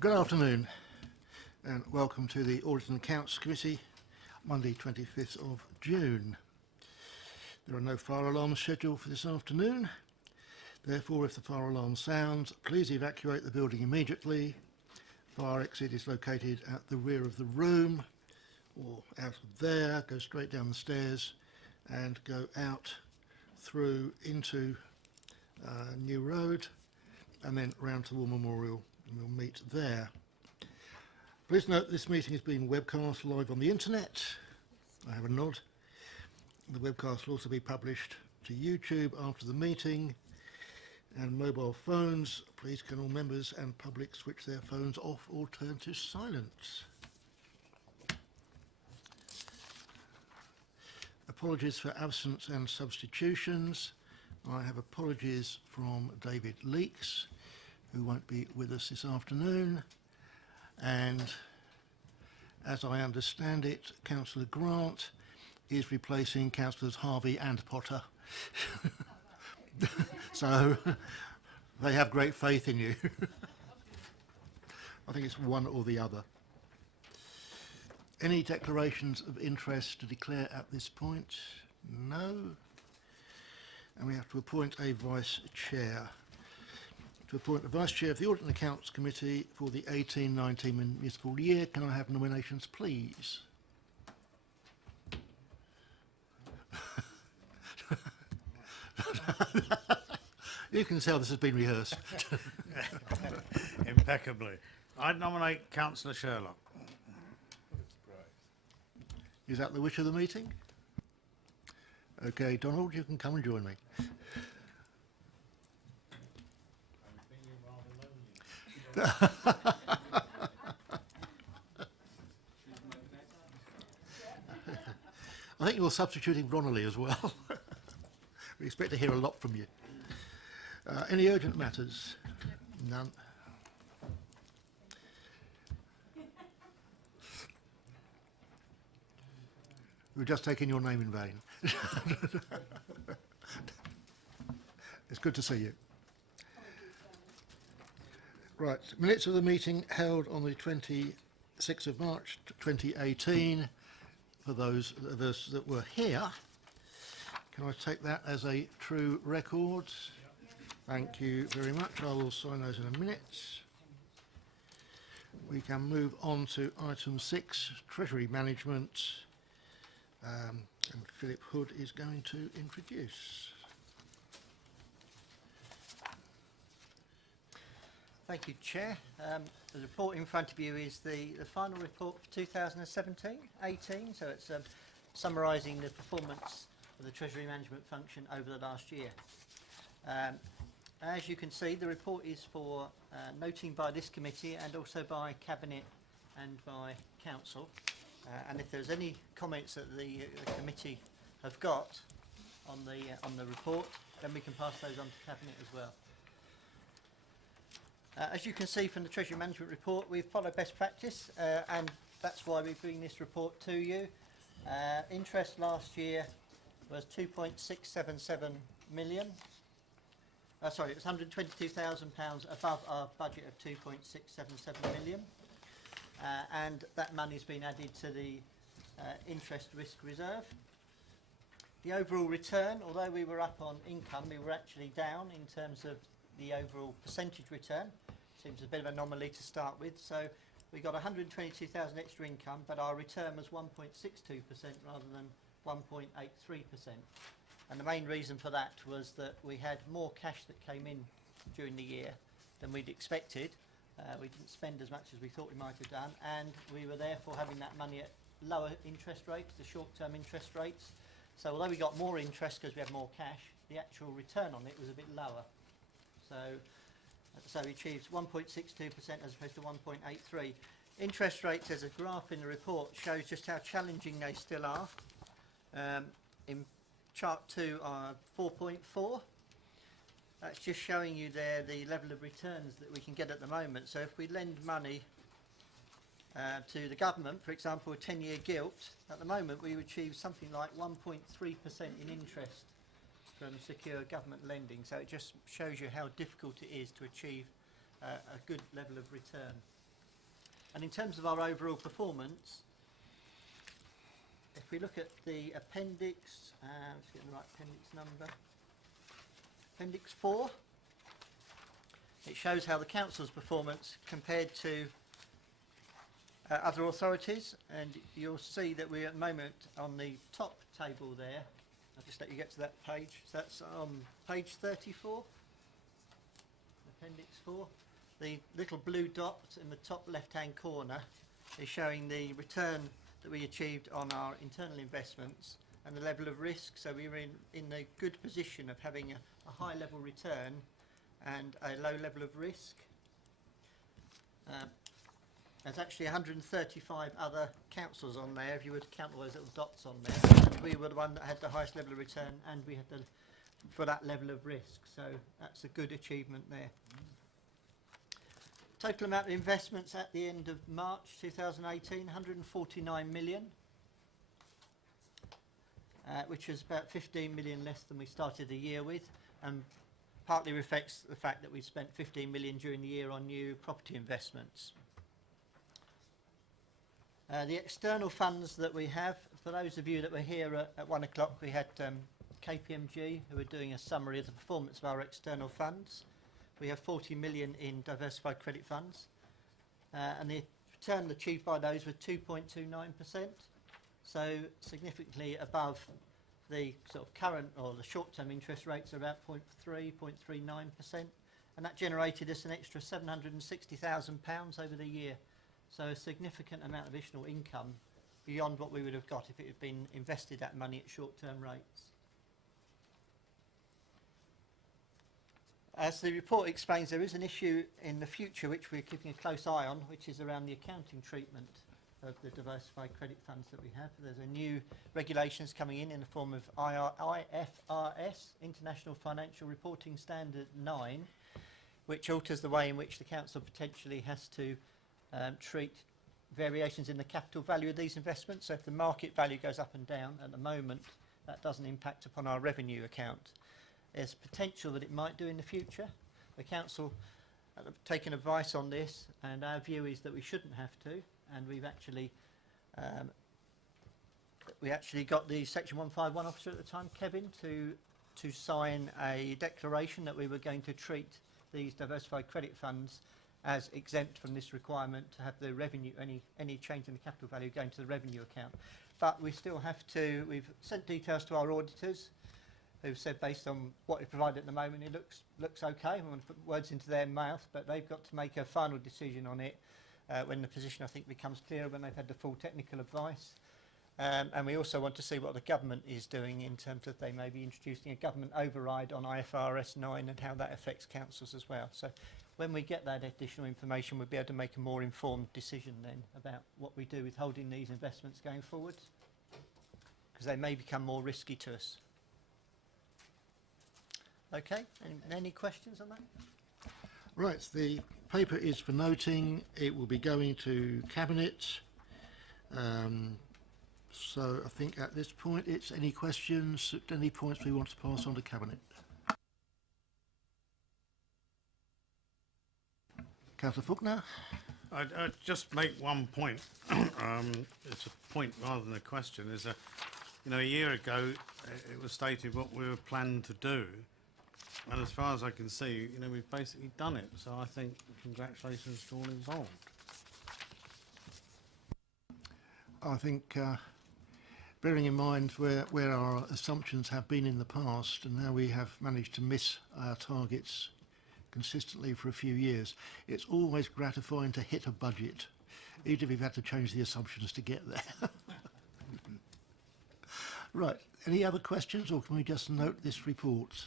Good afternoon and welcome to the Audit and Accounts Committee, Monday 25th of June. There are no fire alarms scheduled for this afternoon. Therefore, if the fire alarm sounds, please evacuate the building immediately. Fire exit is located at the rear of the room or out of there. Go straight down the stairs and go out through into New Road and then round to War Memorial, and we'll meet there. Please note this meeting is being webcast live on the internet. I have a nod. The webcast will also be published to YouTube after the meeting, and mobile phones, please can all members and public switch their phones off or turn to silent. Apologies for absence and substitutions. I have apologies from David Leakes, who won't be with us this afternoon, and as I understand it, Councillor Grant is replacing Councillors Harvey and Potter. So they have great faith in you. I think it's one or the other. Any declarations of interest to declare at this point? No. And we have to appoint a vice chair. To appoint the vice chair of the Audit and Accounts Committee for the 18-19 municipal year, can I have nominations, please? You can tell this has been rehearsed. Impeccably. I'd nominate Councillor Sherlock. Is that the wish of the meeting? Okay, Donald, you can come and join me. I think you're substituting Ronally as well. We expect to hear a lot from you. Any urgent matters? None. We've just taken your name in vain. It's good to see you. Right, minutes of the meeting held on the 26th of March 2018. For those of us that were here, can I take that as a true record? Thank you very much. I will sign those in a minute. We can move on to item 6, Treasury Management, and Philip Hood is going to introduce. Thank you, Chair. The report in front of you is the final report for 2017-18, so it's summarising the performance of the Treasury Management function over the last year. As you can see, the report is for noting by this committee and also by Cabinet and by Council. And if there's any comments that the committee have got on the report, then we can pass those on to Cabinet as well. As you can see from the Treasury Management report, we've followed best practice, and that's why we bring this report to you. Interest last year was £2.677 million. Sorry, it was £122,000 above our budget of £2.677 million. And that money's been added to the interest risk reserve. The overall return, although we were up on income, we were actually down in terms of the overall percentage return. Seems a bit of an anomaly to start with. So we got 122,000 extra income, but our return was 1.62% rather than 1.83%. And the main reason for that was that we had more cash that came in during the year than we'd expected. We didn't spend as much as we thought we might have done, and we were therefore having that money at lower interest rates, the short-term interest rates. So although we got more interest because we had more cash, the actual return on it was a bit lower. So we achieved 1.62% as opposed to 1.83. Interest rates, as a graph in the report, shows just how challenging they still are. In chart 2 are 4.4. That's just showing you there the level of returns that we can get at the moment. So if we lend money to the government, for example, a 10-year gilt, at the moment we achieve something like 1.3% in interest from secure government lending. So it just shows you how difficult it is to achieve a good level of return. And in terms of our overall performance, if we look at the appendix, let's get the right appendix number, appendix 4, it shows how the council's performance compared to other authorities, and you'll see that we're at the moment on the top table there. I'll just let you get to that page. So that's on page 34, appendix 4. The little blue dot in the top left-hand corner is showing the return that we achieved on our internal investments and the level of risk. So we were in a good position of having a high level return and a low level of risk. There's actually 135 other councils on there, if you were to count all those little dots on there. And we were the one that had the highest level of return, and we had for that level of risk. So that's a good achievement there. Total amount of investments at the end of March 2018, 149 million, which is about 15 million less than we started the year with, and partly reflects the fact that we spent 15 million during the year on new property investments. The external funds that we have, for those of you that were here at 1 o'clock, we had KPMG who were doing a summary of the performance of our external funds. We have 40 million in diversified credit funds, and the return achieved by those was 2.29%, so significantly above the sort of current or the short-term interest rates are about 0.39%, and that generated us an extra £760,000 over the year. So a significant amount of additional income beyond what we would have got if it had been invested that money at short-term rates. As the report explains, there is an issue in the future which we're keeping a close eye on, which is around the accounting treatment of the diversified credit funds that we have. There's a new regulations coming in the form of IFRS, International Financial Reporting Standard 9, which alters the way in which the council potentially has to treat variations in the capital value of these investments. So if the market value goes up and down at the moment, that doesn't impact upon our revenue account. There's potential that it might do in the future. The council have taken advice on this, and our view is that we shouldn't have to, and we actually got the Section 151 officer at the time, Kevin, to sign a declaration that we were going to treat these diversified credit funds as exempt from this requirement to have the revenue, any change in the capital value going to the revenue account. But we still have to, we've sent details to our auditors who've said based on what we provide at the moment it looks okay. I want to put words into their mouth, but they've got to make a final decision on it when the position I think becomes clearer, when they've had the full technical advice. And we also want to see what the government is doing in terms of they may be introducing a government override on IFRS 9 and how that affects councils as well. So when we get that additional information, we'll be able to make a more informed decision then about what we do with holding these investments going forward, because they may become more risky to us. Okay, any questions on that? Right, the paper is for noting. It will be going to Cabinet. So I think at this point it's any questions, any points we want to pass on to Cabinet. Councillor Faulkner. I'd just make one point. It's a point rather than a question. Is that, you know, a year ago it was stated what we were planning to do, and as far as I can see, you know, we've basically done it. So I think congratulations to all involved. I think bearing in mind where our assumptions have been in the past and how we have managed to miss our targets consistently for a few years, it's always gratifying to hit a budget, even if we've had to change the assumptions to get there. Right, any other questions, or can we just note this report?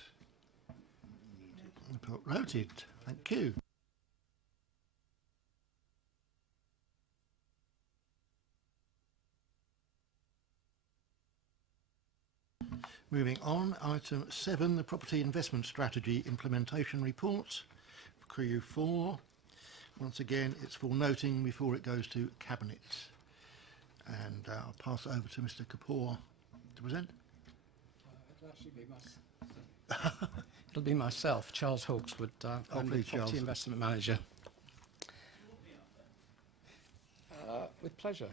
Report noted, thank you. Moving on, item 7, the Property Investment Strategy Implementation Report, Crew 4. Once again, it's for noting before it goes to Cabinet. And I'll pass it over to Mr. Kapoor to present. It'll actually be myself. It'll be myself, Charles Hawkswood, I'm the please, Property Charles. Investment Manager. With pleasure.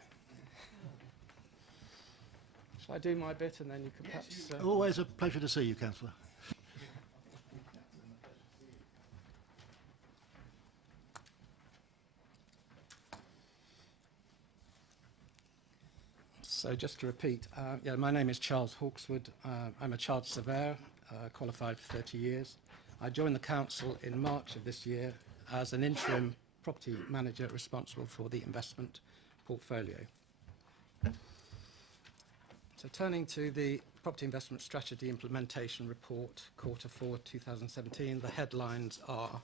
Shall I do my bit and then you can perhaps... Always a pleasure to see you, Councillor. So just to repeat, yeah, my name is Charles Hawkswood. I'm a chartered surveyor, qualified for 30 years. I joined the council in March of this year as an interim property manager responsible for the investment portfolio. So turning to the Property Investment Strategy Implementation Report, Q4 2017, the headlines are: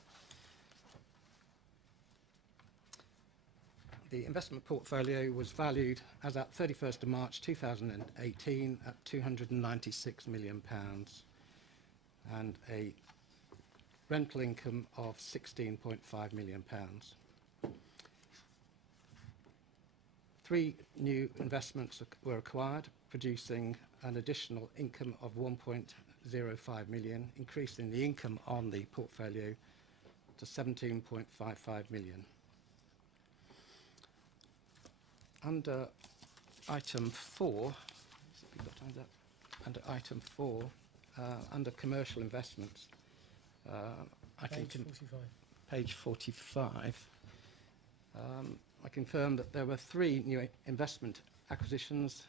the investment portfolio was valued as at 31st of March 2018 at £296 million and a rental income of £16.5 million. 3 new investments were acquired, producing an additional income of £1.05 million, increasing the income on the portfolio to £17.55 million. Under item 4, under item 4, under commercial investments, I can page 45. I confirm that there were 3 new investment acquisitions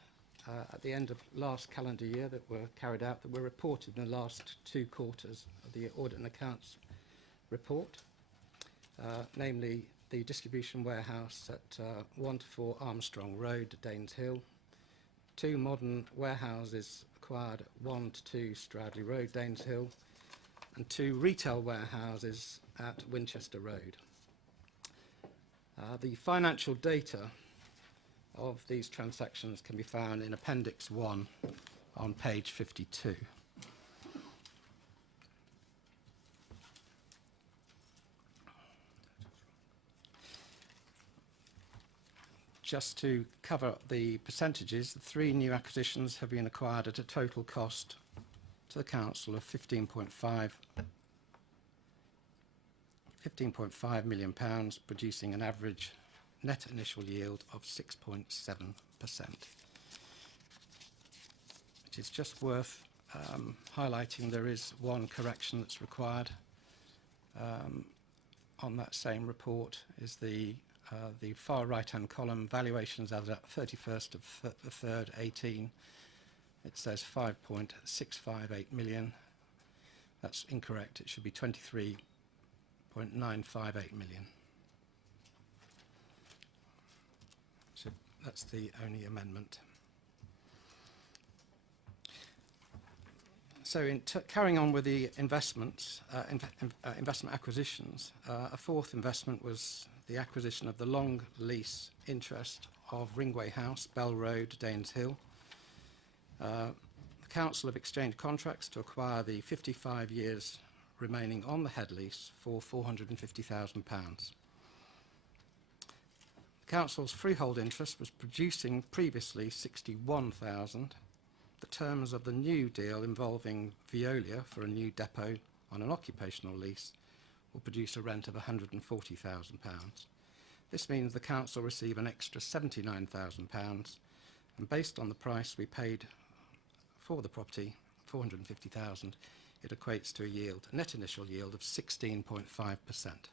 at the end of last calendar year that were carried out, that were reported in the last 2 quarters of the Audit and Accounts report, namely the distribution warehouse at 1 to 4 Armstrong Road, Danes Hill, 2 modern warehouses acquired at 1 to 2 Stradley Road, Danes Hill, and 2 retail warehouses at Winchester Road. The financial data of these transactions can be found in Appendix 1 on page 52. Just to cover the percentages, the 3 new acquisitions have been acquired at a total cost to the council of £15.5 million, producing an average net initial yield of 6.7%. It is just worth highlighting there is one correction that's required on that same report, is the far right-hand column, valuations as at 31st of the 3rd, 18. It says 5.658 million. That's incorrect. It should be 23.958 million. So that's the only amendment. So in carrying on with the investments, investment acquisitions, a 4th investment was the acquisition of the long lease interest of Ringway House, Bell Road, Danes Hill. The council have exchanged contracts to acquire the 55 years remaining on the head lease for £450,000. The council's freehold interest was producing previously £61,000. The terms of the new deal involving Veolia for a new depot on an occupational lease will produce a rent of £140,000. This means the council receive an extra £79,000, and based on the price we paid for the property, £450,000, it equates to a yield, a net initial yield of 16.5%.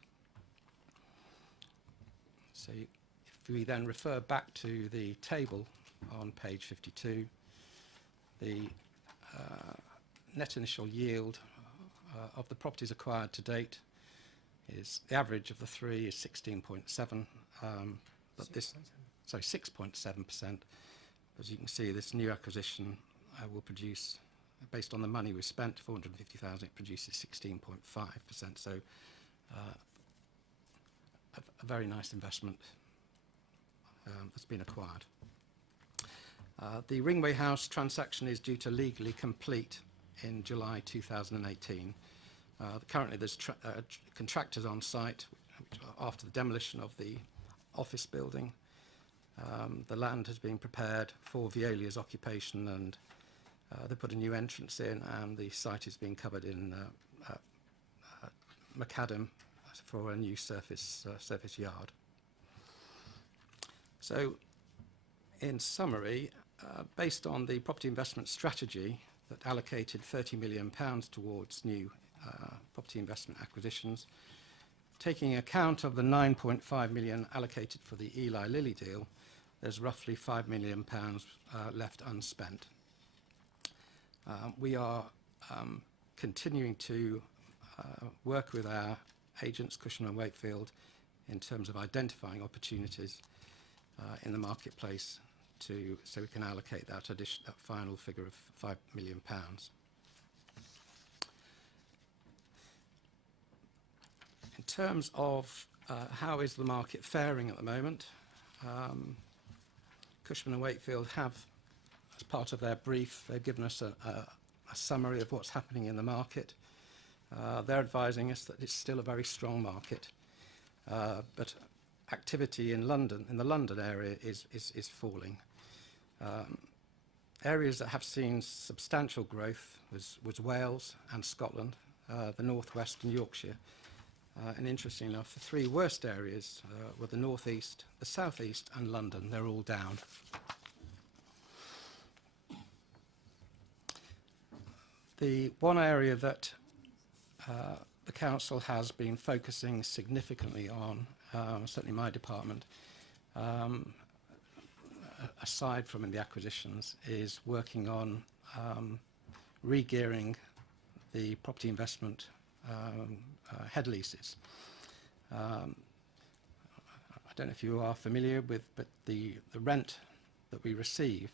So if we then refer back to the table on page 52, the net initial yield of the properties acquired to date is, the average of the 3 is 16.7, but this, sorry, 6.7%. As you can see, this new acquisition will produce, based on the money we spent, 450,000, it produces 16.5%. So a very nice investment that's been acquired. The Ringway House transaction is due to legally complete in July 2018. Currently there's contractors on site after the demolition of the office building. The land has been prepared for Veolia's occupation, and they put a new entrance in, and the site is being covered in macadam for a new surface yard. So, in summary, based on the property investment strategy that allocated £30 million towards new property investment acquisitions, taking account of the £9.5 million allocated for the Eli Lilly deal, there's roughly £5 million left unspent. We are continuing to work with our agents, Cushman & Wakefield, in terms of identifying opportunities in the marketplace so we can allocate that final figure of £5 million. In terms of how is the market faring at the moment, Cushman & Wakefield have, as part of their brief, they've given us a summary of what's happening in the market. They're advising us that it's still a very strong market, but activity in London, in the London area, is falling. Areas that have seen substantial growth was Wales and Scotland, the North West and Yorkshire. And interestingly enough, the three worst areas were the North East, the South East and London. They're all down. The one area that the council has been focusing significantly on, certainly my department, aside from in the acquisitions, is working on re-gearing the property investment head leases. I don't know if you are familiar with, but the rent that we receive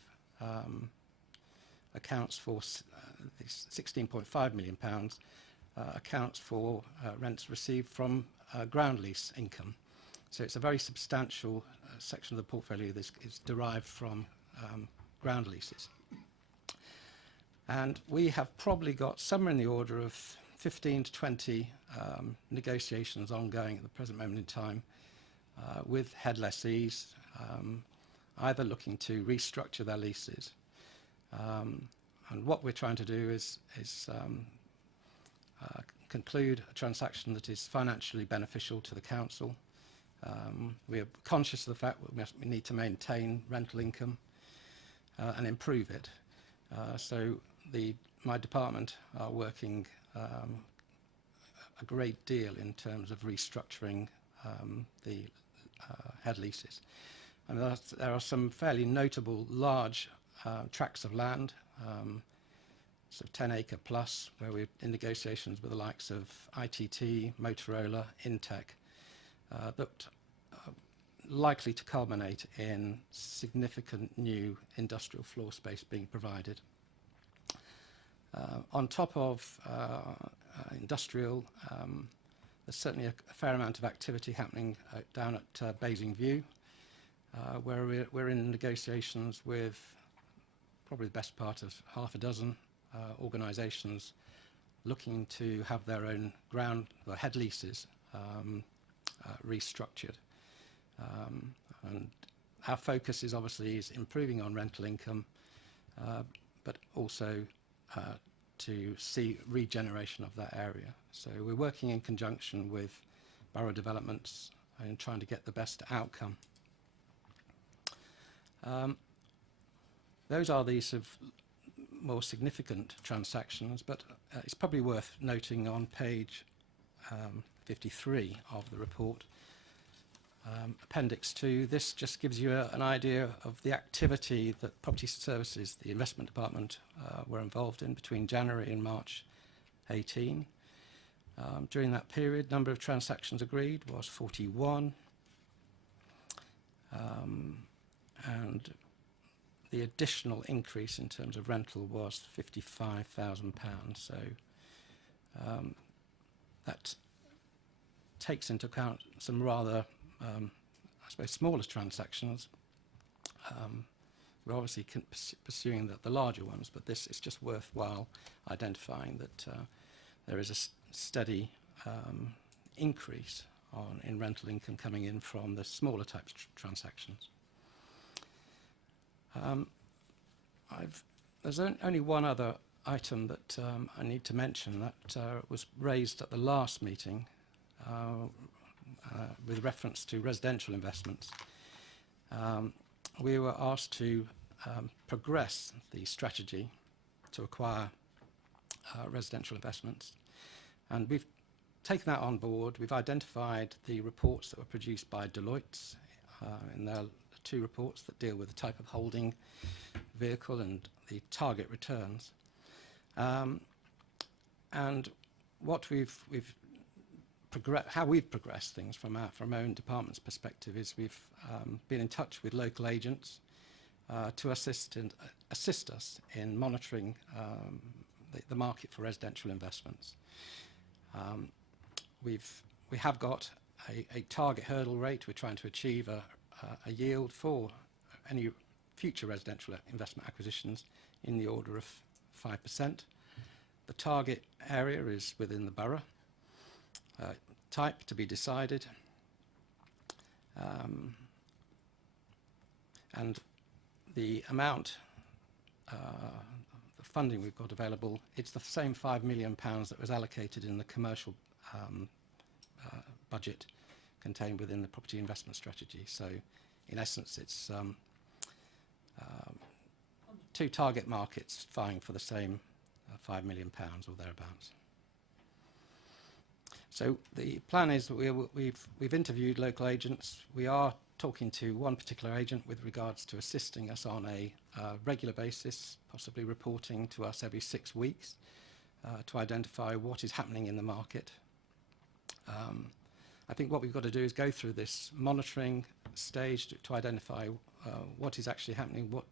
accounts for £16.5 million, accounts for rents received from ground lease income. So it's a very substantial section of the portfolio that is derived from ground leases. And we have probably got somewhere in the order of 15 to 20 negotiations ongoing at the present moment in time with head lessees, either looking to restructure their leases. And what we're trying to do is conclude a transaction that is financially beneficial to the council. We are conscious of the fact that we need to maintain rental income and improve it. So my department are working a great deal in terms of restructuring the head leases. And there are some fairly notable large tracts of land, so 10-acre plus, where we're in negotiations with the likes of ITT, Motorola, Intech, that are likely to culminate in significant new industrial floor space being provided. On top of industrial, there's certainly a fair amount of activity happening down at Basingview, where we're in negotiations with probably the best part of half a dozen organisations looking to have their own ground or head leases restructured. And our focus is obviously improving on rental income, but also to see regeneration of that area. So we're working in conjunction with borough developments and trying to get the best outcome. Those are the sort of more significant transactions, but it's probably worth noting on page 53 of the report, Appendix 2, this just gives you an idea of the activity that Property Services, the investment department, were involved in between January and March 18. During that period, number of transactions agreed was 41, and the additional increase in terms of rental was £55,000. So that takes into account some rather, I suppose, smaller transactions. We're obviously pursuing the larger ones, but this is just worthwhile identifying that there is a steady increase in rental income coming in from the smaller types of transactions. There's only one other item that I need to mention that was raised at the last meeting with reference to residential investments. we were asked to progress the strategy to acquire residential investments. And we've taken that on board. We've identified the reports that were produced by Deloitte, and there are 2 reports that deal with the type of holding vehicle and the target returns. And what how we've progressed things from our own department's perspective is we've been in touch with local agents to assist us in monitoring the market for residential investments. We have got a target hurdle rate. We're trying to achieve a yield for any future residential investment acquisitions in the order of 5%. The target area is within the borough. Type to be decided. And the amount, the funding we've got available, it's the same £5 million that was allocated in the commercial budget contained within the property investment strategy. So in essence, it's 2 target markets vying for the same £5 million or thereabouts. So the plan is that we've interviewed local agents. We are talking to one particular agent with regards to assisting us on a regular basis, possibly reporting to us every 6 weeks to identify what is happening in the market. I think what we've got to do is go through this monitoring stage to identify what is actually happening, what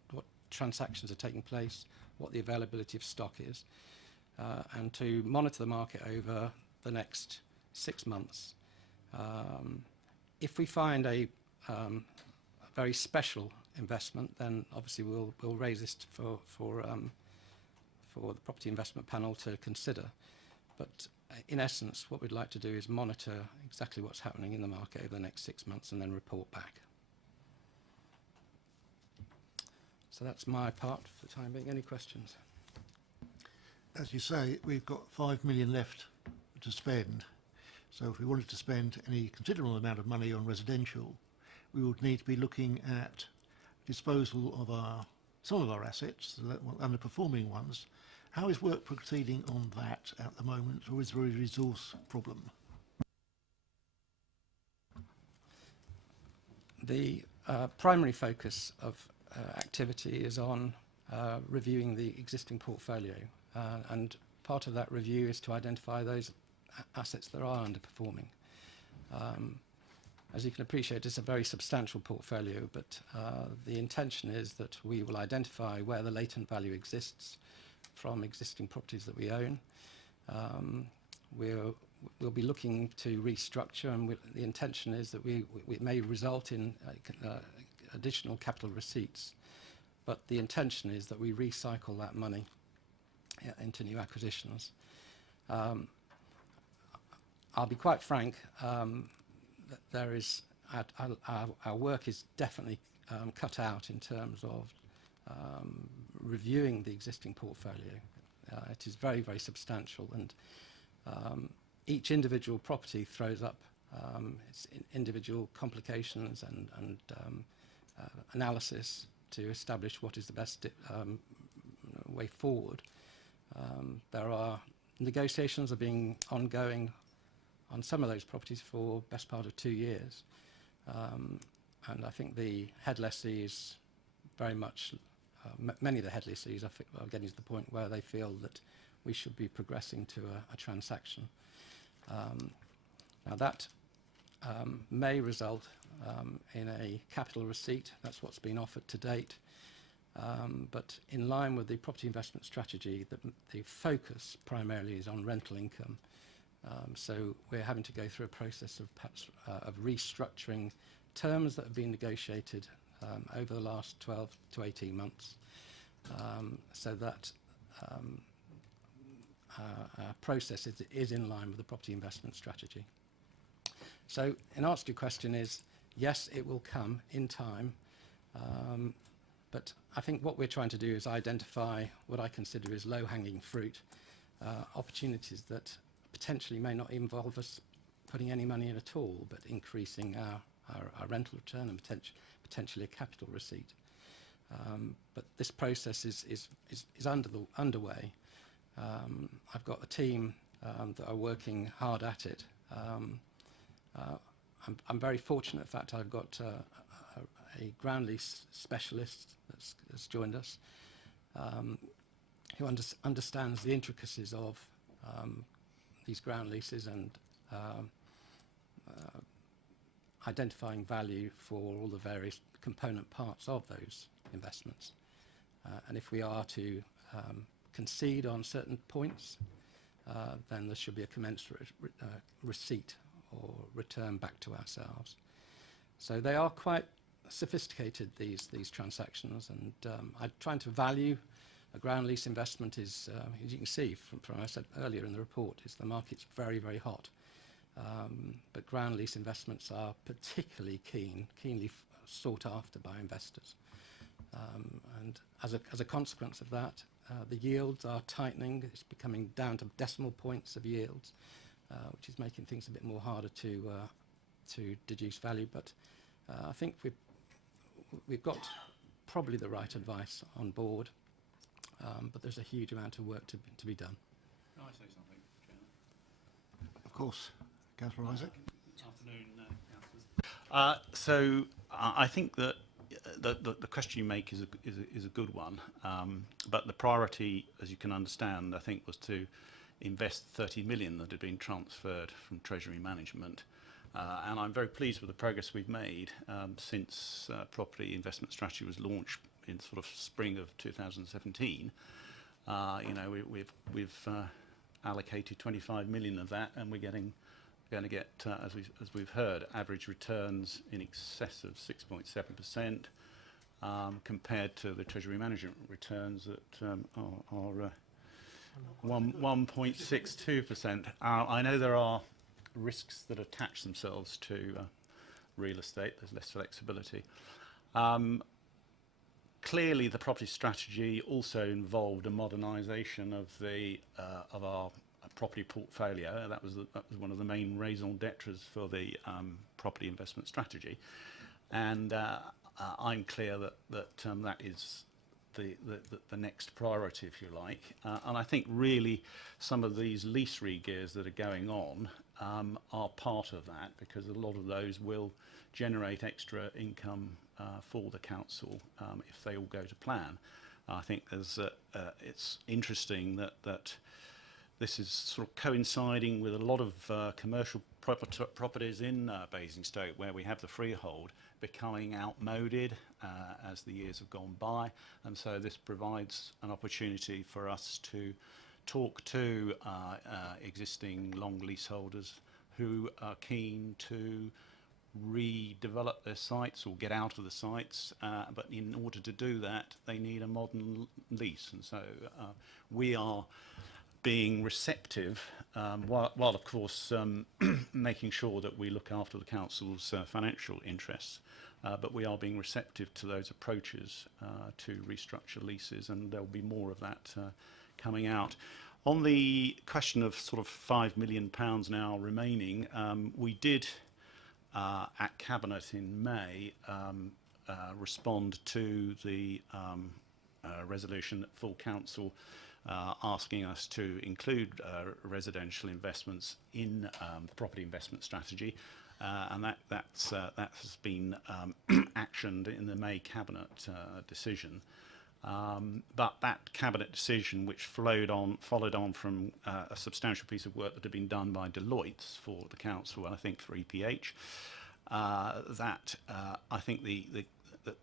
transactions are taking place, what the availability of stock is, and to monitor the market over the next 6 months. If we find a very special investment, then obviously we'll raise this for the property investment panel to consider. But in essence, what we'd like to do is monitor exactly what's happening in the market over the next 6 months and then report back. So that's my part for the time being. Any questions? As you say, we've got 5 million left to spend. So if we wanted to spend any considerable amount of money on residential, we would need to be looking at disposal of some of our assets, the underperforming ones. How is work proceeding on that at the moment, or is there a resource problem? The primary focus of activity is on reviewing the existing portfolio, and part of that review is to identify those assets that are underperforming. As you can appreciate, it's a very substantial portfolio, but the intention is that we will identify where the latent value exists from existing properties that we own. We'll be looking to restructure, and the intention is that it may result in additional capital receipts, but the intention is that we recycle that money into new acquisitions. I'll be quite frank, that there is our work is definitely cut out in terms of reviewing the existing portfolio. It is very, very substantial, and each individual property throws up its individual complications and analysis to establish what is the best way forward. There are negotiations are being ongoing on some of those properties for best part of 2 years, and I think the head lessees very much, many of the head lessees are getting to the point where they feel that we should be progressing to a transaction. Now that may result in a capital receipt. That's what's been offered to date. But in line with the property investment strategy, the focus primarily is on rental income. So we're having to go through a process of perhaps of restructuring terms that have been negotiated over the last 12 to 18 months, so that our process is in line with the property investment strategy. So in answer to your question is, yes, it will come in time, but I think what we're trying to do is identify what I consider is low-hanging fruit, opportunities that potentially may not involve us putting any money in at all, but increasing our rental return and potentially a capital receipt. But this process is underway. I've got a team that are working hard at it. I'm very fortunate, in fact, I've got a ground lease specialist that's joined us, who understands the intricacies of these ground leases and identifying value for all the various component parts of those investments. And if we are to concede on certain points, then there should be a commensurate receipt or return back to ourselves. So they are quite sophisticated, these transactions, and I'm trying to value a ground lease investment is, as you can see from what I said earlier in the report, is the market's very, very hot. But ground lease investments are particularly keenly sought after by investors. And as a consequence of that, the yields are tightening. It's becoming down to decimal points of yields, which is making things a bit more harder to deduce value. But I think we've got probably the right advice on board, but there's a huge amount of work to be done. Can I say something, Chairman? Of course. Councillor Isaac. Afternoon, councillors. So I think that the question you make is a good one, but the priority, as you can understand, I think, was to invest 30 million that had been transferred from Treasury Management. And I'm very pleased with the progress we've made since property investment strategy was launched in sort of spring of 2017. You know, we've allocated 25 million of that, and we're going to get, as we've heard, average returns in excess of 6.7%, compared to the Treasury Management returns that are 1.62%. I know there are risks that attach themselves to real estate. There's less flexibility. Clearly, the property strategy also involved a modernisation of our property portfolio. That was one of the main raison d'etres for the property investment strategy, and I'm clear that is the next priority, if you like. And I think really some of these lease re-gears that are going on are part of that, because a lot of those will generate extra income for the council if they all go to plan. I think it's interesting that this is sort of coinciding with a lot of commercial properties in Basingstoke, where we have the freehold becoming outmoded as the years have gone by, and so this provides an opportunity for us to talk to existing long leaseholders who are keen to redevelop their sites or get out of the sites, but in order to do that they need a modern lease, and so we are being receptive, while of course making sure that we look after the council's financial interests, but we are being receptive to those approaches to restructure leases, and there'll be more of that coming out. On the question of sort of £5 million now remaining, we did at Cabinet in May respond to the resolution at full council asking us to include residential investments in the property investment strategy, and that has been actioned in the May Cabinet decision. But that Cabinet decision, which followed on from a substantial piece of work that had been done by Deloitte for the council, and I think for EPH, I think the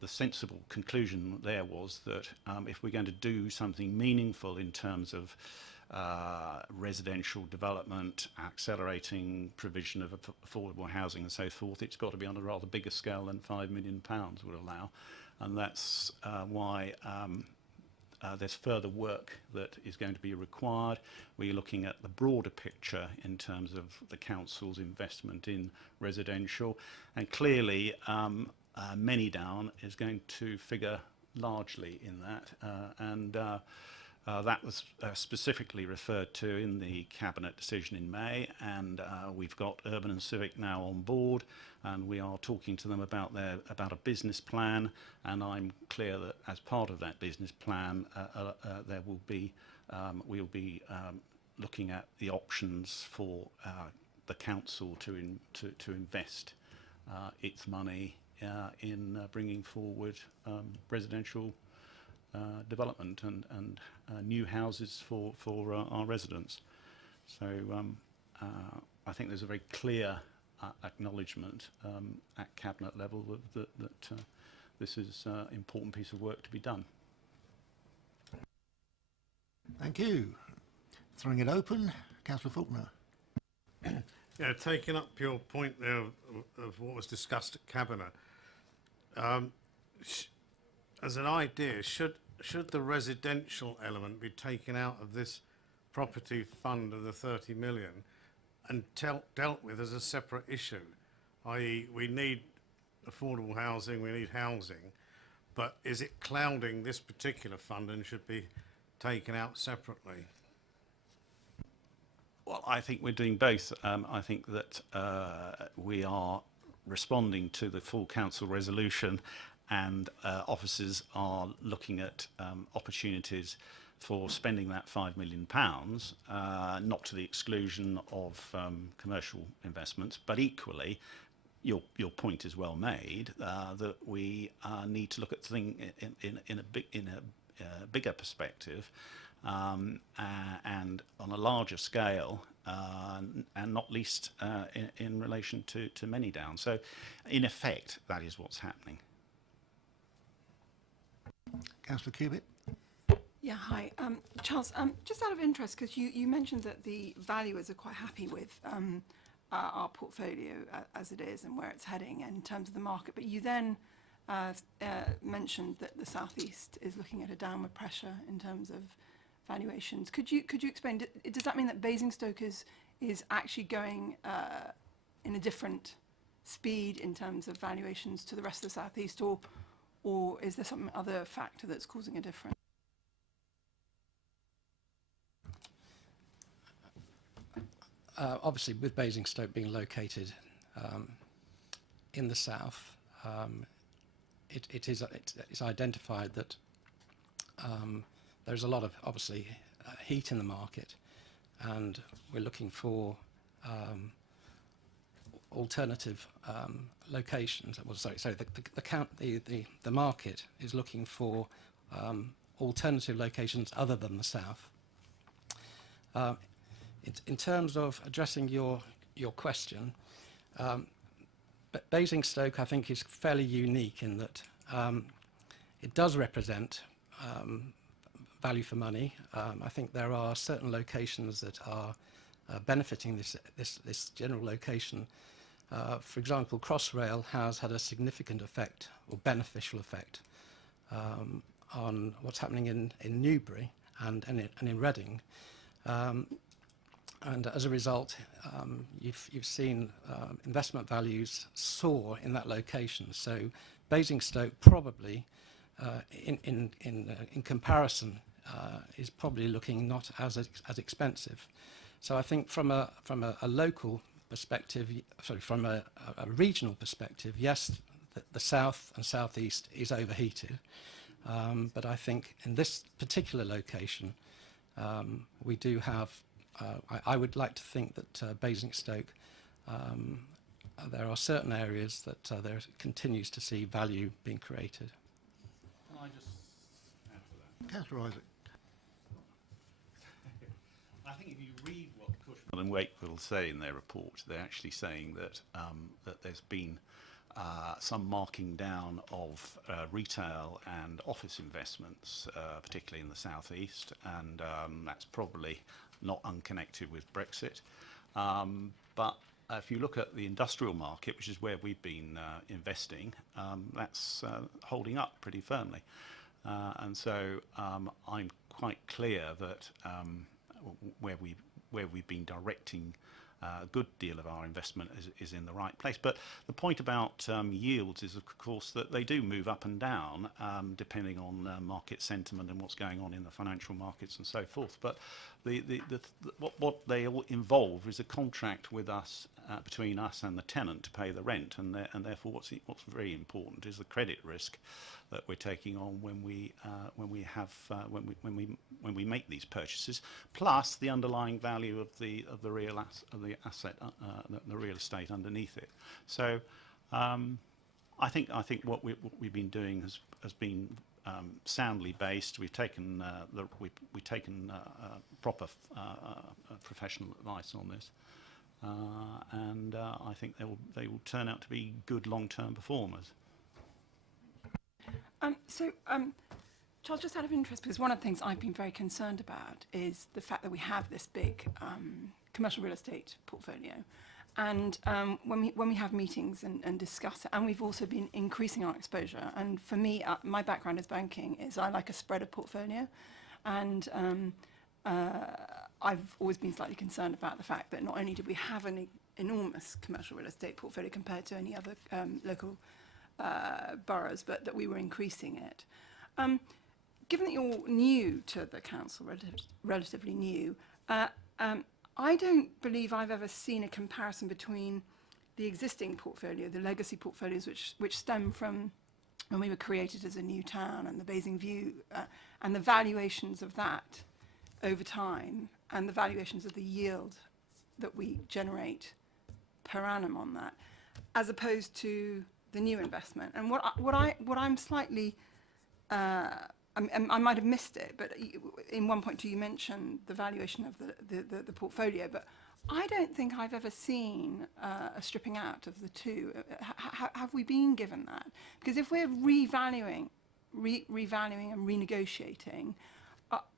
sensible conclusion there was that if we're going to do something meaningful in terms of residential development, accelerating provision of affordable housing and so forth, it's got to be on a rather bigger scale than £5 million would allow. And that's why there's further work that is going to be required. We're looking at the broader picture in terms of the council's investment in residential, and clearly Manydown is going to figure largely in that, and That was specifically referred to in the Cabinet decision in May, and we've got Urban and Civic now on board, and we are talking to them about a business plan. And I'm clear that as part of that business plan, there will be we'll be looking at the options for the council to invest its money in bringing forward residential development and new houses for our residents. So I think there's a very clear acknowledgement at Cabinet level that this is an important piece of work to be done. Thank you. Throwing it open, Councillor Faulkner. Yeah, taking up your point there of what was discussed at Cabinet, as an idea, should the residential element be taken out of this property fund of the 30 million and dealt with as a separate issue? I.e., we need affordable housing, we need housing, but is it clouding this particular fund and should be taken out separately? Well, I think we're doing both. I think that we are responding to the full council resolution, and officers are looking at opportunities for spending that £5 million, not to the exclusion of commercial investments, but equally, your point is well made, that we need to look at things in a bigger perspective, and on a larger scale, and not least in relation to many down. So, in effect, that is what's happening. Councillor Cubitt. Yeah, hi. Charles, just out of interest, because you mentioned that the valuers are quite happy with our portfolio as it is and where it's heading in terms of the market, but you then mentioned that the South East is looking at a downward pressure in terms of valuations. Could you explain, does that mean that Basingstoke is actually going in a different speed in terms of valuations to the rest of the South East, or is there some other factor that's causing a difference? Obviously, with Basingstoke being located in the south, it's identified that there's a lot of, obviously, heat in the market, and we're looking for alternative locations. Well, sorry, the market is looking for alternative locations other than the south. In terms of addressing your question, Basingstoke, I think, is fairly unique in that it does represent value for money. I think there are certain locations that are benefiting this general location. For example, Crossrail has had a significant effect, or beneficial effect, on what's happening in Newbury and in Reading. And as a result, you've seen investment values soar in that location. So Basingstoke probably, in comparison, is probably looking not as expensive. So I think from a local perspective, sorry, from a regional perspective, yes, the south and southeast is overheated. But I think in this particular location, we do have. I would like to think that Basingstoke, there are certain areas that there continues to see value being created. Can I just add to that? Councillor Isaac. I think if you read what Cushman and Wakefield say in their report, they're actually saying that that there's been some marking down of retail and office investments, particularly in the southeast, and that's probably not unconnected with Brexit. But if you look at the industrial market, which is where we've been investing, that's holding up pretty firmly. And so I'm quite clear that where we've been directing a good deal of our investment is in the right place. But the point about yields is, of course, that they do move up and down depending on market sentiment and what's going on in the financial markets and so forth. But what they all involve is a contract with us, between us and the tenant, to pay the rent, and therefore what's very important is the credit risk that we're taking on when we make these purchases, plus the underlying value of the real asset, the real estate underneath it. So I think what we've been doing has been soundly based. We've taken proper professional advice on this, and I think they will turn out to be good long-term performers. Charles, just out of interest, because one of the things I've been very concerned about is the fact that we have this big commercial real estate portfolio. And when we have meetings and discuss it, and we've also been increasing our exposure. And for me, my background as banking is I like a spread of portfolio. And I've always been slightly concerned about the fact that not only did we have an enormous commercial real estate portfolio compared to any other local boroughs, but that we were increasing it. Given that you're new to the council, relatively new, I don't believe I've ever seen a comparison between the existing portfolio, the legacy portfolios, which stem from when we were created as a new town, and the Basing View, and the valuations of that over time, and the valuations of the yield that we generate per annum on that, as opposed to the new investment. And what I'm slightly, I might have missed it, but in 1.2 you mentioned the valuation of the portfolio, but I don't think I've ever seen a stripping out of the two. Have we been given that? Because if we're revaluing and renegotiating,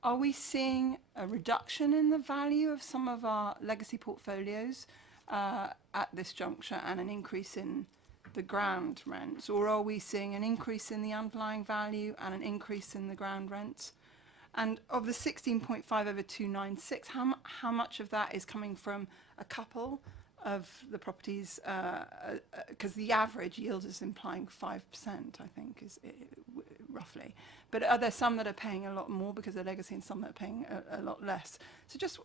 are we seeing a reduction in the value of some of our legacy portfolios at this juncture, and an increase in the ground rents, or are we seeing an increase in the underlying value and an increase in the ground rents? And of the 16.5 over 296, how much of that is coming from a couple of the properties? Because the average yield is implying 5%, I think, is roughly. But are there some that are paying a lot more because they're legacy, and some that are paying a lot less? So just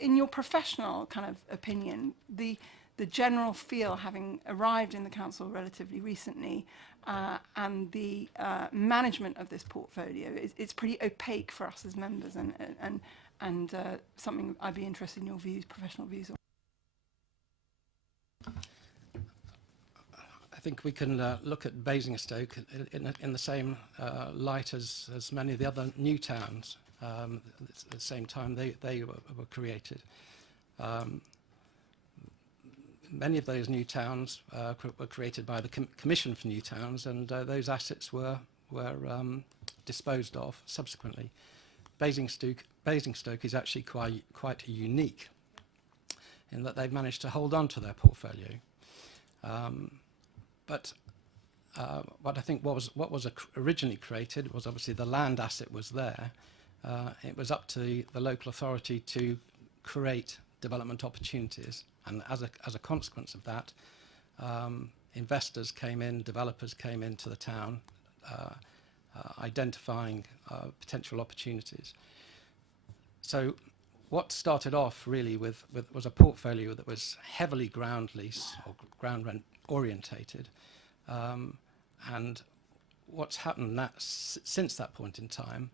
in your professional kind of opinion, the general feel, having arrived in the council relatively recently, and the management of this portfolio, it's pretty opaque for us as members, and something I'd be interested in your views, professional views on. I think we can look at Basingstoke in the same light as many of the other new towns. At the same time they were created. Many of those new towns were created by the Commission for New Towns, and those assets were disposed of subsequently. Basingstoke is actually quite unique in that they've managed to hold on to their portfolio. But what I think what was originally created was, obviously, the land asset was there. It was up to the local authority to create development opportunities, and as a consequence of that, investors came in, developers came into the town, identifying potential opportunities. So what started off really was a portfolio that was heavily ground lease or ground rent orientated, and what's happened since that point in time,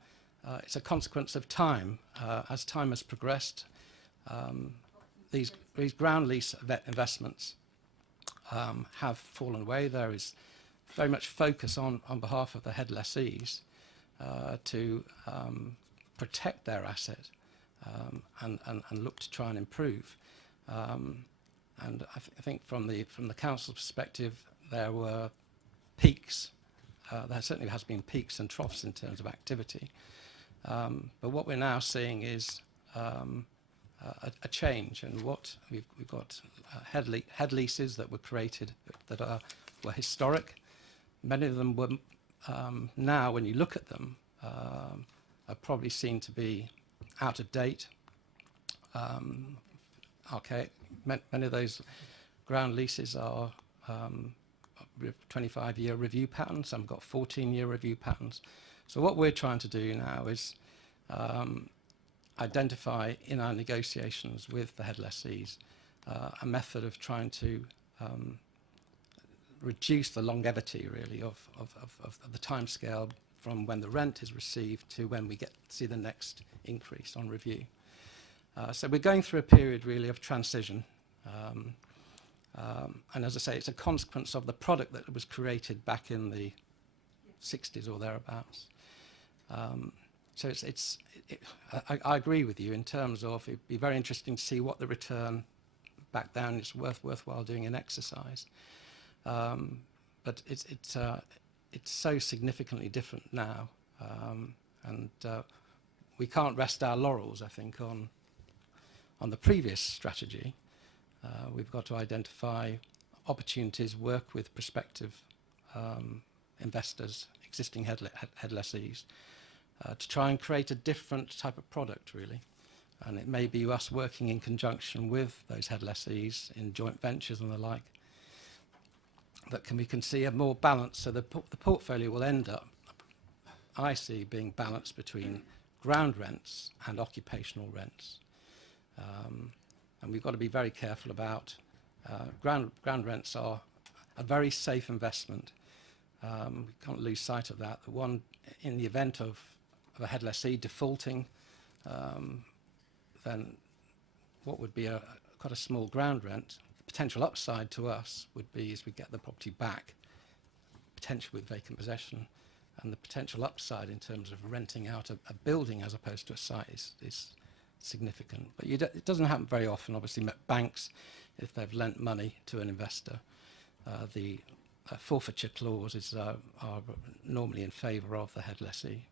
it's a consequence of time. As time has progressed, these ground lease investments have fallen away. There is very much focus on behalf of the head lessees to protect their asset and look to try and improve. And I think from the council's perspective, there were peaks. There certainly has been peaks and troughs in terms of activity. But what we're now seeing is a change, and what we've got head leases that were created that were historic. Many of them were now, when you look at them, are probably seen to be out of date. archaic. Many of those ground leases are 25-year review patterns. Some have got 14-year review patterns. So what we're trying to do now is identify in our negotiations with the head lessees a method of trying to reduce the longevity, really, of the timescale from when the rent is received to when we see the next increase on review. So we're going through a period, really, of transition. And as I say, it's a consequence of the product that was created back in the 60s or thereabouts. So I agree with you in terms of it'd be very interesting to see what the return back down. It's worthwhile doing an exercise. But it's so significantly different now. And we can't rest our laurels, I think, on the previous strategy. We've got to identify opportunities, work with prospective investors, existing head lessees, to try and create a different type of product, really. And it may be us working in conjunction with those head lessees in joint ventures and the like, that we can see a more balance. So the portfolio will end up, I see, being balanced between ground rents and occupational rents. And we've got to be very careful about ground rents are a very safe investment. We can't lose sight of that. The one, in the event of a head lessee defaulting, then what would be quite a small ground rent, the potential upside to us would be as we get the property back, potentially with vacant possession, and the potential upside in terms of renting out a building as opposed to a site is significant. But it doesn't happen very often. Obviously, banks, if they've lent money to an investor, the forfeiture clauses are normally in favour of the head lessee.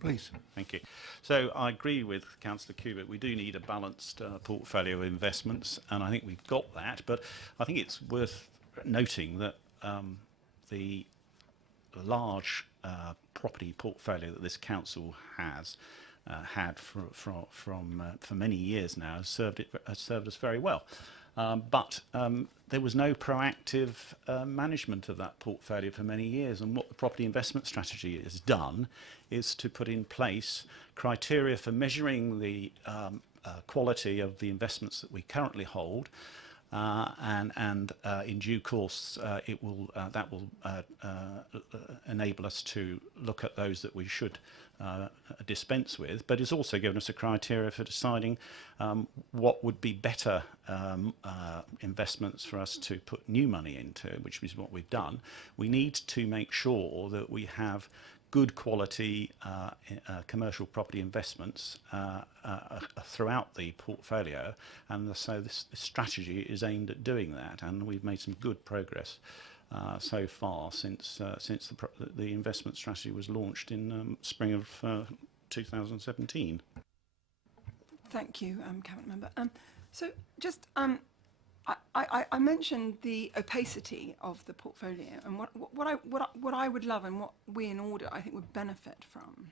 Please. Thank you. So I agree with Councillor Cubitt. We do need a balanced portfolio of investments, and I think we've got that. But I think it's worth noting that the large property portfolio that this council has had for many years now has served us very well. But there was no proactive management of that portfolio for many years, and what the property investment strategy has done is to put in place criteria for measuring the quality of the investments that we currently hold, and in due course that will enable us to look at those that we should dispense with, but it's also given us a criteria for deciding what would be better investments for us to put new money into, which is what we've done. We need to make sure that we have good quality commercial property investments throughout the portfolio, and so this strategy is aimed at doing that, and we've made some good progress so far since the investment strategy was launched in spring of 2017. Thank you, Cabinet Member. So just, I mentioned the opacity of the portfolio, and what I would love, and what we in Audit I think would benefit from,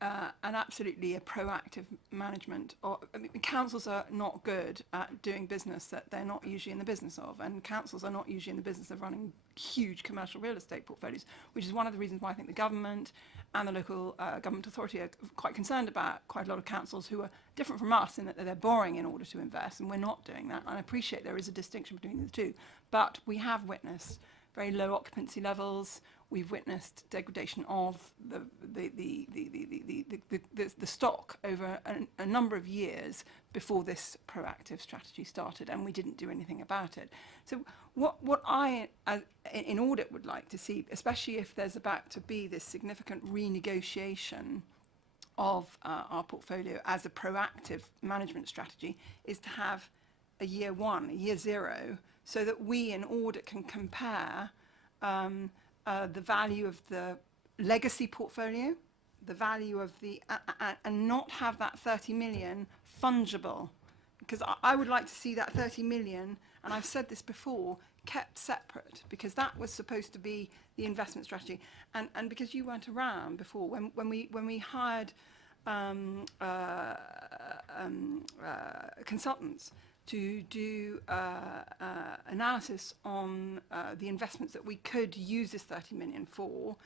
and absolutely a proactive management. Councils are not good at doing business that they're not usually in the business of, and councils are not usually in the business of running huge commercial real estate portfolios, which is one of the reasons why I think the government and the local government authority are quite concerned about quite a lot of councils who are different from us in that they're borrowing in order to invest, and we're not doing that. And I appreciate there is a distinction between the two, but we have witnessed very low occupancy levels. We've witnessed degradation of the stock over a number of years before this proactive strategy started, and we didn't do anything about it. So what I, in Audit, would like to see, especially if there's about to be this significant renegotiation of our portfolio as a proactive management strategy, is to have a year one, a year zero, so that we in Audit can compare the value of the legacy portfolio, the value of the, and not have that 30 million fungible. Because I would like to see that 30 million, and I've said this before, kept separate, because that was supposed to be the investment strategy. And because you weren't around before, when we hired consultants to do analysis on the investments that we could use this 30 million for,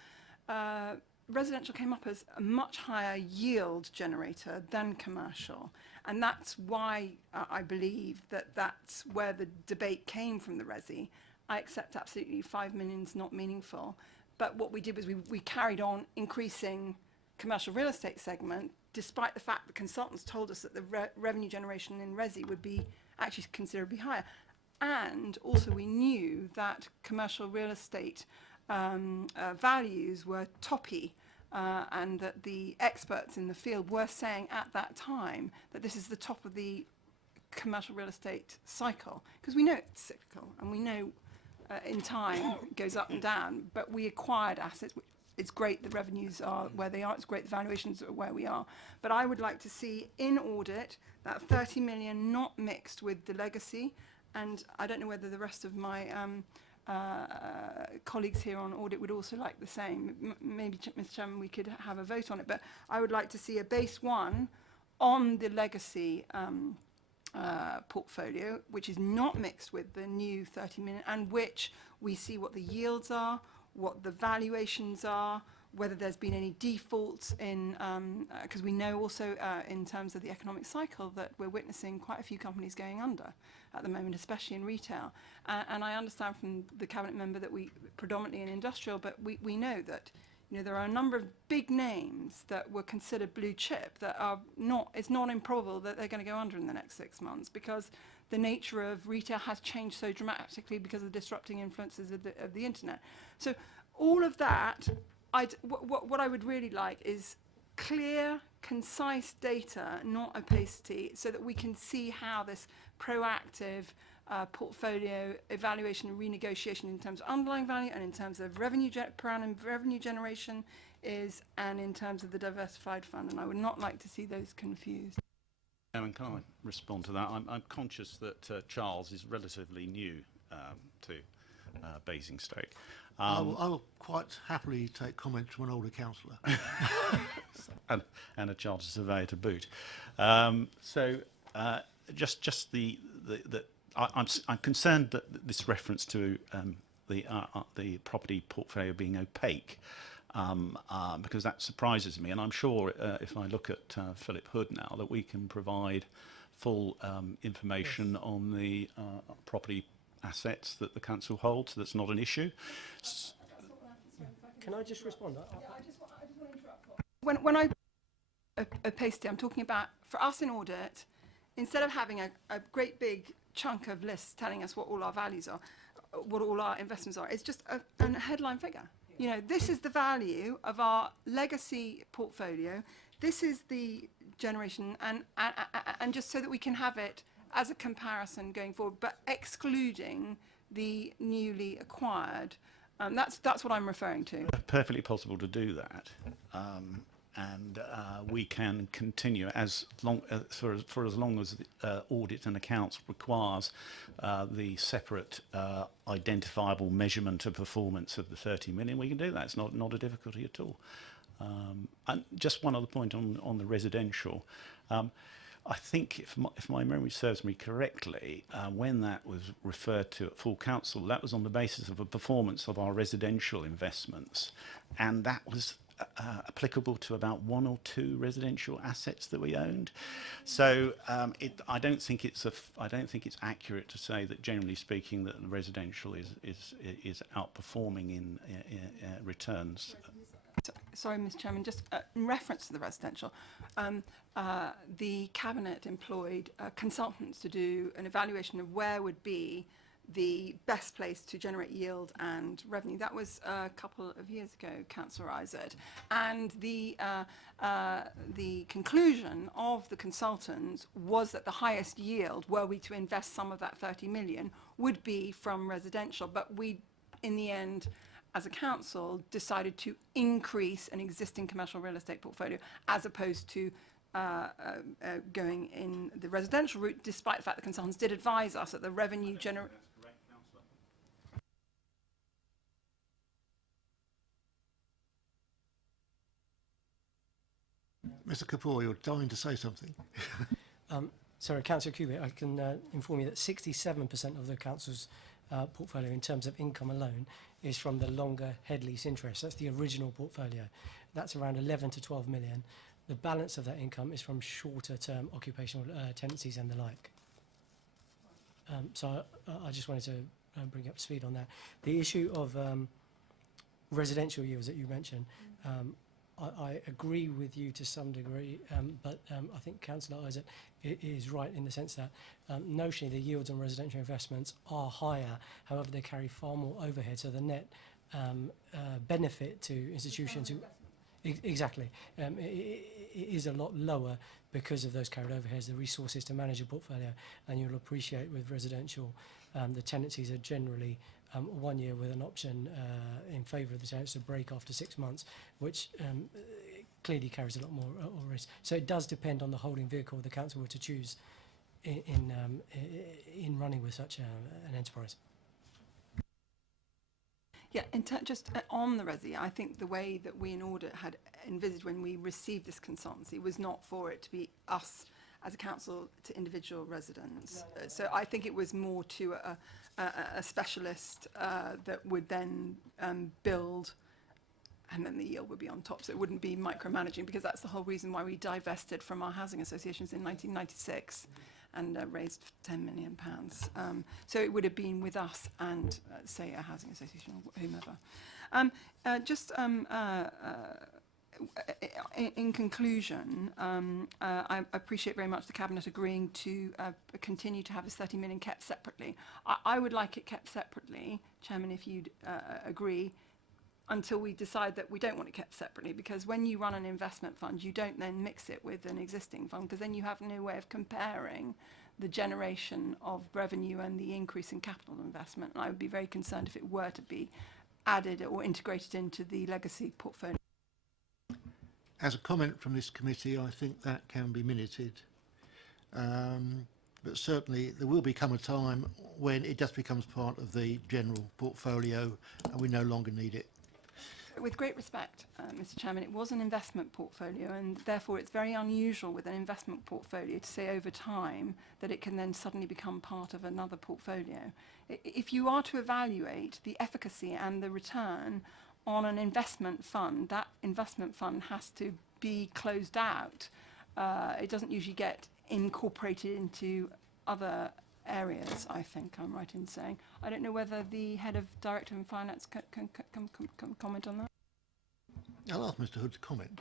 residential came up as a much higher yield generator than commercial. And that's why I believe that that's where the debate came from the Resi. I accept absolutely 5 million's not meaningful. But what we did was we carried on increasing commercial real estate segment, despite the fact that consultants told us that the revenue generation in Resi would be actually considerably higher. And also we knew that commercial real estate values were toppy, and that the experts in the field were saying at that time that this is the top of the commercial real estate cycle, because we know it's cyclical and we know in time it goes up and down, but we acquired assets. It's great the revenues are where they are, it's great the valuations are where we are, but I would like to see in audit that 30 million not mixed with the legacy. And I don't know whether the rest of my colleagues here on audit would also like the same. Maybe, Mr. Chairman, we could have a vote on it, but I would like to see a base one on the legacy portfolio, which is not mixed with the new 30 million, and which we see what the yields are, what the valuations are, whether there's been any defaults in, because we know also in terms of the economic cycle that we're witnessing quite a few companies going under at the moment, especially in retail. And I understand from the Cabinet member that we predominantly in industrial, but we know that there are a number of big names that were considered blue chip that are not, it's not improbable that they're going to go under in the next 6 months, because the nature of retail has changed so dramatically because of the disrupting influences of the internet. So all of that, what I would really like is clear, concise data, not opacity, so that we can see how this proactive portfolio evaluation and renegotiation in terms of underlying value and in terms of revenue per annum revenue generation is, and in terms of the diversified fund. And I would not like to see those confused. Can I respond to that? I'm conscious that Charles is relatively new to Basingstoke. I will quite happily take comments from an older councillor. and a chartered surveyor to boot. Just I'm concerned that this reference to the property portfolio being opaque, because that surprises me, and I'm sure if I look at Philip Hood now, that we can provide full information on the property assets that the council holds. That's not an issue. Can I just respond? I just want to interrupt. When I opacity, I'm talking about, for us in audit, instead of having a great big chunk of lists telling us what all our values are, what all our investments are, it's just a headline figure. This is the value of our legacy portfolio. This is the generation, and just so that we can have it as a comparison going forward, but excluding the newly acquired. That's what I'm referring to. Perfectly possible to do that, and we can continue for as long as audit and accounts requires the separate identifiable measurement of performance of the 30 million. We can do that. It's not a difficulty at all. And just one other point on the residential. I think if my memory serves me correctly, when that was referred to at full council, that was on the basis of a performance of our residential investments, and that was applicable to about 1 or 2 residential assets that we owned. So I don't think it's accurate to say that, generally speaking, that the residential is outperforming in returns. Sorry, Mr. Chairman, just in reference to the residential, the Cabinet employed consultants to do an evaluation of where would be the best place to generate yield and revenue. That was a couple of years ago, Councillor Isaac. And the conclusion of the consultants was that the highest yield, were we to invest some of that 30 million, would be from residential. But we, in the end, as a council, decided to increase an existing commercial real estate portfolio as opposed to going in the residential route, despite the fact that consultants did advise us that the revenue generation. Mr Kapoor, you're dying to say something. Sorry, Councillor Cubitt, I can inform you that 67% of the council's portfolio in terms of income alone is from the longer head lease interest. That's the original portfolio. That's around 11 to 12 million. The balance of that income is from shorter term occupational tenancies and the like. So I just wanted to bring up to speed on that. The issue of residential yields that you mentioned, I agree with you to some degree, but I think Councillor Isaac is right in the sense that notionally the yields on residential investments are higher, however they carry far more overhead, so the net benefit to institutions who... Exactly. It is a lot lower because of those carried overheads, the resources to manage a portfolio, and you'll appreciate with residential, the tenancies are generally 1 year with an option in favour of the tenants to break after 6 months, which clearly carries a lot more risk. So it does depend on the holding vehicle the council were to choose in running with such an enterprise. Yeah, just on the resi, I think the way that we in Audit had envisaged when we received this consultancy was not for it to be us as a council to individual residents. So I think it was more to a specialist that would then build, and then the yield would be on top. So it wouldn't be micromanaging, because that's the whole reason why we divested from our housing associations in 1996 and raised £10 million. So it would have been with us and, say, a housing association or whomever. In conclusion, I appreciate very much the Cabinet agreeing to continue to have this 30 million kept separately. I would like it kept separately, Chairman, if you'd agree, until we decide that we don't want it kept separately, because when you run an investment fund, you don't then mix it with an existing fund, because then you have no way of comparing the generation of revenue and the increase in capital investment. And I would be very concerned if it were to be added or integrated into the legacy portfolio. As a comment from this committee, I think that can be minuted. But certainly there will become a time when it just becomes part of the general portfolio and we no longer need it. With great respect, Mr. Chairman, it was an investment portfolio, and therefore it's very unusual with an investment portfolio to say over time that it can then suddenly become part of another portfolio. If you are to evaluate the efficacy and the return on an investment fund, that investment fund has to be closed out. It doesn't usually get incorporated into other areas, I think I'm right in saying. I don't know whether the head of Director of Finance can comment on that. I'll ask Mr Hood to comment.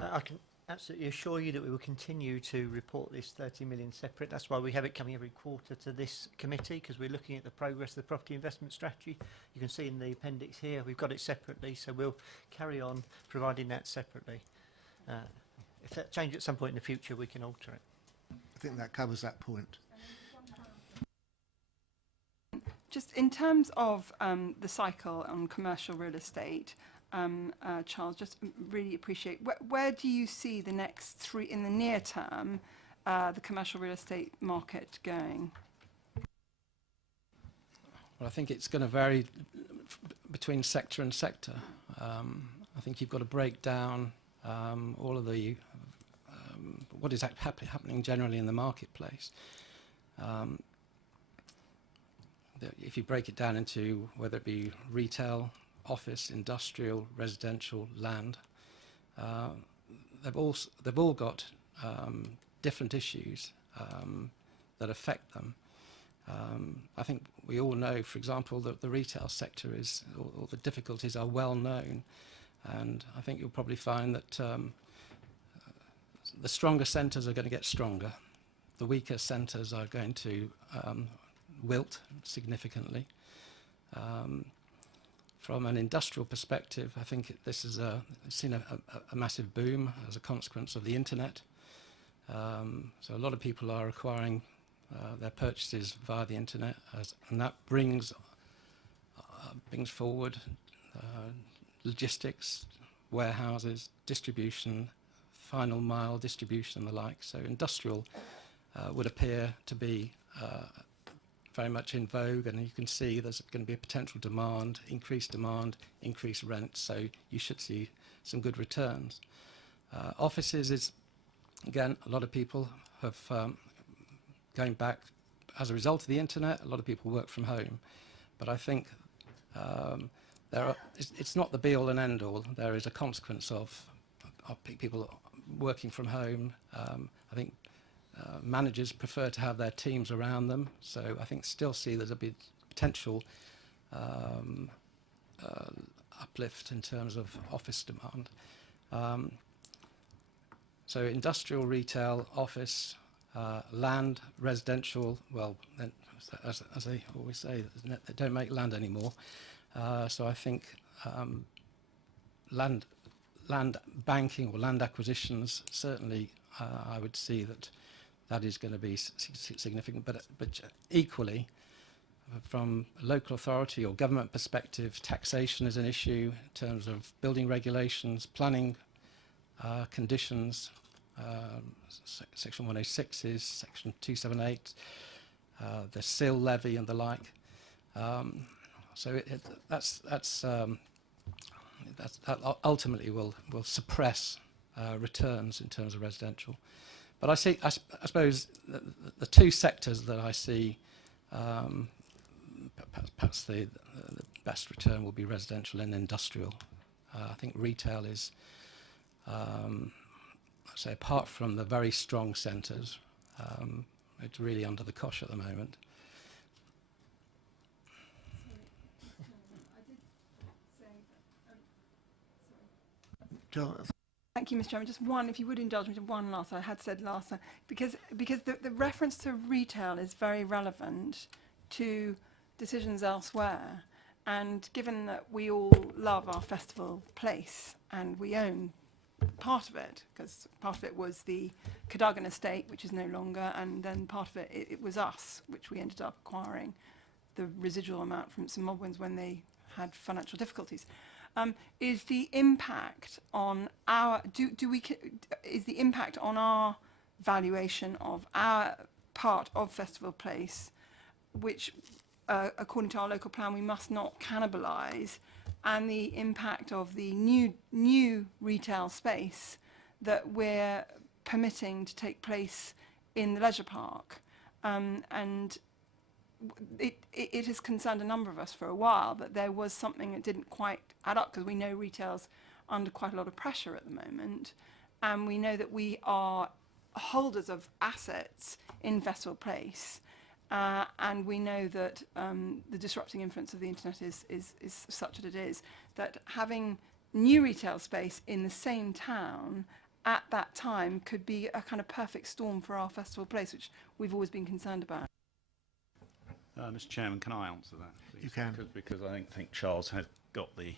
I can absolutely assure you that we will continue to report this 30 million separate. That's why we have it coming every quarter to this committee, because we're looking at the progress of the property investment strategy. You can see in the appendix here, we've got it separately, so we'll carry on providing that separately. If that changes at some point in the future, we can alter it. I think that covers that point. Just in terms of the cycle on commercial real estate, Charles, just really appreciate, where do you see the next three, in the near term, the commercial real estate market going? Well, I think it's going to vary between sector and sector. I think you've got to break down all of the what is happening generally in the marketplace. If you break it down into whether it be retail, office, industrial, residential, land, they've all got different issues that affect them. I think we all know, for example, that the retail sector is, or the difficulties are well known, and I think you'll probably find that the stronger centres are going to get stronger. The weaker centres are going to wilt significantly. From an industrial perspective, I think this is seen a massive boom as a consequence of the internet. So a lot of people are acquiring their purchases via the internet, and that brings forward logistics, warehouses, distribution, final mile distribution and the like. So industrial would appear to be very much in vogue, and you can see there's going to be a potential demand, increased rent, so you should see some good returns. Offices is, again, a lot of people have, going back as a result of the internet, a lot of people work from home. But I think it's not the be-all and end-all. There is a consequence of people working from home. I think managers prefer to have their teams around them. So I think still see there's a big potential uplift in terms of office demand. So industrial, retail, office, land, residential, well, then, as they always say, they don't make land anymore. So I think land banking or land acquisitions, certainly I would see that is going to be significant. But equally, from a local authority or government perspective, taxation is an issue in terms of building regulations, planning conditions, Section 106s, Section 278, the sill levy and the like. So that ultimately will suppress returns in terms of residential. But I suppose the two sectors that I see perhaps the best return will be residential and industrial. I think retail is, say, apart from the very strong centres, it's really under the cosh at the moment. Thank you, Mr. Chairman. Just one, if you would indulge me to one last, I had said last time, because the reference to retail is very relevant to decisions elsewhere. And given that we all love our festival place and we own part of it, because part of it was the Cadogan estate, which is no longer, and then part of it was us, which we ended up acquiring the residual amount from St Modwyn's when they had financial difficulties. Is the impact on our is the impact on our valuation of our part of Festival Place, which according to our local plan we must not cannibalise, and the impact of the new retail space that we're permitting to take place in the leisure park, and it has concerned a number of us for a while that there was something that didn't quite add up, because we know retail's under quite a lot of pressure at the moment, and we know that we are holders of assets in Festival Place, and we know that the disrupting influence of the internet is such that it is, that having new retail space in the same town at that time could be a kind of perfect storm for our Festival Place, which we've always been concerned about. Mr. Chairman, can I answer that, please? You can. Because I think Charles has got the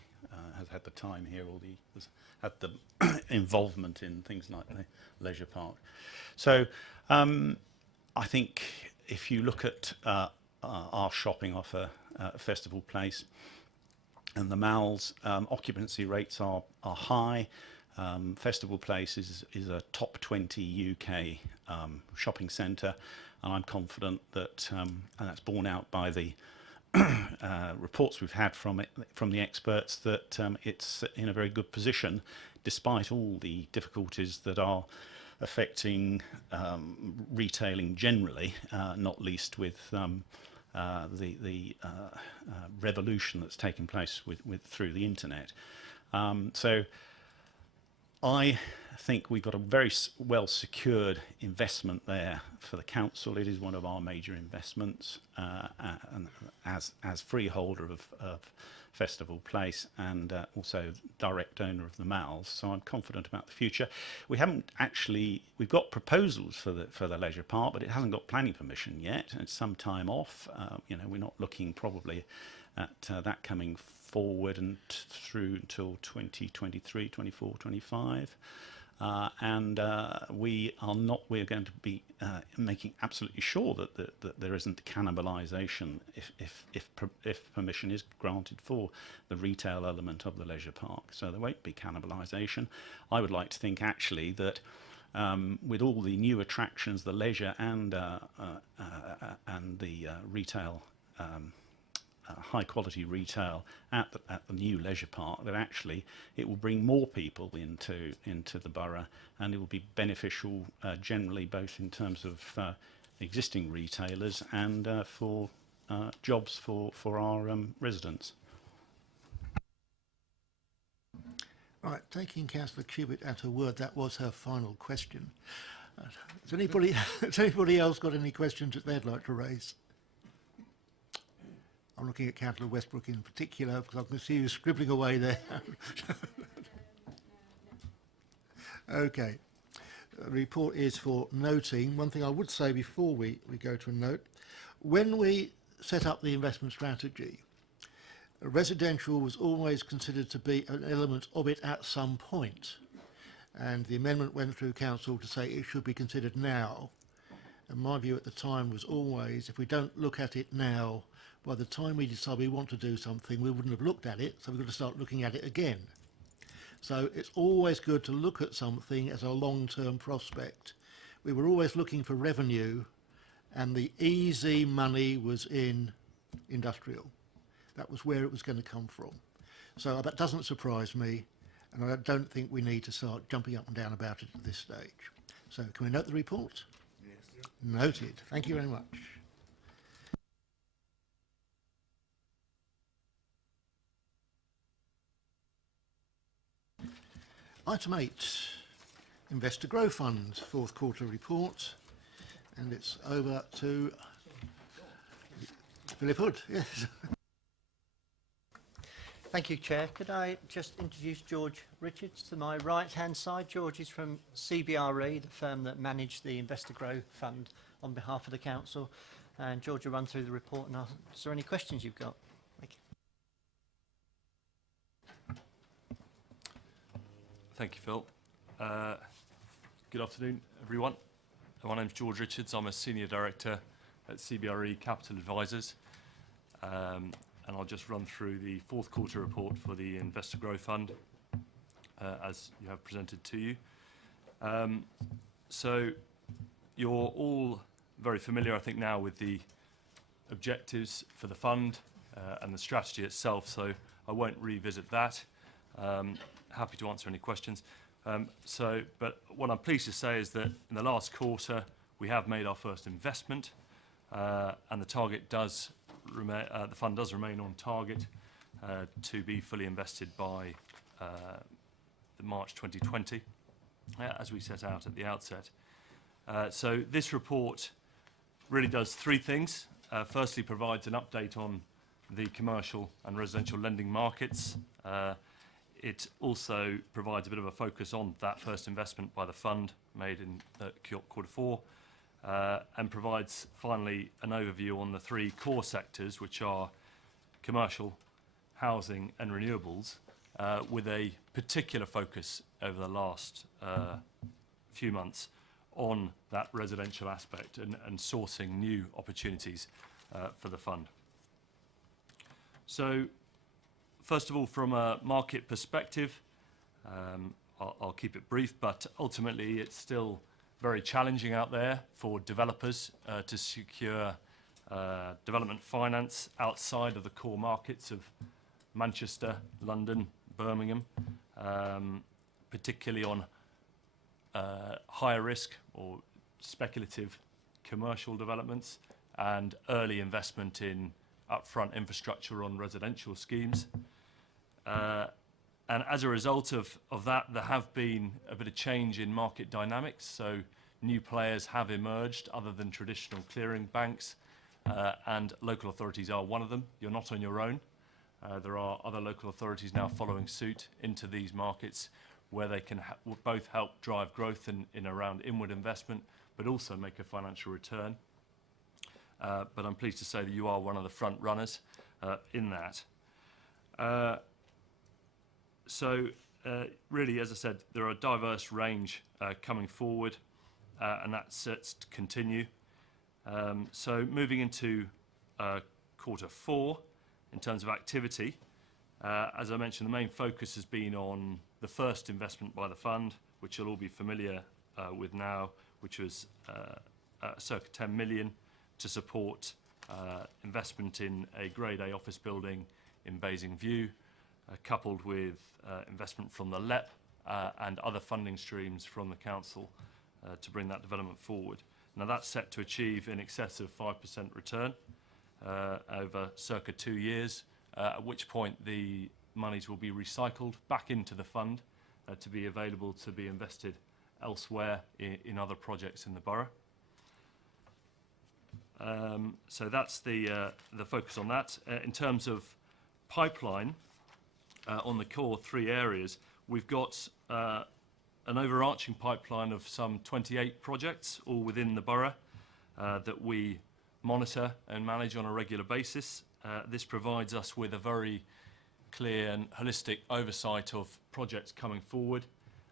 has had the time here, or has had the involvement in things like the leisure park. So I think if you look at our shopping offer at Festival Place and the malls, occupancy rates are high. Festival Place is a top 20 UK shopping centre, and I'm confident that, and that's borne out by the reports we've had from the experts, that it's in a very good position, despite all the difficulties that are affecting retailing generally, not least with the revolution that's taking place through the internet. So I think we've got a very well secured investment there for the council. It is one of our major investments, and as freeholder of Festival Place, and also direct owner of the malls. So I'm confident about the future. We've got proposals for the leisure park, but it hasn't got planning permission yet. It's some time off. We're not looking probably at that coming forward and through until 2023, 24, 25. And we're going to be making absolutely sure that there isn't cannibalisation if permission is granted for the retail element of the leisure park. So there won't be cannibalisation. I would like to think actually that with all the new attractions, the leisure and the retail high quality retail at the new leisure park, that actually it will bring more people into the borough, and it will be beneficial generally, both in terms of existing retailers and for jobs for our residents. Right, taking Councillor Cubitt at her word, that was her final question. Has anybody else got any questions that they'd like to raise? I'm looking at Councillor Westbrook in particular because I can see you scribbling away there. Okay. The report is for noting. One thing I would say before we go to a note, when we set up the investment strategy, residential was always considered to be an element of it at some point. And the amendment went through council to say it should be considered now. And my view at the time was always, if we don't look at it now, by the time we decide we want to do something, we wouldn't have looked at it, so we've got to start looking at it again. So it's always good to look at something as a long-term prospect. We were always looking for revenue, and the easy money was in industrial. That was where it was going to come from. So that doesn't surprise me, and I don't think we need to start jumping up and down about it at this stage. So can we note the report? Yes. Noted. Thank you very much. Item 8, Investor Grow Fund, fourth quarter report, and it's over to Philip Hood. Yes. Thank you, Chair. Could I just introduce George Richards to my right-hand side? George is from CBRE, the firm that managed the Investor Grow Fund on behalf of the council. And George will run through the report and answer any questions you've got. Thank you. Thank you, Phil. Good afternoon, everyone. My name's George Richards. I'm a Senior Director at CBRE Capital Advisors. And I'll just run through the fourth quarter report for the Investor Grow Fund, as you have presented to you. So you're all very familiar, I think, now with the objectives for the fund and the strategy itself, so I won't revisit that. Happy to answer any questions. But what I'm pleased to say is that in the last quarter, we have made our first investment, and the target does remain, the fund does remain on target to be fully invested by March 2020, as we set out at the outset. So this report really does three things. Firstly, provides an update on the commercial and residential lending markets. It also provides a bit of a focus on that first investment by the fund made in quarter four, and provides finally an overview on the three core sectors, which are commercial, housing and renewables, with a particular focus over the last few months on that residential aspect and sourcing new opportunities for the fund. So first of all, from a market perspective, I'll keep it brief, but ultimately it's still very challenging out there for developers to secure development finance outside of the core markets of Manchester, London, Birmingham, particularly on higher risk or speculative commercial developments and early investment in upfront infrastructure on residential schemes. And as a result of that, there have been a bit of change in market dynamics. So new players have emerged other than traditional clearing banks, and local authorities are one of them. You're not on your own. There are other local authorities now following suit into these markets where they can both help drive growth in around inward investment, but also make a financial return. But I'm pleased to say that you are one of the front runners in that. So really, as I said, there are a diverse range coming forward, and that's set to continue. So moving into quarter four, in terms of activity, as I mentioned, the main focus has been on the first investment by the fund, which you'll all be familiar with now, which was circa 10 million to support investment in a Grade A office building in Basingview, coupled with investment from the LEP and other funding streams from the council to bring that development forward. Now that's set to achieve in excess of 5% return over circa 2 years, at which point the monies will be recycled back into the fund to be available to be invested elsewhere in other projects in the borough. So that's the focus on that. In terms of pipeline, on the core 3 areas, we've got an overarching pipeline of some 28 projects, all within the borough, that we monitor and manage on a regular basis. This provides us with a very clear and holistic oversight of projects coming forward,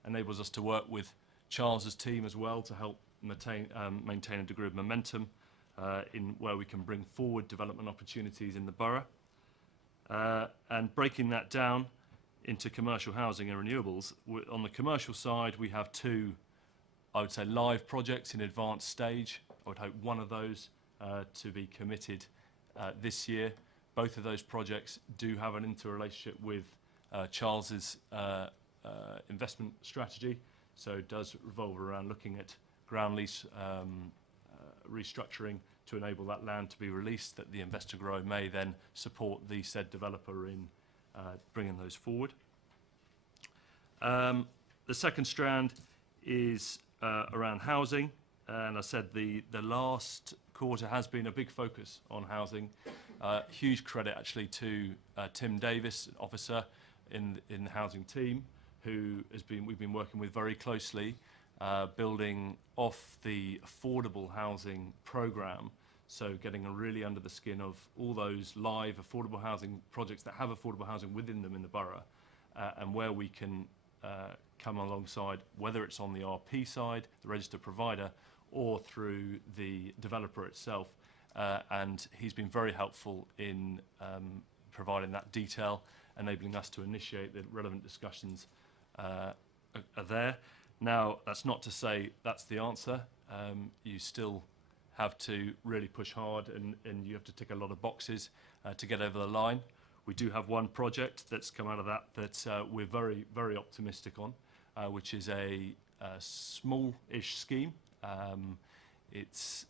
enables us to work with Charles's team as well to help maintain a degree of momentum in where we can bring forward development opportunities in the borough. And breaking that down into commercial housing and renewables, on the commercial side we have 2, I would say, live projects in advanced stage. I would hope one of those to be committed this year. Both of those projects do have an interrelationship with Charles's investment strategy, so it does revolve around looking at ground lease restructuring to enable that land to be released, that the investor grow may then support the said developer in bringing those forward. The second strand is around housing, and I said the last quarter has been a big focus on housing. Huge credit actually to Tim Davis, officer in the housing team, who we've been working with very closely, building off the affordable housing programme. So getting really under the skin of all those live affordable housing projects that have affordable housing within them in the borough, and where we can come alongside, whether it's on the RP side, the registered provider, or through the developer itself. And he's been very helpful in providing that detail, enabling us to initiate the relevant discussions are there. Now, that's not to say that's the answer. You still have to really push hard, and you have to tick a lot of boxes to get over the line. We do have one project that's come out of that we're very, very optimistic on, which is a small-ish scheme. It's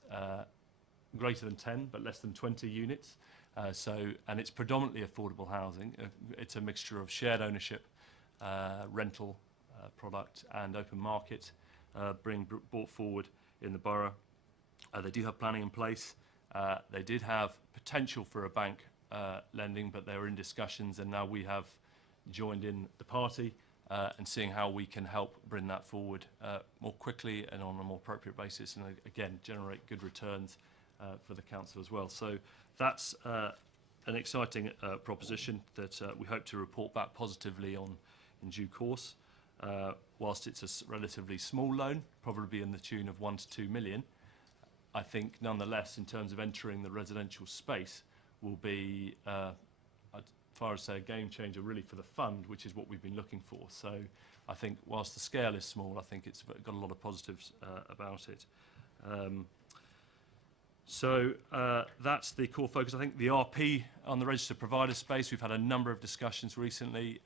greater than 10, but less than 20 units. And it's predominantly affordable housing. It's a mixture of shared ownership, rental product, and open market brought forward in the borough. They do have planning in place. They did have potential for a bank lending, but they were in discussions, and now we have joined in the party and seeing how we can help bring that forward more quickly and on a more appropriate basis, and again generate good returns for the council as well. So that's an exciting proposition that we hope to report back positively on in due course. Whilst it's a relatively small loan, probably in the tune of 1 to 2 million, I think nonetheless, in terms of entering the residential space, will be, as far as say, a game changer really for the fund, which is what we've been looking for. So I think whilst the scale is small, I think it's got a lot of positives about it. So that's the core focus. I think the RP on the registered provider space, we've had a number of discussions recently.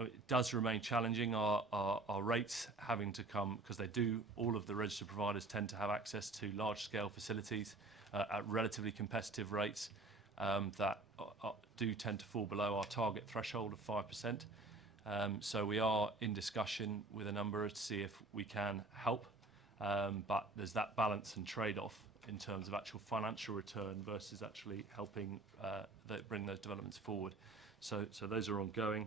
It does remain challenging, our rates having to come, because all of the registered providers tend to have access to large-scale facilities at relatively competitive rates that do tend to fall below our target threshold of 5%. So we are in discussion with a number to see if we can help, but there's that balance and trade-off in terms of actual financial return versus actually helping bring those developments forward. So those are ongoing.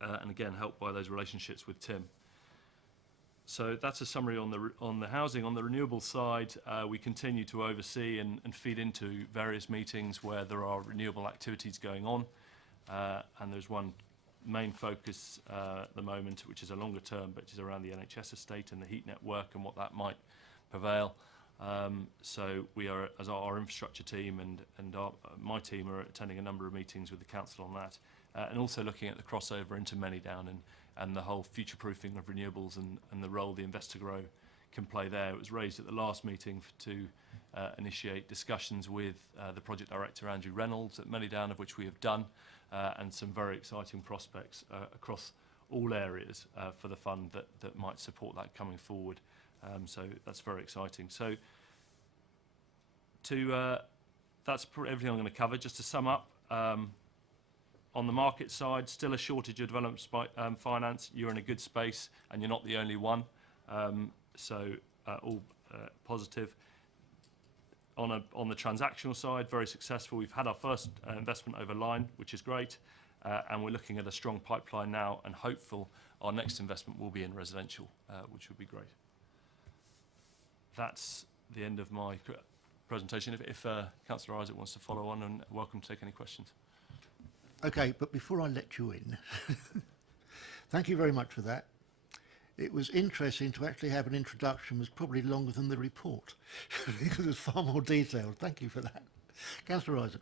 And again, helped by those relationships with Tim. So that's a summary on the housing. On the renewable side, we continue to oversee and feed into various meetings where there are renewable activities going on. And there's one main focus at the moment, which is a longer term, but is around the NHS estate and the heat network and what that might prevail. So we are, as our infrastructure team and my team, are attending a number of meetings with the council on that. And also looking at the crossover into Manydown and the whole future-proofing of renewables and the role the investor grow can play there. It was raised at the last meeting to initiate discussions with the project director, Andrew Reynolds, at Mellydown, of which we have done, and some very exciting prospects across all areas for the fund that might support that coming forward. So that's very exciting. So that's everything I'm going to cover. Just to sum up, on the market side, still a shortage of development finance. You're in a good space, and you're not the only one. So all positive. On the transactional side, very successful. We've had our first investment over line, which is great, and we're looking at a strong pipeline now, and hopeful our next investment will be in residential, which would be great. That's the end of my presentation. If Councillor Isaac wants to follow on, and welcome to take any questions. Okay, but before I let you in, thank you very much for that. It was interesting to actually have an introduction was probably longer than the report because it's far more detailed. Thank you for that. Councillor Isaac.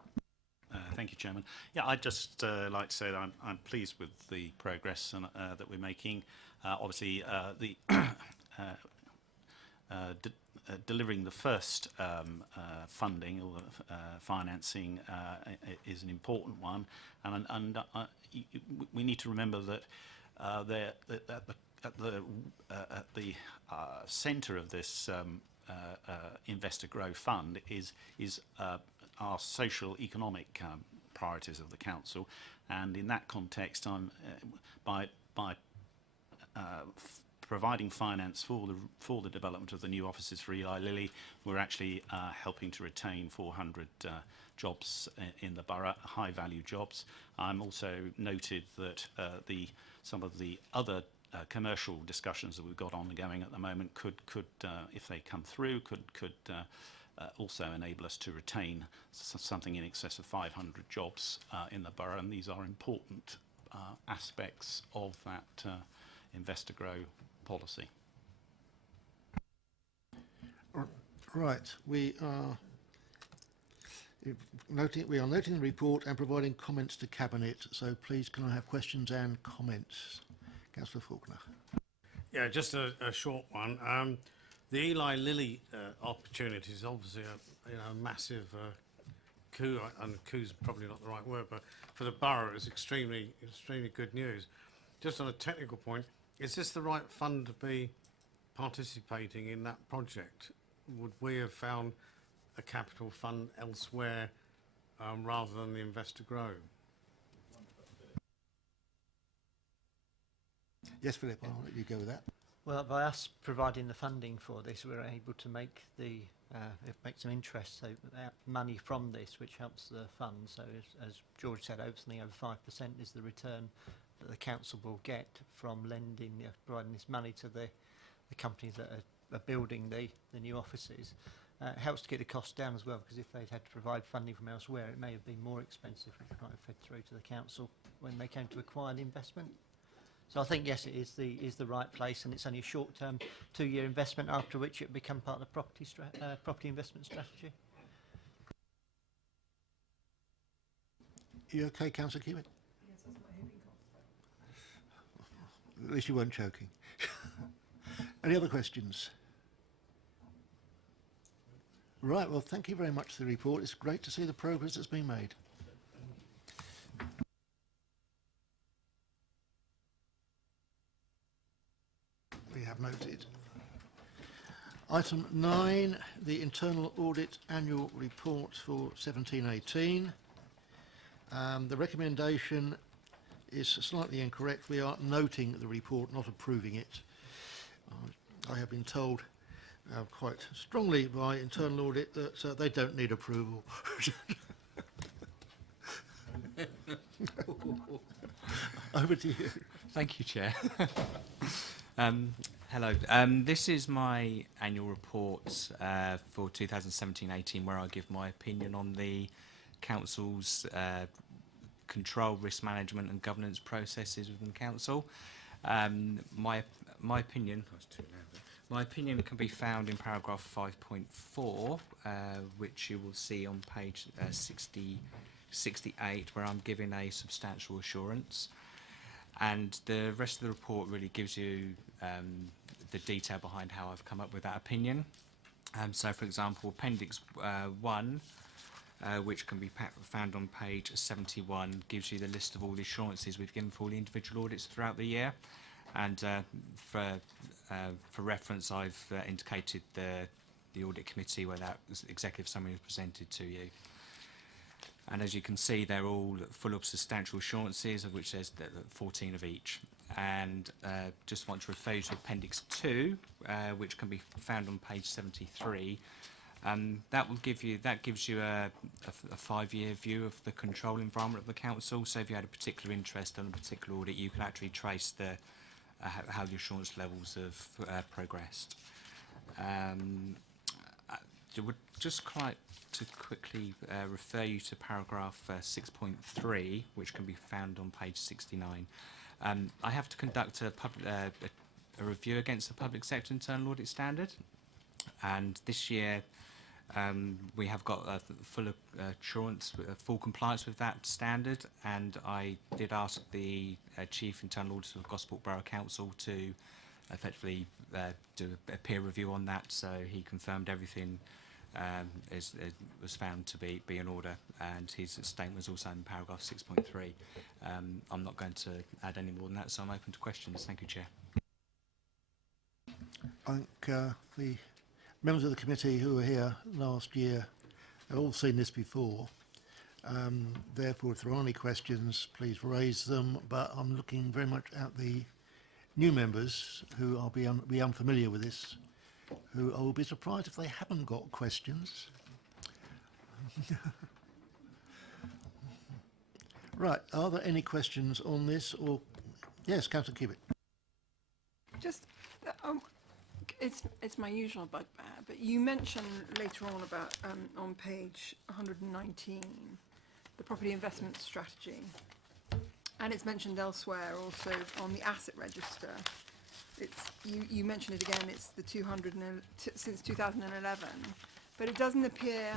Thank you, Chairman. Yeah, I'd just like to say that I'm pleased with the progress that we're making. Obviously, the delivering the first funding or financing is an important one, and we need to remember that at the centre of this Investor Grow Fund is our social economic priorities of the council, and in that context, by providing finance for the development of the new offices for Eli Lilly, we're actually helping to retain 400 jobs in the borough, high-value jobs. I'm also noted that some of the other commercial discussions that we've got ongoing at the moment could if they come through, could also enable us to retain something in excess of 500 jobs in the borough, and these are important aspects of that Investor Grow policy. Right, we are noting the report and providing comments to Cabinet. So please, can I have questions and comments? Councillor Faulkner. Yeah, just a short one. The Eli Lilly opportunity is obviously a massive coup, and coup's probably not the right word, but for the borough it's extremely good news. Just on a technical point, is this the right fund to be participating in that project? Would we have found a capital fund elsewhere rather than the Investor Grow? Yes, Philip, I'll let you go with that. Well, by us providing the funding for this, we're able to make some interest, so money from this, which helps the fund. So as George said, over 5% is the return that the council will get from lending, providing this money to the companies that are building the new offices. It helps to get the cost down as well, because if they'd had to provide funding from elsewhere, it may have been more expensive, which might have fed through to the council when they came to acquire the investment. So I think, yes, it is the right place, and it's only a short-term 2-year investment, after which it will become part of the property investment strategy. You okay, Councillor Kewitt? Yes, that's my hoping. At least you weren't choking. Any other questions? Right, well, thank you very much for the report. It's great to see the progress that's been made. We have noted. Item 9, the Internal Audit Annual Report for 17/18. The recommendation is slightly incorrect. We are noting the report, not approving it. I have been told quite strongly by Internal Audit that they don't need approval. Over to you. Thank you, Chair. Hello. This is my annual report for 2017-18, where I give my opinion on the Council's control, risk management and governance processes within the Council. My opinion can be found in paragraph 5.4, which you will see on page 68, where I'm giving a substantial assurance. And the rest of the report really gives you the detail behind how I've come up with that opinion. So, for example, Appendix 1, which can be found on page 71, gives you the list of all the assurances we've given for all the individual audits throughout the year. And for reference, I've indicated the audit committee where that executive summary was presented to you. And as you can see, they're all full of substantial assurances, of which there's 14 of each. And just want to refer you to Appendix 2, which can be found on page 73. That gives you a 5-year view of the control environment of the council. So if you had a particular interest in a particular audit, you could actually trace how the assurance levels have progressed. I would just like to quickly refer you to paragraph 6.3, which can be found on page 69. I have to conduct a review against the public sector internal audit standard, and this year we have got full assurance, full compliance with that standard, and I did ask the Chief Internal Auditor of Gosport Borough Council to effectively do a peer review on that, so he confirmed everything was found to be in order, and his statement was also in paragraph 6.3. I'm not going to add any more than that, so I'm open to questions. Thank you, Chair. I think the members of the committee who were here last year have all seen this before. Therefore, if there are any questions, please raise them. But I'm looking very much at the new members who will be unfamiliar with this, who I will be surprised if they haven't got questions. Right, are there any questions on this? Or yes, Councillor Cubitt. Just, it's my usual bugbear, but you mentioned later on about on page 119 the property investment strategy, and it's mentioned elsewhere also on the asset register. It's you mentioned it again. It's the 200 since 2011, but it doesn't appear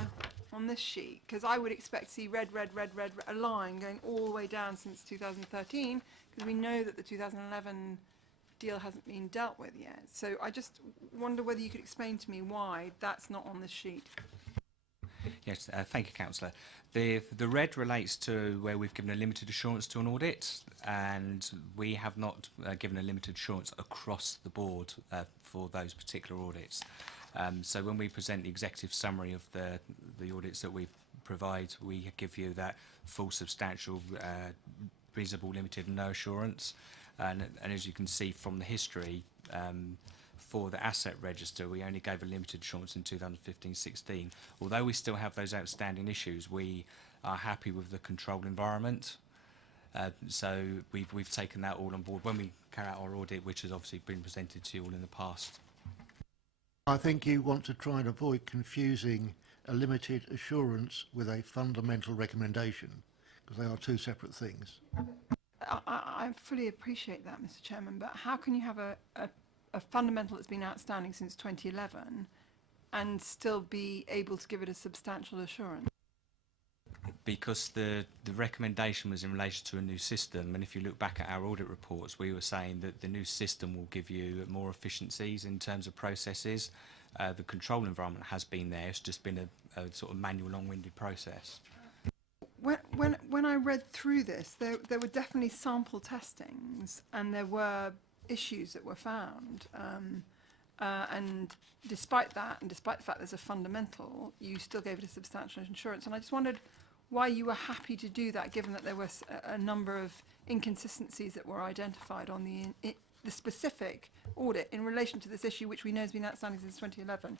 on this sheet, because I would expect to see red, a line going all the way down since 2013, because we know that the 2011 deal hasn't been dealt with yet. So I just wonder whether you could explain to me why that's not on this sheet. Yes, thank you, Councillor. The red relates to where we've given a limited assurance to an audit, and we have not given a limited assurance across the board for those particular audits. So when we present the executive summary of the audits that we provide, we give you that full, substantial, reasonable, limited, no assurance. And as you can see from the history, for the asset register, we only gave a limited assurance in 2015-16. Although we still have those outstanding issues, we are happy with the control environment. So we've taken that all on board when we carry out our audit, which has obviously been presented to you all in the past. I think you want to try and avoid confusing a limited assurance with a fundamental recommendation, because they are two separate things. I fully appreciate that, Mr. Chairman, but how can you have a fundamental that's been outstanding since 2011 and still be able to give it a substantial assurance? Because the recommendation was in relation to a new system, and if you look back at our audit reports, we were saying that the new system will give you more efficiencies in terms of processes. The control environment has been there, it's just been a sort of manual, long-winded process. When I read through this, there were definitely sample testings, and there were issues that were found. And despite that, and despite the fact there's a fundamental, you still gave it a substantial insurance. And I just wondered why you were happy to do that, given that there was a number of inconsistencies that were identified on the specific audit in relation to this issue, which we know has been outstanding since 2011.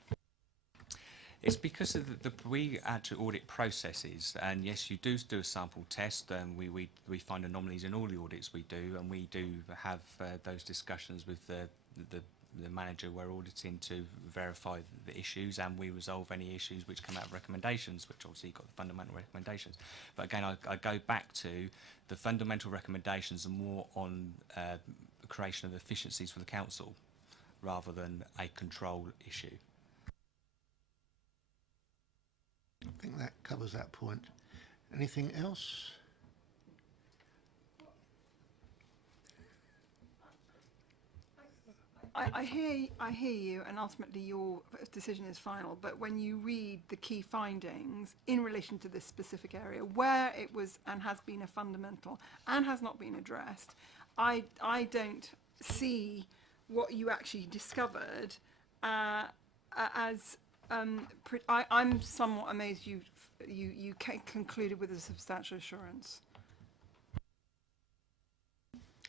It's because of we actually audit processes, and yes, you do a sample test, and we find anomalies in all the audits we do, and we do have those discussions with the manager we're auditing to verify the issues, and we resolve any issues which come out of recommendations, which obviously got the fundamental recommendations. But again, I go back to the fundamental recommendations are more on the creation of efficiencies for the council rather than a control issue. I think that covers that point. Anything else? I hear you, and ultimately your decision is final. But when you read the key findings in relation to this specific area, where it was and has been a fundamental and has not been addressed, I don't see what you actually discovered as. I'm somewhat amazed you concluded with a substantial assurance.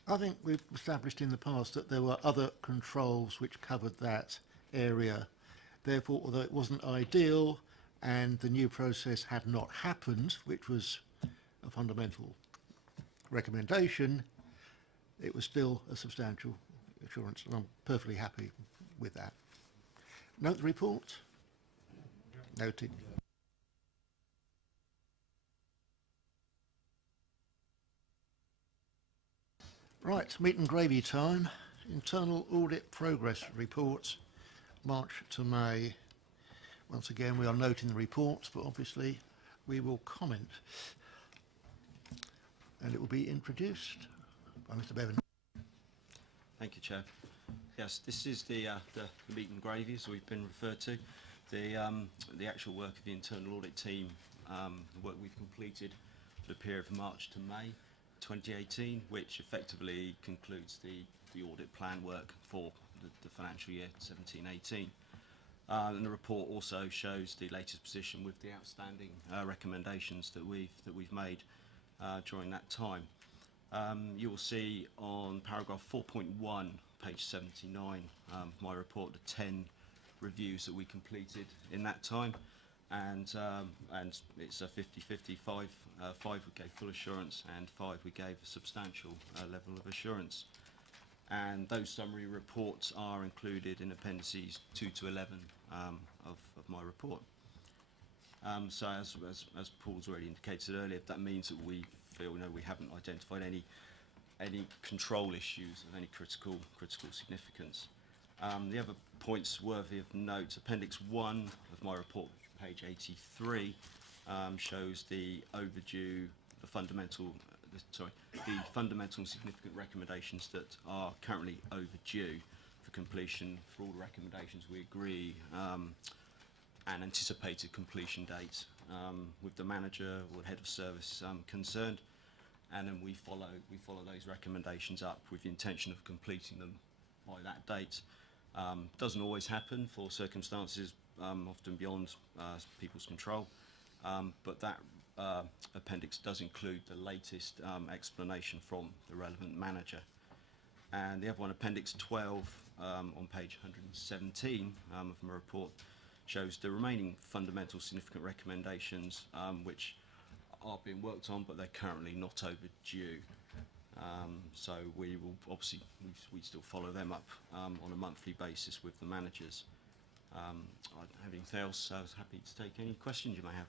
I think we've established in the past that there were other controls which covered that area. Therefore, although it wasn't ideal and the new process had not happened, which was a fundamental recommendation, it was still a substantial assurance, and I'm perfectly happy with that. Note the report. Noted. Right, meat and gravy time. Internal audit progress report, March to May. Once again, we are noting the reports, but obviously we will comment. And it will be introduced by Mr. Bevan. Thank you, Chair. Yes, this is the meat and gravy, as we've been referred to. The actual work of the internal audit team, the work we've completed for the period from March to May 2018, which effectively concludes the audit plan work for the financial year 17-18. And the report also shows the latest position with the outstanding recommendations that we've made during that time. You will see on paragraph 4.1, page 79, my report, the 10 reviews that we completed in that time, and it's a 50-50. Five we gave full assurance, and 5 we gave a substantial level of assurance. And those summary reports are included in appendices 2 to 11 of my report. So as Paul's already indicated earlier, that means that we feel we haven't identified any control issues of any critical significance. The other points worthy of note, appendix 1 of my report, page 83, shows the fundamental and significant recommendations that are currently overdue for completion for all the recommendations we agree, and anticipated completion date with the manager or head of service concerned, and then we follow those recommendations up with the intention of completing them by that date. Doesn't always happen for circumstances often beyond people's control, but that appendix does include the latest explanation from the relevant manager. And the other one, appendix 12 on page 117 of my report, shows the remaining fundamental significant recommendations which are being worked on, but they're currently not overdue. So we will obviously we still follow them up on a monthly basis with the managers. I don't have anything else. I was happy to take any questions you may have.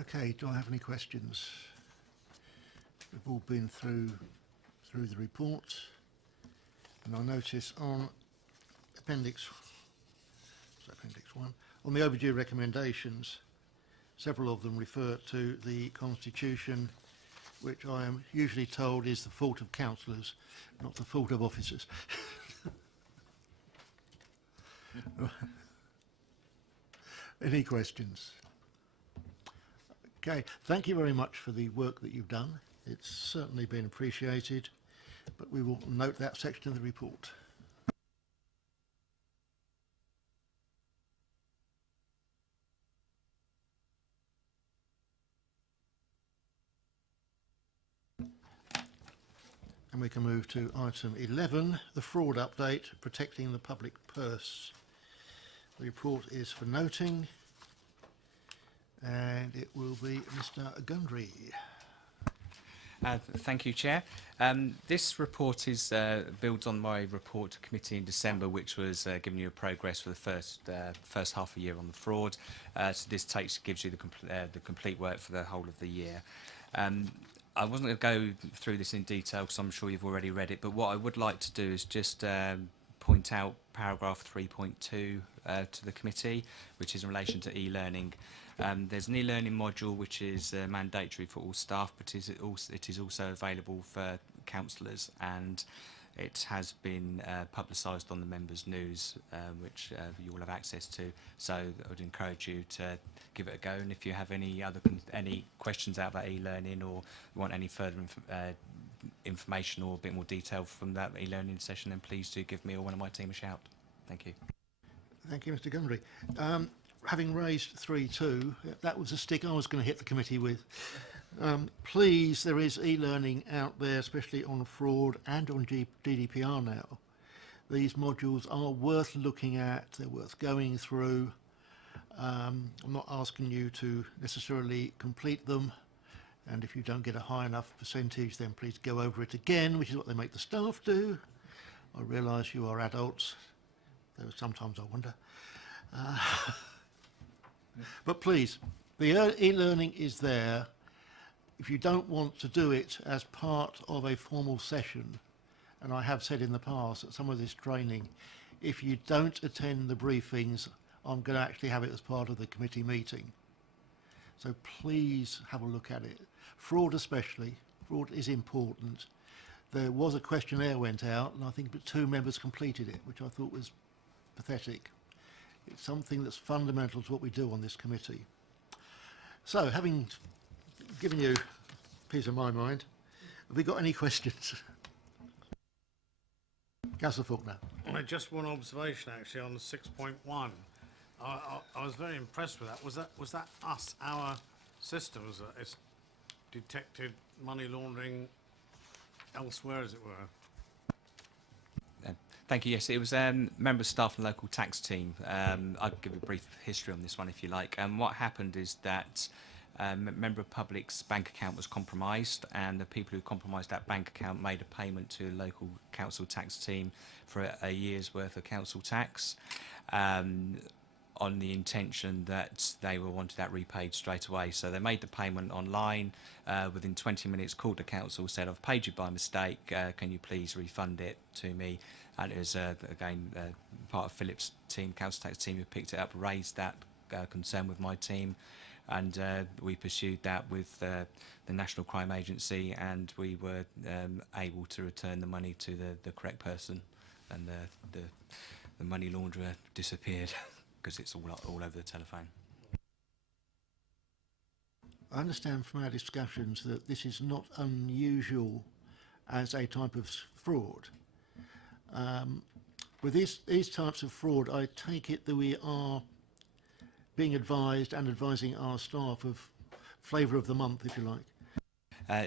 Okay, do I have any questions? We've all been through the report, and I notice on appendix 1, on the overdue recommendations, several of them refer to the Constitution, which I am usually told is the fault of councillors, not the fault of officers. Any questions? Okay, thank you very much for the work that you've done. It's certainly been appreciated, but we will note that section of the report. And we can move to item 11, the fraud update, protecting the public purse. The report is for noting, and it will be Mr. Gundry. Thank you, Chair. This report is builds on my report to committee in December, which was giving you a progress for the first half a year on the fraud. So this gives you the complete work for the whole of the year. I wasn't going to go through this in detail because I'm sure you've already read it, but what I would like to do is just point out paragraph 3.2 to the committee, which is in relation to e-learning. There's an e-learning module which is mandatory for all staff, but it is also available for councillors, and it has been publicised on the members' news, which you will have access to. So I would encourage you to give it a go. And if you have any questions out about e-learning, or want any further information or a bit more detail from that e-learning session, then please do give me or one of my team a shout. Thank you. Thank you, Mr. Gundry. Having raised 3.2, that was a stick I was going to hit the committee with. Please, there is e-learning out there, especially on fraud and on GDPR now. These modules are worth looking at, they're worth going through. I'm not asking you to necessarily complete them, and if you don't get a high enough percentage, then please go over it again, which is what they make the staff do. I realise you are adults, though sometimes I wonder. But please, the e-learning is there. If you don't want to do it as part of a formal session, and I have said in the past that some of this training, if you don't attend the briefings, I'm going to actually have it as part of the committee meeting. So please have a look at it. Fraud especially, fraud is important. There was a questionnaire went out, and I think 2 members completed it, which I thought was pathetic. It's something that's fundamental to what we do on this committee. So, having given you a piece of my mind, have we got any questions? Councillor Faulkner. Just one observation actually on 6.1. I was very impressed with that. Was that our system? Was that it's detected money laundering elsewhere, as it were? Thank you. Yes, it was member of staff and local tax team. I'll give a brief history on this one if you like. What happened is that member of public's bank account was compromised, and the people who compromised that bank account made a payment to the local council tax team for a year's worth of council tax, on the intention that they wanted that repaid straight away. So they made the payment online. Within 20 minutes, called the council, said, "I've paid you by mistake. Can you please refund it to me?" And it was again part of Philip's team, council tax team, who picked it up, raised that concern with my team, and we pursued that with the National Crime Agency, and we were able to return the money to the correct person, and the money launderer disappeared because it's all over the telephone. I understand from our discussions that this is not unusual as a type of fraud. With these types of fraud, I take it that we are being advised and advising our staff of flavour of the month, if you like.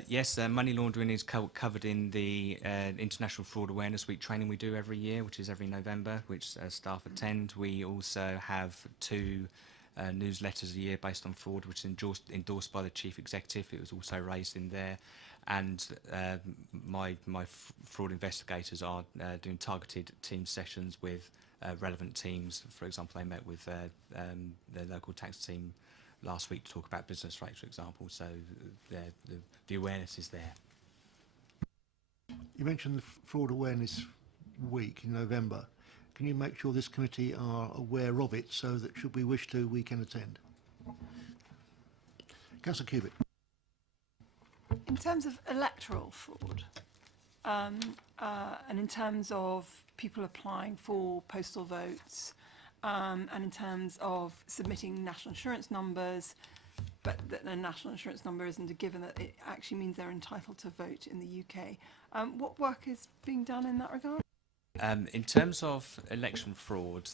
Yes, money laundering is covered in the International Fraud Awareness Week training we do every year, which is every November, which staff attend. We also have 2 newsletters a year based on fraud, which is endorsed by the Chief Executive. It was also raised in there. And my fraud investigators are doing targeted team sessions with relevant teams. For example, they met with the local tax team last week to talk about business rates, for example. So the awareness is there. You mentioned the Fraud Awareness Week in November. Can you make sure this committee are aware of it so that should we wish to, we can attend? Councillor Cubitt. In terms of electoral fraud, and in terms of people applying for postal votes, and in terms of submitting national insurance numbers, but that the national insurance number isn't a given, that it actually means they're entitled to vote in the UK. What work is being done in that regard? In terms of election fraud,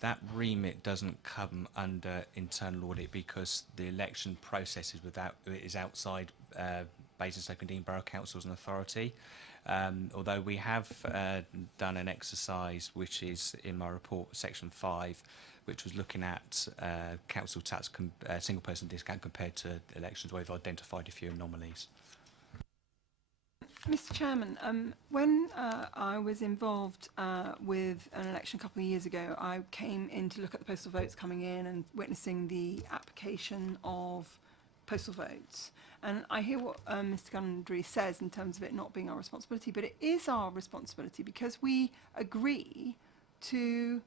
that remit doesn't come under internal audit because the election process is outside Basingstoke and Dean Borough Councils and Authority. Although we have done an exercise which is in my report, section 5, which was looking at council tax single person discount compared to elections, where we've identified a few anomalies. Mr. Chairman, when I was involved with an election a couple of years ago, I came in to look at the postal votes coming in and witnessing the application of postal votes. And I hear what Mr. Gundry says in terms of it not being our responsibility, but it is our responsibility because we agree to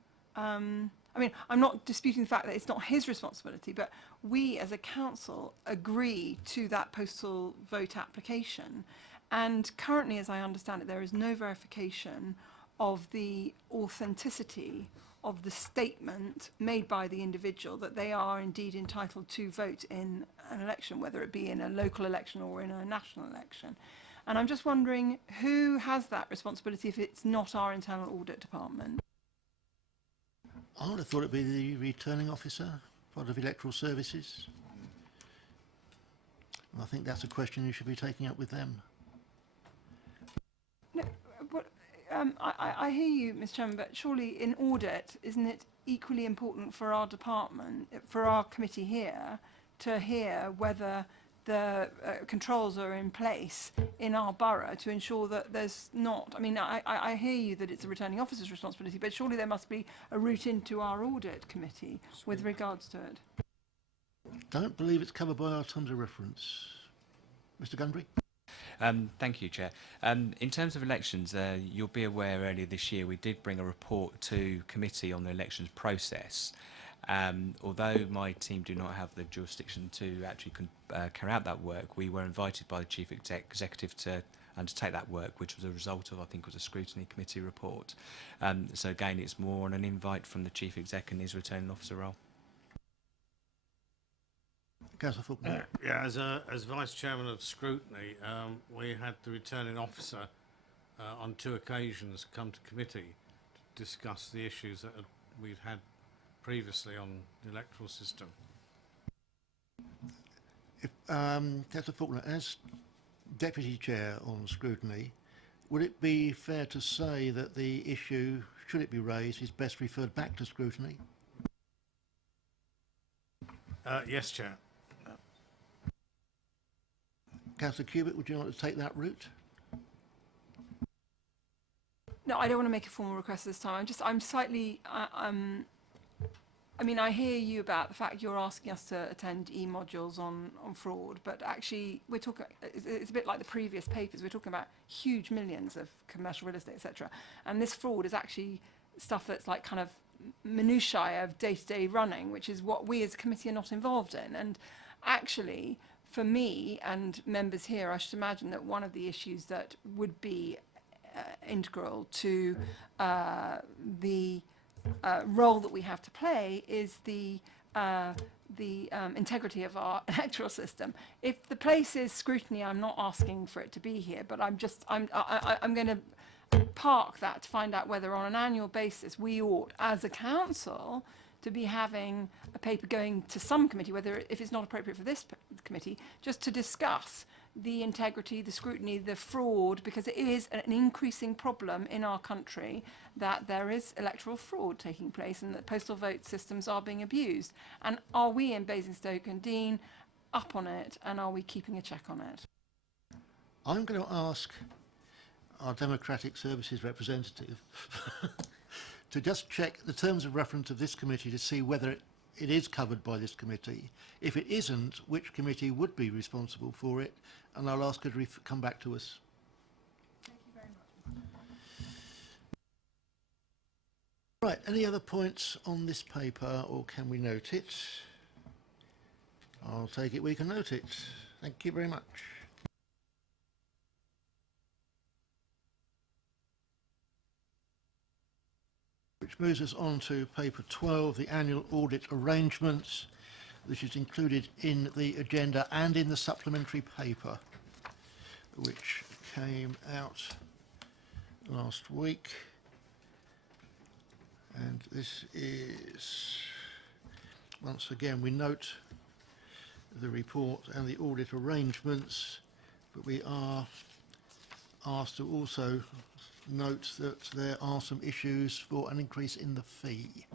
I mean, I'm not disputing the fact that it's not his responsibility, but we as a council agree to that postal vote application. And currently, as I understand it, there is no verification of the authenticity of the statement made by the individual that they are indeed entitled to vote in an election, whether it be in a local election or in a national election. And I'm just wondering who has that responsibility if it's not our internal audit department? I would have thought it'd be the returning officer, part of electoral services. And I think that's a question you should be taking up with them. No, but I hear you, Mr. Chairman, but surely in audit, isn't it equally important for our department, for our committee here, to hear whether the controls are in place in our borough to ensure that there's not, I mean, I hear you that it's a returning officer's responsibility, but surely there must be a route into our audit committee with regards to it. Don't believe it's covered by our terms of reference. Mr. Gundry? Thank you, Chair. In terms of elections, you'll be aware earlier this year we did bring a report to committee on the elections process. Although my team do not have the jurisdiction to actually carry out that work, we were invited by the Chief Executive to undertake that work, which was a result of, I think, was a scrutiny committee report. So again, it's more on an invite from the Chief Exec in his returning officer role. Councillor Faulkner? Yeah, as Vice Chairman of Scrutiny, we had the returning officer on 2 occasions come to committee to discuss the issues that we've had previously on the electoral system. If, Councillor Faulkner, as Deputy Chair on Scrutiny, would it be fair to say that the issue, should it be raised, is best referred back to Scrutiny? Yes, Chair. Councillor Cubitt, would you like to take that route? No, I don't want to make a formal request this time. I'm slightly, I mean, I hear you about the fact you're asking us to attend e-modules on fraud, but actually we're talking, it's a bit like the previous papers, we're talking about huge millions of commercial real estate, etc. And this fraud is actually stuff that's like kind of minutiae of day-to-day running, which is what we as a committee are not involved in. And actually, for me and members here, I should imagine that one of the issues that would be integral to the role that we have to play is the integrity of our electoral system. If the place is scrutiny, I'm not asking for it to be here, but I'm going to park that to find out whether on an annual basis we ought, as a council, to be having a paper going to some committee, whether if it's not appropriate for this committee, just to discuss the integrity, the scrutiny, the fraud, because it is an increasing problem in our country that there is electoral fraud taking place and that postal vote systems are being abused. And are we in Basingstoke and Dean up on it, and are we keeping a check on it? I'm going to ask our Democratic Services representative to just check the terms of reference of this committee to see whether it is covered by this committee. If it isn't, which committee would be responsible for it? And I'll ask her to come back to us. Thank you very much. Right, any other points on this paper, or can we note it? I'll take it we can note it. Thank you very much. Which moves us on to paper 12, the annual audit arrangements, which is included in the agenda and in the supplementary paper, which came out last week. And this is, once again, we note the report and the audit arrangements, but we are asked to also note that there are some issues for an increase in the fee.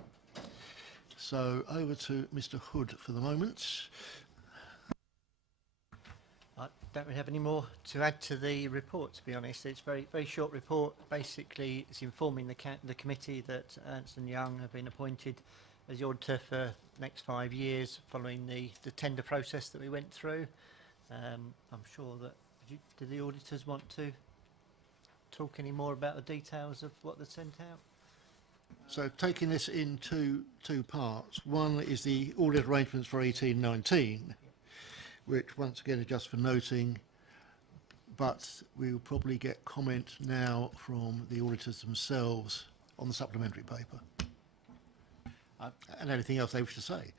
So over to Mr. Hood for the moment. I don't really have any more to add to the report, to be honest. It's a very short report. Basically, it's informing the committee that Ernst & Young have been appointed as the auditor for the next 5 years following the tender process that we went through. I'm sure that, do the auditors want to talk any more about the details of what they sent out? So taking this in two parts. One is the audit arrangements for 1819, which once again are just for noting, but we will probably get comment now from the auditors themselves on the supplementary paper. And anything else they wish to say.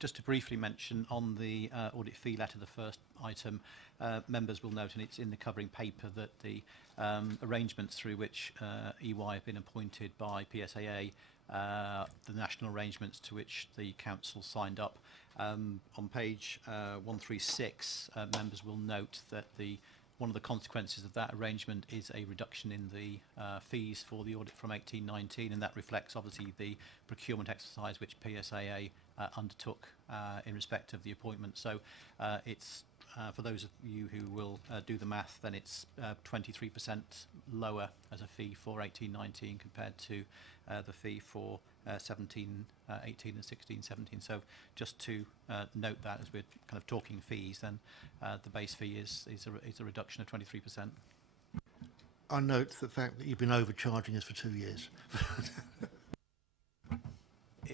Just to briefly mention on the audit fee letter, the first item, members will note, and it's in the covering paper, that the arrangements through which EY have been appointed by PSAA, the national arrangements to which the council signed up. On page 136, members will note that one of the consequences of that arrangement is a reduction in the fees for the audit from 1819, and that reflects obviously the procurement exercise which PSAA undertook in respect of the appointment. So it's, for those of you who will do the math, then it's 23% lower as a fee for 1819 compared to the fee for 17, 18 and 16, 17. So just to note that as we're kind of talking fees, then the base fee is a reduction of 23%. I note the fact that you've been overcharging us for 2 years.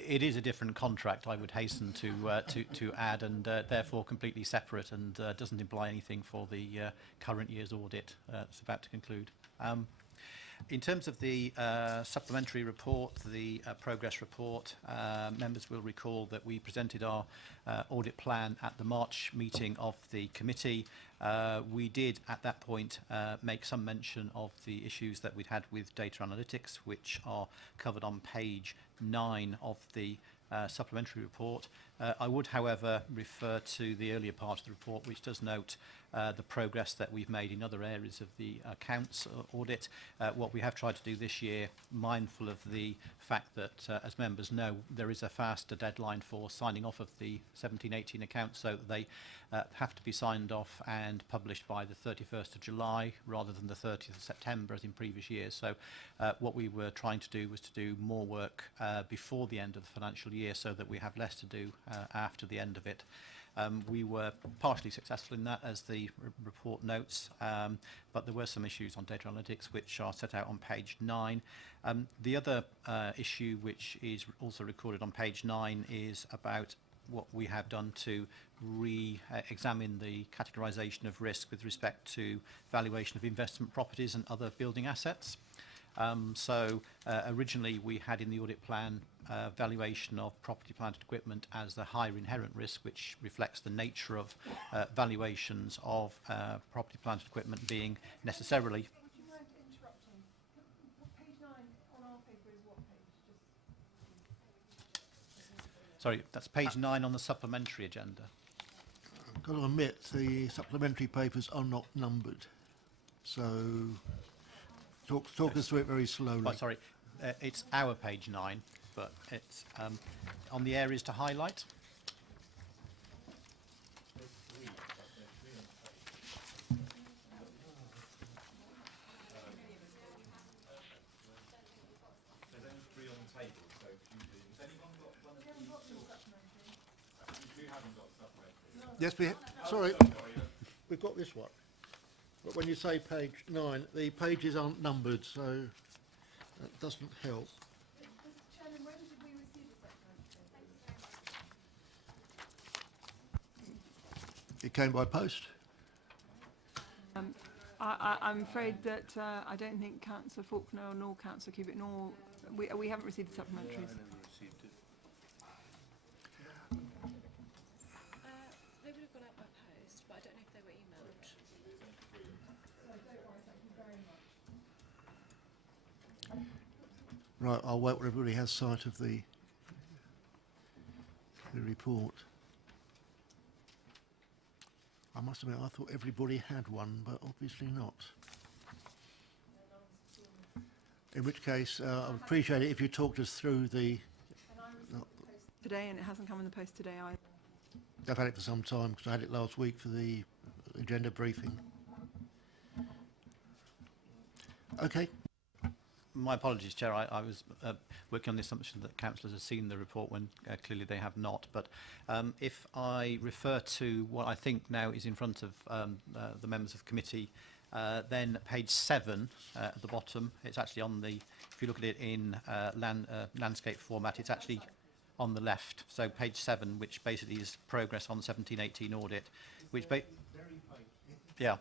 It is a different contract, I would hasten to add, and therefore completely separate, and doesn't imply anything for the current year's audit that's about to conclude. In terms of the supplementary report, the progress report, members will recall that we presented our audit plan at the March meeting of the committee. We did at that point make some mention of the issues that we'd had with data analytics, which are covered on page 9 of the supplementary report. I would, however, refer to the earlier part of the report, which does note the progress that we've made in other areas of the accounts audit. What we have tried to do this year, mindful of the fact that, as members know, there is a faster deadline for signing off of the 17-18 accounts, so they have to be signed off and published by the 31st of July rather than the 30th of September as in previous years. So what we were trying to do was to do more work before the end of the financial year so that we have less to do after the end of it. We were partially successful in that, as the report notes, but there were some issues on data analytics which are set out on page 9. The other issue, which is also recorded on page 9, is about what we have done to re-examine the categorisation of risk with respect to valuation of investment properties and other building assets. Originally we had in the audit plan valuation of property, plant and equipment as the higher inherent risk, which reflects the nature of valuations of property, plant and equipment being necessarily... Would you mind interrupting? Page 9 on our paper is what page? Sorry, that's page 9 on the supplementary agenda. I've got to admit, the supplementary papers are not numbered. So talk us through it very slowly. Oh, sorry, it's our page 9, but it's on the areas to highlight. Yes, sorry, we've got this one. But when you say page 9, the pages aren't numbered, so that doesn't help. Chairman, when did we receive the supplementary? It came by post. I'm afraid that I don't think Councillor Faulkner nor Councillor Cubitt nor we haven't received the supplementaries. They would have gone out by post, but I don't know if they were emailed. Right, I'll wait till everybody has sight of the report. I must admit, I thought everybody had one, but obviously not. In which case, I would appreciate it if you talked us through the... Today, and it hasn't come in the post today either. I've had it for some time because I had it last week for the agenda briefing. Okay. My apologies, Chair. I was working on the assumption that councillors have seen the report when clearly they have not. But if I refer to what I think now is in front of the members of committee, then page 7 at the bottom, it's actually on the, if you look at it in landscape format, it's actually on the left. So page 7, which basically is progress on 17-18 audit, which yeah.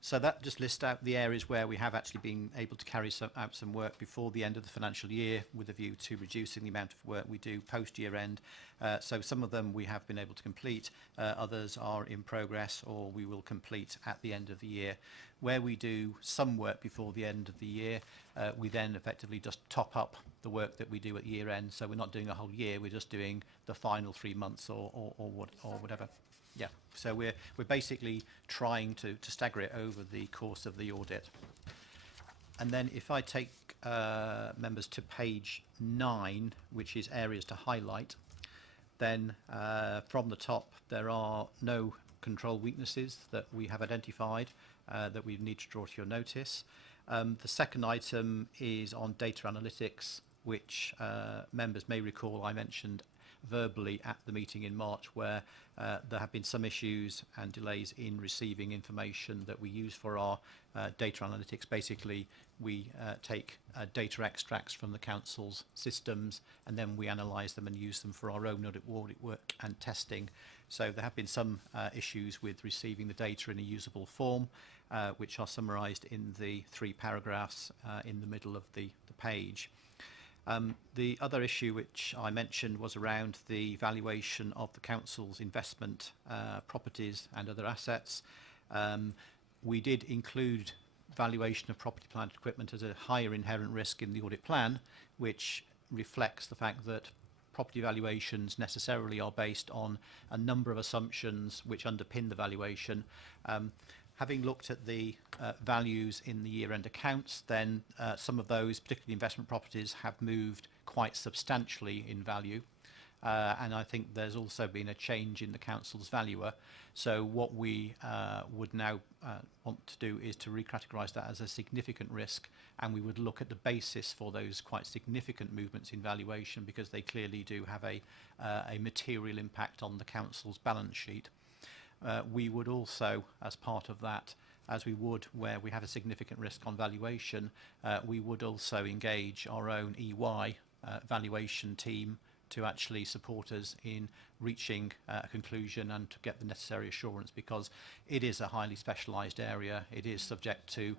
So that just lists out the areas where we have actually been able to carry out some work before the end of the financial year with a view to reducing the amount of work we do post-year end. So some of them we have been able to complete, others are in progress or we will complete at the end of the year. Where we do some work before the end of the year, we then effectively just top up the work that we do at year end. So we're not doing a whole year, we're just doing the final 3 months or whatever. Yeah, so we're basically trying to stagger it over the course of the audit. And then if I take members to page 9, which is areas to highlight, then from the top there are no control weaknesses that we have identified that we need to draw to your notice. The second item is on data analytics, which members may recall I mentioned verbally at the meeting in March, where there have been some issues and delays in receiving information that we use for our data analytics. Basically, we take data extracts from the council's systems and then we analyse them and use them for our own audit work and testing. So there have been some issues with receiving the data in a usable form, which are summarised in the 3 paragraphs in the middle of the page. The other issue which I mentioned was around the valuation of the council's investment properties and other assets. We did include valuation of property, plant, equipment as a higher inherent risk in the audit plan, which reflects the fact that property valuations necessarily are based on a number of assumptions which underpin the valuation. Having looked at the values in the year-end accounts, then some of those, particularly investment properties, have moved quite substantially in value. And I think there's also been a change in the council's valuer. So what we would now want to do is to recategorise that as a significant risk, and we would look at the basis for those quite significant movements in valuation, because they clearly do have a material impact on the council's balance sheet. We would also, as part of that, as we would where we have a significant risk on valuation, we would also engage our own EY valuation team to actually support us in reaching a conclusion and to get the necessary assurance, because it is a highly specialised area. It is subject to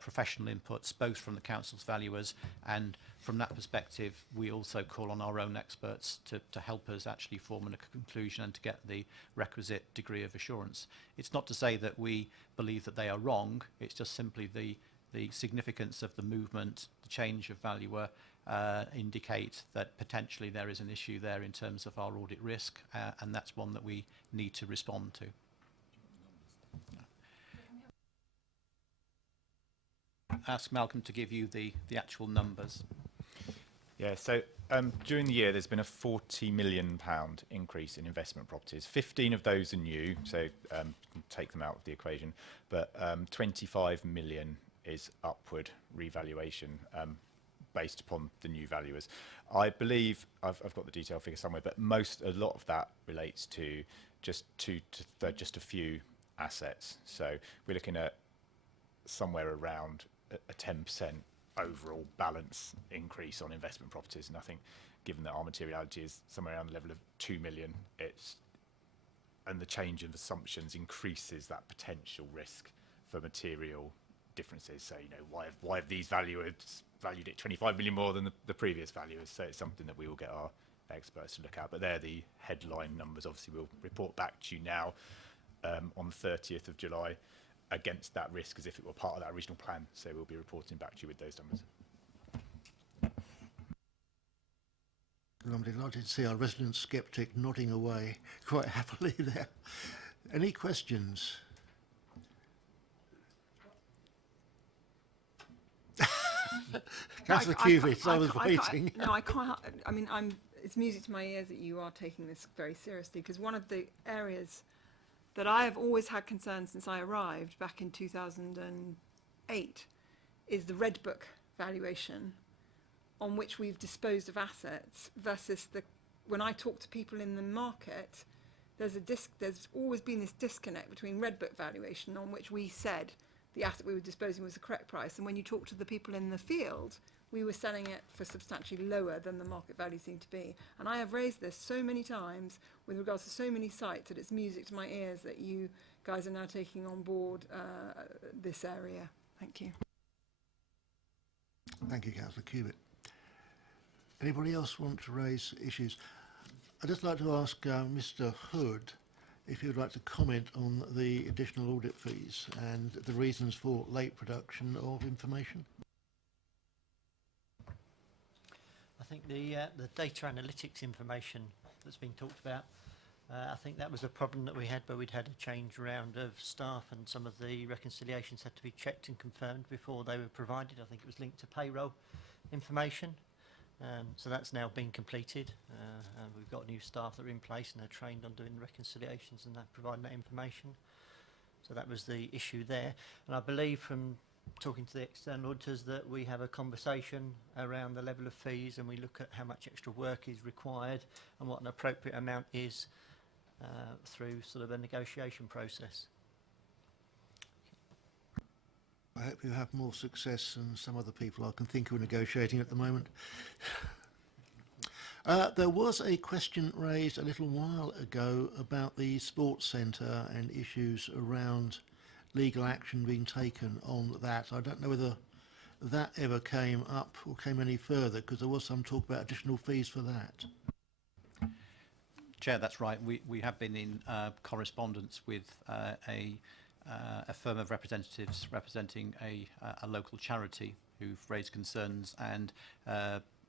professional inputs, both from the council's valuers, and from that perspective we also call on our own experts to help us actually form a conclusion and to get the requisite degree of assurance. It's not to say that we believe that they are wrong, it's just simply the significance of the movement, the change of valuer, indicate that potentially there is an issue there in terms of our audit risk, and that's one that we need to respond to. Ask Malcolm to give you the actual numbers. Yeah, so during the year there's been a £40 million increase in investment properties. 15 of those are new, so take them out of the equation, but 25 million is upward revaluation based upon the new valuers. I believe I've got the detailed figure somewhere, but a lot of that relates to just a few assets. So we're looking at somewhere around a 10% overall balance increase on investment properties, and I think given that our materiality is somewhere around the level of 2 million, and the change of assumptions increases that potential risk for material differences. So, you know, why have these valuers valued it 25 million more than the previous valuers? So it's something that we will get our experts to look at, but they're the headline numbers. Obviously we'll report back to you now on the 30th of July against that risk as if it were part of that original plan, so we'll be reporting back to you with those numbers. I'm delighted to see our resident sceptic nodding away quite happily there. Any questions? Councillor Cubitt, I was waiting. No, I can't. I mean, it's music to my ears that you are taking this very seriously, because one of the areas that I have always had concerns since I arrived back in 2008 is the Red Book valuation on which we've disposed of assets versus when I talk to people in the market, there's always been this disconnect between Red Book valuation, on which we said the asset we were disposing was the correct price, and when you talk to the people in the field, we were selling it for substantially lower than the market value seemed to be. And I have raised this so many times with regards to so many sites that it's music to my ears that you guys are now taking on board this area. Thank you. Thank you, Councillor Cubitt. Anybody else want to raise issues? I'd just like to ask Mr. Hood if he would like to comment on the additional audit fees and the reasons for late production of information. I think the data analytics information that's been talked about, I think that was a problem that we had where we'd had a change round of staff and some of the reconciliations had to be checked and confirmed before they were provided. I think it was linked to payroll information. So that's now been completed. And we've got new staff that are in place and they're trained on doing the reconciliations and that, providing that information. So that was the issue there. And I believe from talking to the external auditors that we have a conversation around the level of fees and we look at how much extra work is required and what an appropriate amount is through sort of a negotiation process. I hope you have more success than some other people I can think of negotiating at the moment. There was a question raised a little while ago about the sports centre and issues around legal action being taken on that. I don't know whether that ever came up or came any further, because there was some talk about additional fees for that. Chair, that's right. We have been in correspondence with a firm of representatives representing a local charity who've raised concerns, and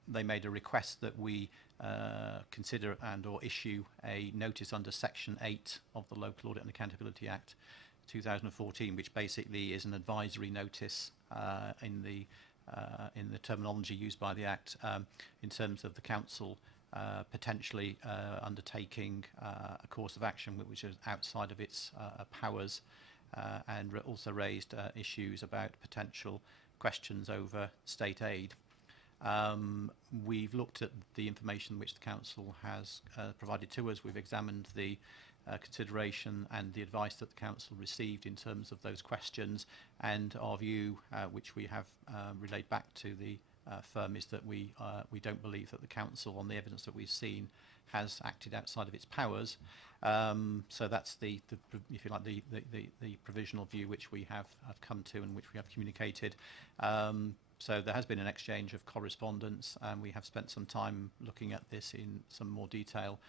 they made a request that we consider and or issue a notice under Section 8 of the Local Audit and Accountability Act 2014, which basically is an advisory notice in the terminology used by the Act in terms of the council potentially undertaking a course of action which is outside of its powers, and also raised issues about potential questions over state aid. We've looked at the information which the council has provided to us. We've examined the consideration and the advice that the council received in terms of those questions, and our view, which we have relayed back to the firm, is that we don't believe that the council, on the evidence that we've seen, has acted outside of its powers. So that's the if you like, the provisional view which we have come to and which we have communicated. So there has been an exchange of correspondence, and we have spent some time looking at this in some more detail.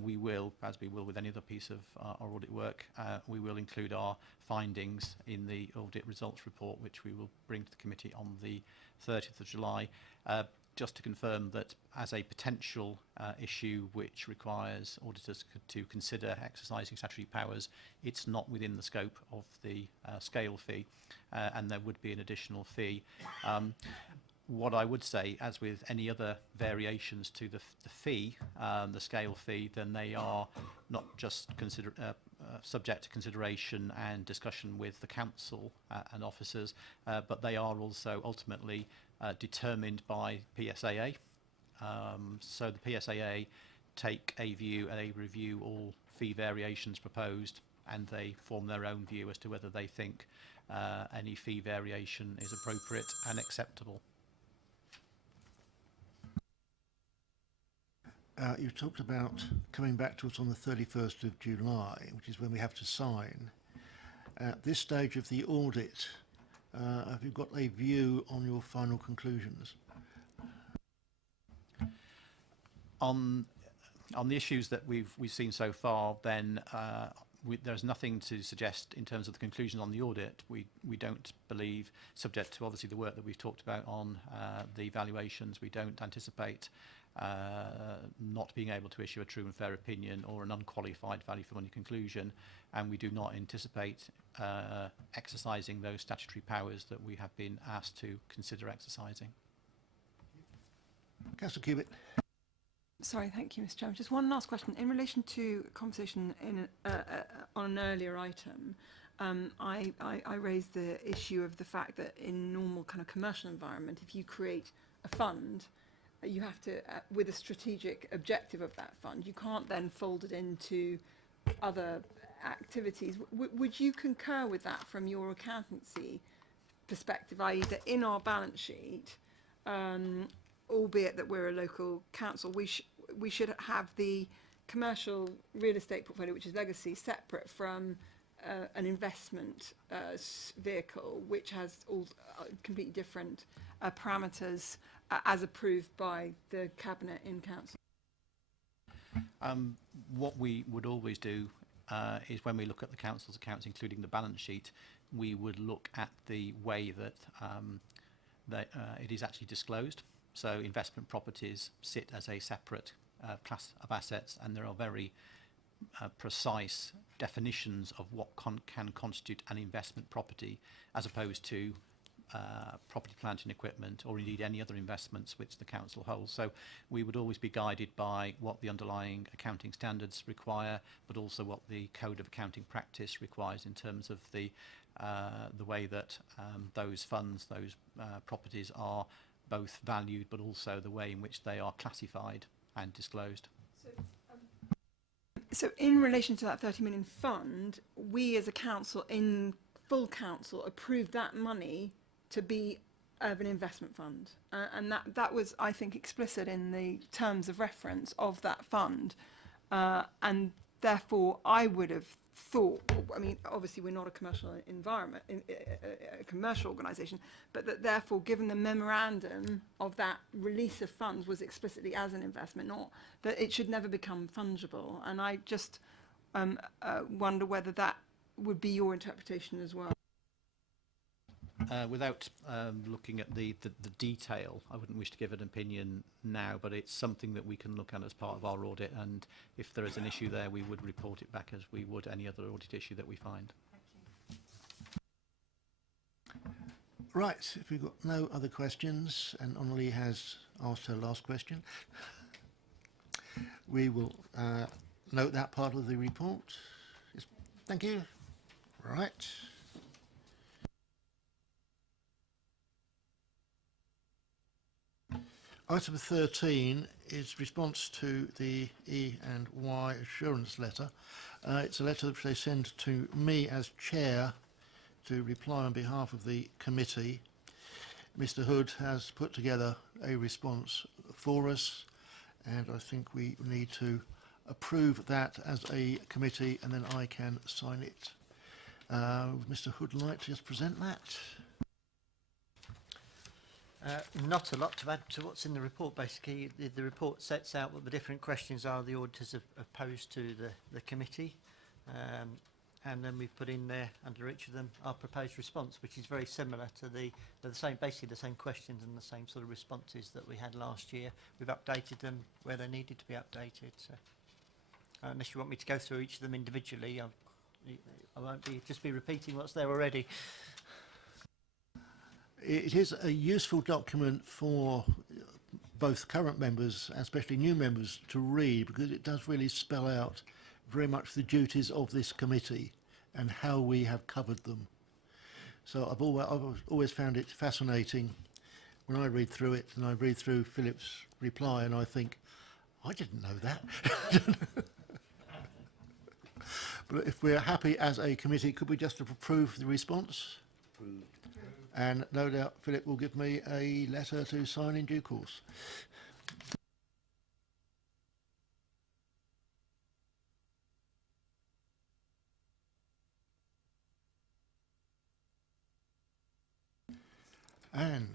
We will, as we will with any other piece of our audit work, we will include our findings in the audit results report, which we will bring to the committee on the 30th of July. Just to confirm that as a potential issue which requires auditors to consider exercising statutory powers, it's not within the scope of the scale fee, and there would be an additional fee. What I would say, as with any other variations to the fee, the scale fee, then they are not just subject to consideration and discussion with the council and officers, but they are also ultimately determined by PSAA. So the PSAA take a view and they review all fee variations proposed, and they form their own view as to whether they think any fee variation is appropriate and acceptable. You talked about coming back to us on the 31st of July, which is when we have to sign. At this stage of the audit, have you got a view on your final conclusions? On the issues that we've seen so far, then there's nothing to suggest in terms of the conclusions on the audit. We don't believe, subject to obviously the work that we've talked about on the valuations, we don't anticipate not being able to issue a true and fair opinion or an unqualified value for money conclusion, and we do not anticipate exercising those statutory powers that we have been asked to consider exercising. Councillor Cubitt. Sorry, thank you, Mr. Chairman. Just one last question. In relation to conversation on an earlier item, I raised the issue of the fact that in normal kind of commercial environment, if you create a fund, you have to, with a strategic objective of that fund, you can't then fold it into other activities. Would you concur with that from your accountancy perspective, i.e. that in our balance sheet, albeit that we're a local council, we should have the commercial real estate portfolio, which is legacy, separate from an investment vehicle, which has all completely different parameters as approved by the Cabinet in Council? What we would always do is when we look at the council's accounts, including the balance sheet, we would look at the way that it is actually disclosed. So investment properties sit as a separate class of assets, and there are very precise definitions of what can constitute an investment property, as opposed to property, plant and equipment, or indeed any other investments which the council holds. So we would always be guided by what the underlying accounting standards require, but also what the Code of Accounting Practice requires in terms of the way that those funds, those properties are both valued, but also the way in which they are classified and disclosed. So in relation to that 30 million fund, we as a council, in full council, approved that money to be of an investment fund. And that was, I think, explicit in the terms of reference of that fund. And therefore, I would have thought, I mean, obviously we're not a commercial environment, a commercial organisation, but that therefore, given the memorandum of that release of funds was explicitly as an investment, not that it should never become fungible. And I just wonder whether that would be your interpretation as well. Without looking at the detail, I wouldn't wish to give an opinion now, but it's something that we can look at as part of our audit, and if there is an issue there, we would report it back as we would any other audit issue that we find. Right, if we've got no other questions, and Anneli has asked her last question, we will note that part of the report. Yes, thank you. Right. Item 13 is response to the E&Y assurance letter. It's a letter which they send to me as chair to reply on behalf of the committee. Mr. Hood has put together a response for us, and I think we need to approve that as a committee, and then I can sign it. Would Mr. Hood like to just present that? Not a lot to add to what's in the report. Basically, the report sets out what the different questions are the auditors have posed to the committee, and then we've put in there under each of them our proposed response, which is very similar to basically the same questions and the same sort of responses that we had last year. We've updated them where they needed to be updated. So, unless you want me to go through each of them individually, I won't just be repeating what's there already. It is a useful document for both current members, and especially new members, to read, because it does really spell out very much the duties of this committee and how we have covered them. So I've always found it fascinating when I read through it, and I read through Philip's reply, and I think, I didn't know that. But if we're happy as a committee, could we just approve the response? Approved. And no doubt Philip will give me a letter to sign in due course. And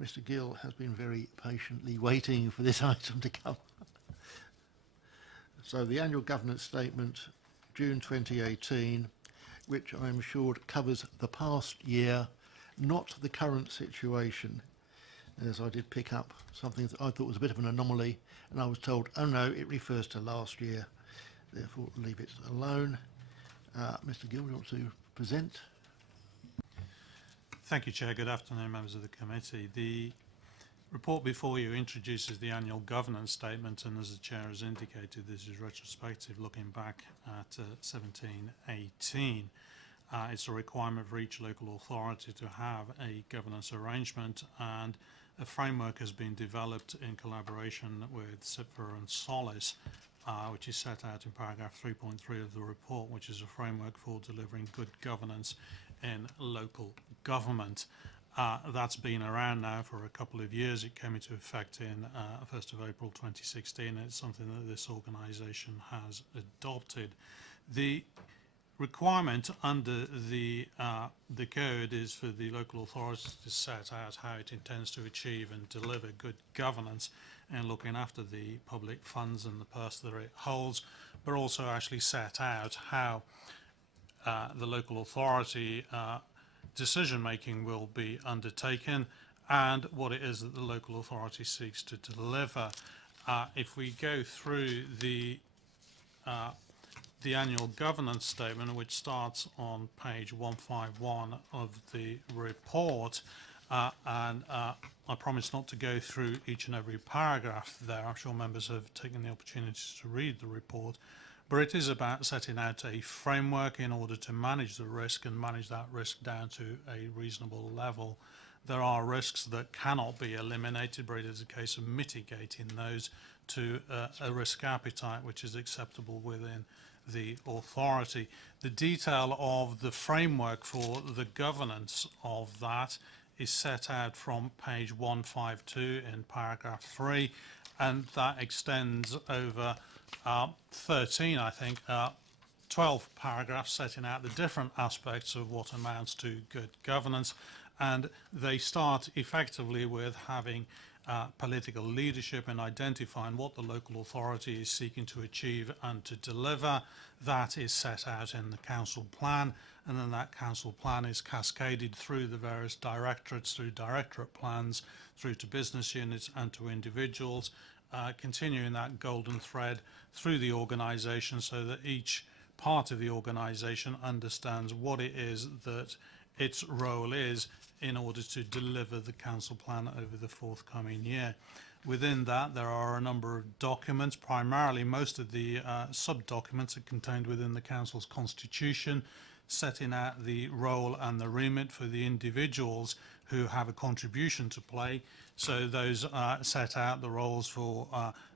Mr. Gill has been very patiently waiting for this item to come. So the annual governance statement, June 2018, which I'm sure covers the past year, not the current situation, as I did pick up something that I thought was a bit of an anomaly, and I was told, oh no, it refers to last year, therefore leave it alone. Mr. Gill, you want to present? Thank you, Chair. Good afternoon, members of the committee. The report before you introduces the annual governance statement, and as the Chair has indicated, this is retrospective, looking back at 17-18. It's a requirement for each local authority to have a governance arrangement, and a framework has been developed in collaboration with SIPFA and Solace, which is set out in paragraph 3.3 of the report, which is a framework for delivering good governance in local government. That's been around now for a couple of years. It came into effect in 1st of April 2016, and it's something that this organisation has adopted. The requirement under the code is for the local authorities to set out how it intends to achieve and deliver good governance and looking after the public funds and the purse that it holds, but also actually set out how the local authority decision making will be undertaken and what it is that the local authority seeks to deliver. If we go through the annual governance statement, which starts on page 151 of the report, and I promise not to go through each and every paragraph there. I'm sure members have taken the opportunity to read the report, but it is about setting out a framework in order to manage the risk and manage that risk down to a reasonable level. There are risks that cannot be eliminated, but it is a case of mitigating those to a risk appetite which is acceptable within the authority. The detail of the framework for the governance of that is set out from page 152 in paragraph 3, and that extends over 13, I think, 12 paragraphs setting out the different aspects of what amounts to good governance, and they start effectively with having political leadership and identifying what the local authority is seeking to achieve and to deliver. That is set out in the council plan, and then that council plan is cascaded through the various directorates, through directorate plans, through to business units and to individuals, continuing that golden thread through the organisation so that each part of the organisation understands what it is that its role is in order to deliver the council plan over the forthcoming year. Within that, there are a number of documents. Primarily, most of the sub-documents are contained within the council's constitution, setting out the role and the remit for the individuals who have a contribution to play. So those set out the roles for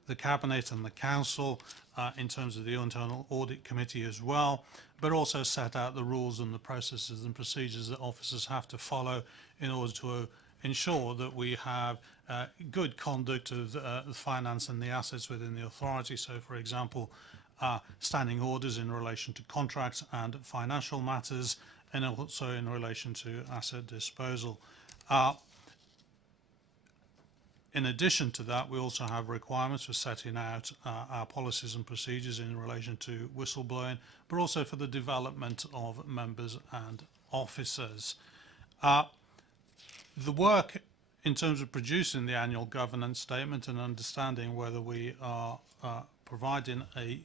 the Cabinet and the Council in terms of the Internal Audit Committee as well, but also set out the rules and the processes and procedures that officers have to follow in order to ensure that we have good conduct of the finance and the assets within the authority. So, for example, standing orders in relation to contracts and financial matters, and also in relation to asset disposal. In addition to that, we also have requirements for setting out our policies and procedures in relation to whistleblowing, but also for the development of members and officers. The work in terms of producing the annual governance statement and understanding whether we are providing a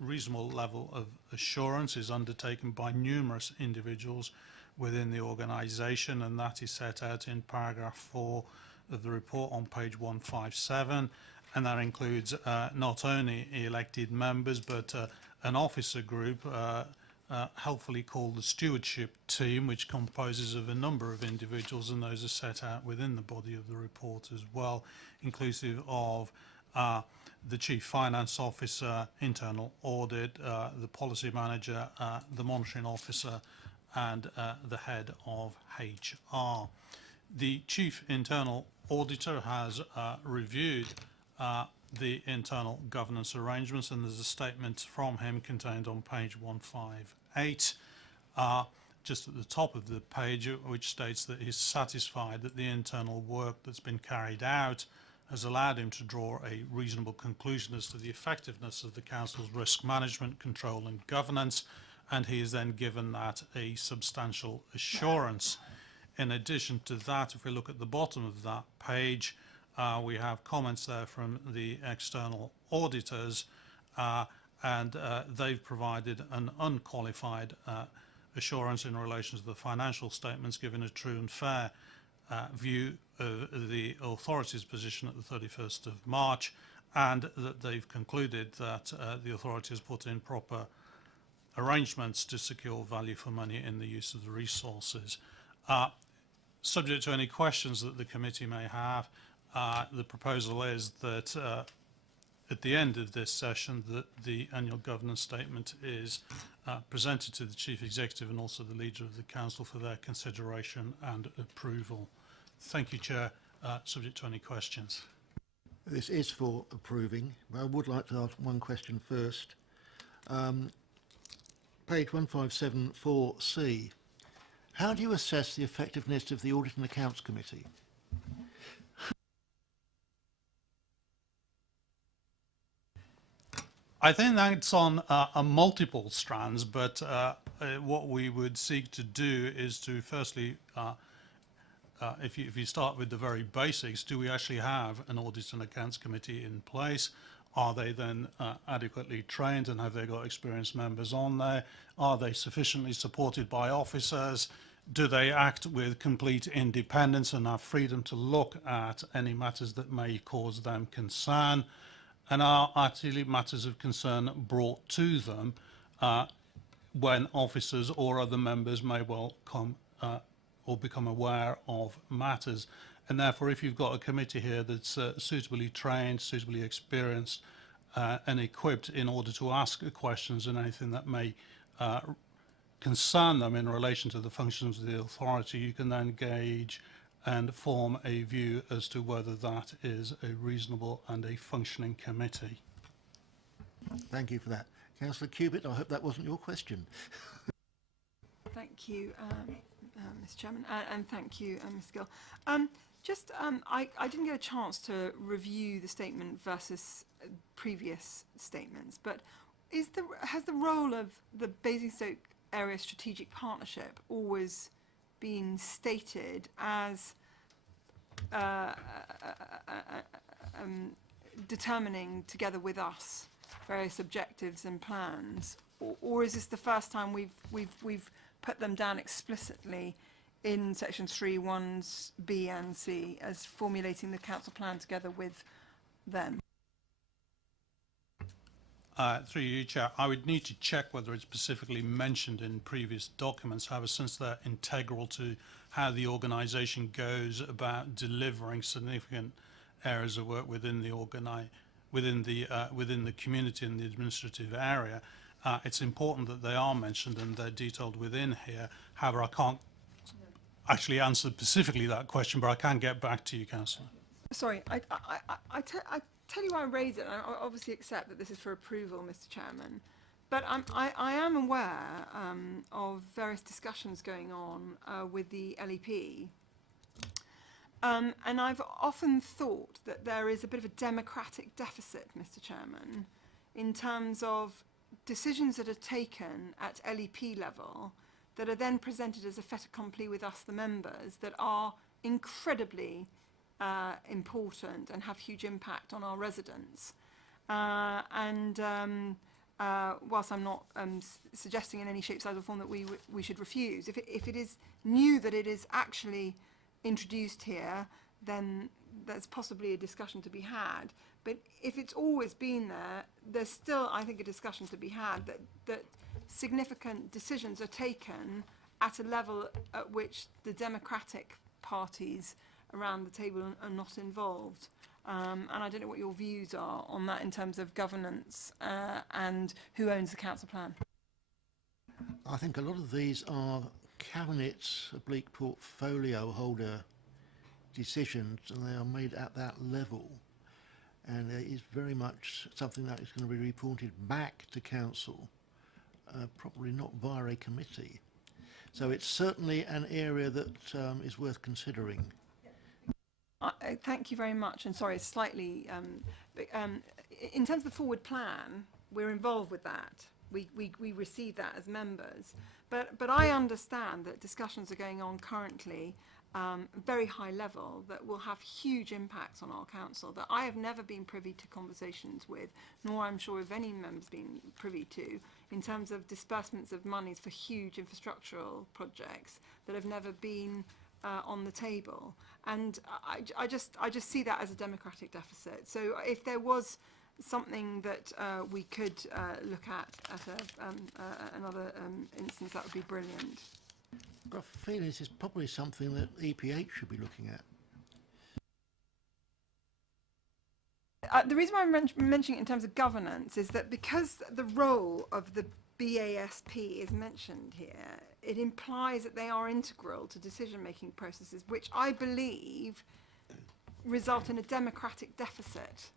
reasonable level of assurance is undertaken by numerous individuals within the organisation, and that is set out in paragraph 4 of the report on page 157, and that includes not only elected members but an officer group helpfully called the stewardship team, which composes of a number of individuals, and those are set out within the body of the report as well, inclusive of the Chief Finance Officer, Internal Audit, the Policy Manager, the Monitoring Officer, and the Head of HR. The Chief Internal Auditor has reviewed the internal governance arrangements, and there's a statement from him contained on page 158, just at the top of the page, which states that he's satisfied that the internal work that's been carried out has allowed him to draw a reasonable conclusion as to the effectiveness of the Council's risk management, control and governance, and he is then given that a substantial assurance. In addition to that, if we look at the bottom of that page, we have comments there from the external auditors, and they've provided an unqualified assurance in relation to the financial statements, giving a true and fair view the authority's position at the 31st of March, and that they've concluded that the authority has put in proper arrangements to secure value for money in the use of the resources. Subject to any questions that the committee may have, the proposal is that at the end of this session that the annual governance statement is presented to the Chief Executive and also the Leader of the Council for their consideration and approval. Thank you, Chair. Subject to any questions. This is for approving, but I would like to ask one question first. Page 1574C. How do you assess the effectiveness of the Audit and Accounts Committee? I think that's on multiple strands, but what we would seek to do is to firstly, if you start with the very basics, do we actually have an Audit and Accounts Committee in place? Are they then adequately trained and have they got experienced members on there? Are they sufficiently supported by officers? Do they act with complete independence and have freedom to look at any matters that may cause them concern? And are actually matters of concern brought to them when officers or other members may well come or become aware of matters? And therefore, if you've got a committee here that's suitably trained, suitably experienced and equipped in order to ask questions and anything that may concern them in relation to the functions of the authority, you can then gauge and form a view as to whether that is a reasonable and a functioning committee. Thank you for that. Councillor Cubitt, I hope that wasn't your question. Thank you, Mr. Chairman, and thank you, Ms. Gill. I didn't get a chance to review the statement versus previous statements, but has the role of the Basingstoke Area Strategic Partnership always been stated as determining together with us various objectives and plans, or is this the first time we've put them down explicitly in section 3(1)s B and C as formulating the council plan together with them? Through you, Chair, I would need to check whether it's specifically mentioned in previous documents. However, since they're integral to how the organisation goes about delivering significant areas of work within the community and the administrative area, it's important that they are mentioned and they're detailed within here. However, I can't actually answer specifically that question, but I can get back to you, Councillor. Sorry, I tell you why I raise it, and I obviously accept that this is for approval, Mr. Chairman, but I am aware of various discussions going on with the LEP, and I've often thought that there is a bit of a democratic deficit, Mr. Chairman, in terms of decisions that are taken at LEP level that are then presented as a fait accompli with us, the members, that are incredibly important and have huge impact on our residents. Whilst I'm not suggesting in any shape, size or form that we should refuse, if it is new that it is actually introduced here, then there's possibly a discussion to be had. But if it's always been there, there's still, I think, a discussion to be had that significant decisions are taken at a level at which the democratic parties around the table are not involved. And I don't know what your views are on that in terms of governance and who owns the council plan. I think a lot of these are cabinet's oblique portfolio holder decisions, and they are made at that level. And it is very much something that is going to be reported back to council, probably not via a committee. So it's certainly an area that is worth considering. Thank you very much, and sorry, slightly, in terms of the forward plan, we're involved with that. We receive that as members, but I understand that discussions are going on currently, very high level, that will have huge impacts on our council that I have never been privy to conversations with, nor I'm sure if any members been privy to, in terms of disbursements of monies for huge infrastructural projects that have never been on the table, and I just see that as a democratic deficit. So if there was something that we could look at another instance, that would be brilliant. I've got a feeling this is probably something that EPH should be looking at. The reason why I'm mentioning it in terms of governance is that because the role of the BASP is mentioned here, it implies that they are integral to decision-making processes, which I believe result in a democratic deficit,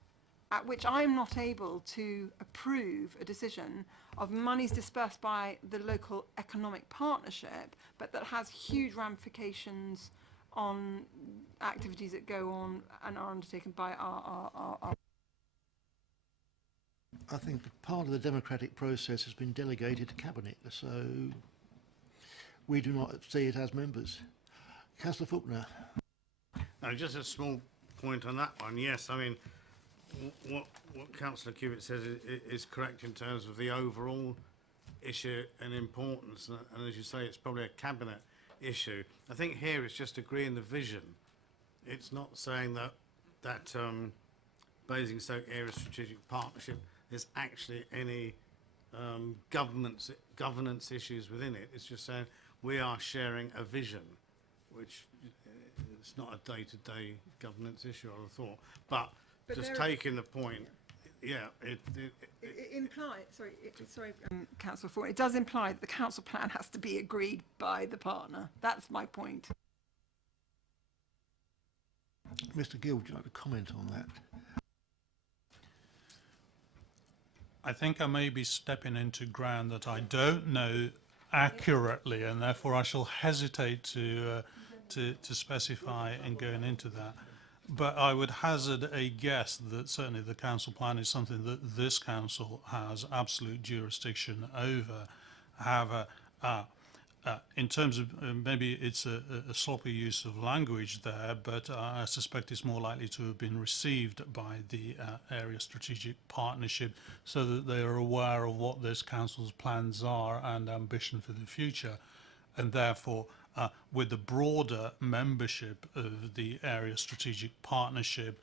at which I'm not able to approve a decision of monies dispersed by the local economic partnership, but that has huge ramifications on activities that go on and are undertaken by our I think part of the democratic process has been delegated to Cabinet, so we do not see it as members. Councillor Faulkner. Just a small point on that one. Yes, I mean, what Councillor Cubitt says is correct in terms of the overall issue and importance, and as you say, it's probably a Cabinet issue. I think here it's just agreeing the vision. It's not saying that Basingstoke Area Strategic Partnership there's actually any governance issues within it. It's just saying we are sharing a vision, which it's not a day-to-day governance issue, I would have thought. But just taking the point, yeah, it implies. Sorry, Councillor Ford. It does imply that the council plan has to be agreed by the partner. That's my point. Mr. Gill, would you like to comment on that? I think I may be stepping into ground that I don't know accurately, and therefore I shall hesitate to specify in going into that. But I would hazard a guess that certainly the council plan is something that this council has absolute jurisdiction over. However, in terms of maybe it's a sloppy use of language there, but I suspect it's more likely to have been received by the Area Strategic Partnership so that they are aware of what this council's plans are and ambition for the future, and therefore with the broader membership of the Area Strategic Partnership,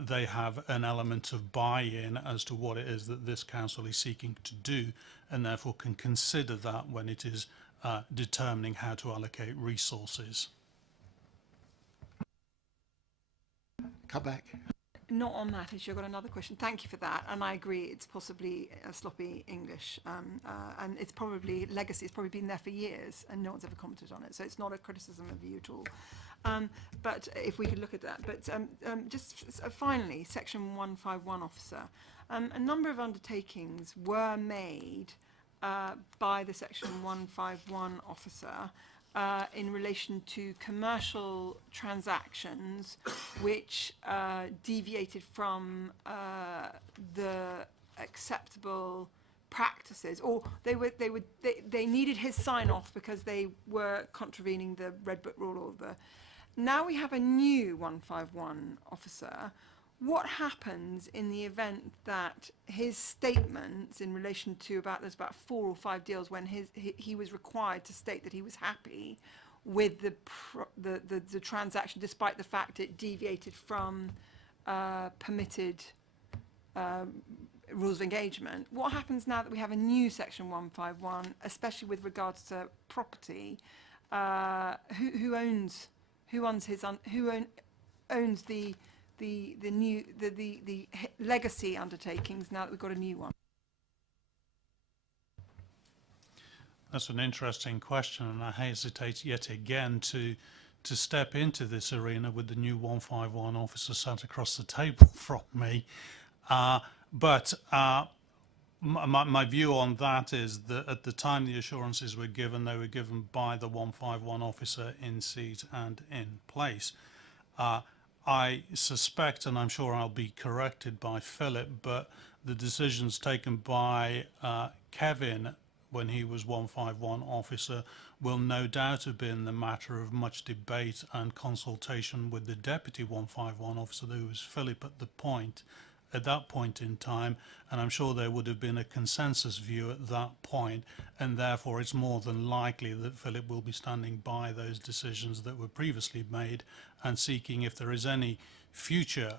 they have an element of buy-in as to what it is that this council is seeking to do, and therefore can consider that when it is determining how to allocate resources. Come back. Not on that issue. I've got another question. Thank you for that. And I agree, it's possibly a sloppy English. And it's probably legacy. It's probably been there for years and no one's ever commented on it. So it's not a criticism of you at all. But if we could look at that. But just finally, Section 151 officer. A number of undertakings were made by the Section 151 officer in relation to commercial transactions which deviated from the acceptable practices, or they needed his sign off because they were contravening the Red Book rule or the. Now we have a new 151 officer. What happens in the event that his statements in relation to there's about 4 or 5 deals when he was required to state that he was happy with the transaction despite the fact it deviated from permitted rules of engagement? What happens now that we have a new Section 151, especially with regards to property? Who owns the legacy undertakings now that we've got a new one? That's an interesting question, and I hesitate yet again to step into this arena with the new 151 officer sat across the table from me. But my view on that is that at the time the assurances were given, they were given by the 151 officer in seat and in place. I suspect, and I'm sure I'll be corrected by Philip, but the decisions taken by Kevin when he was 151 officer will no doubt have been the matter of much debate and consultation with the deputy 151 officer, who was Philip at the point, at that point in time, and I'm sure there would have been a consensus view at that point, and therefore it's more than likely that Philip will be standing by those decisions that were previously made and seeking, if there is any future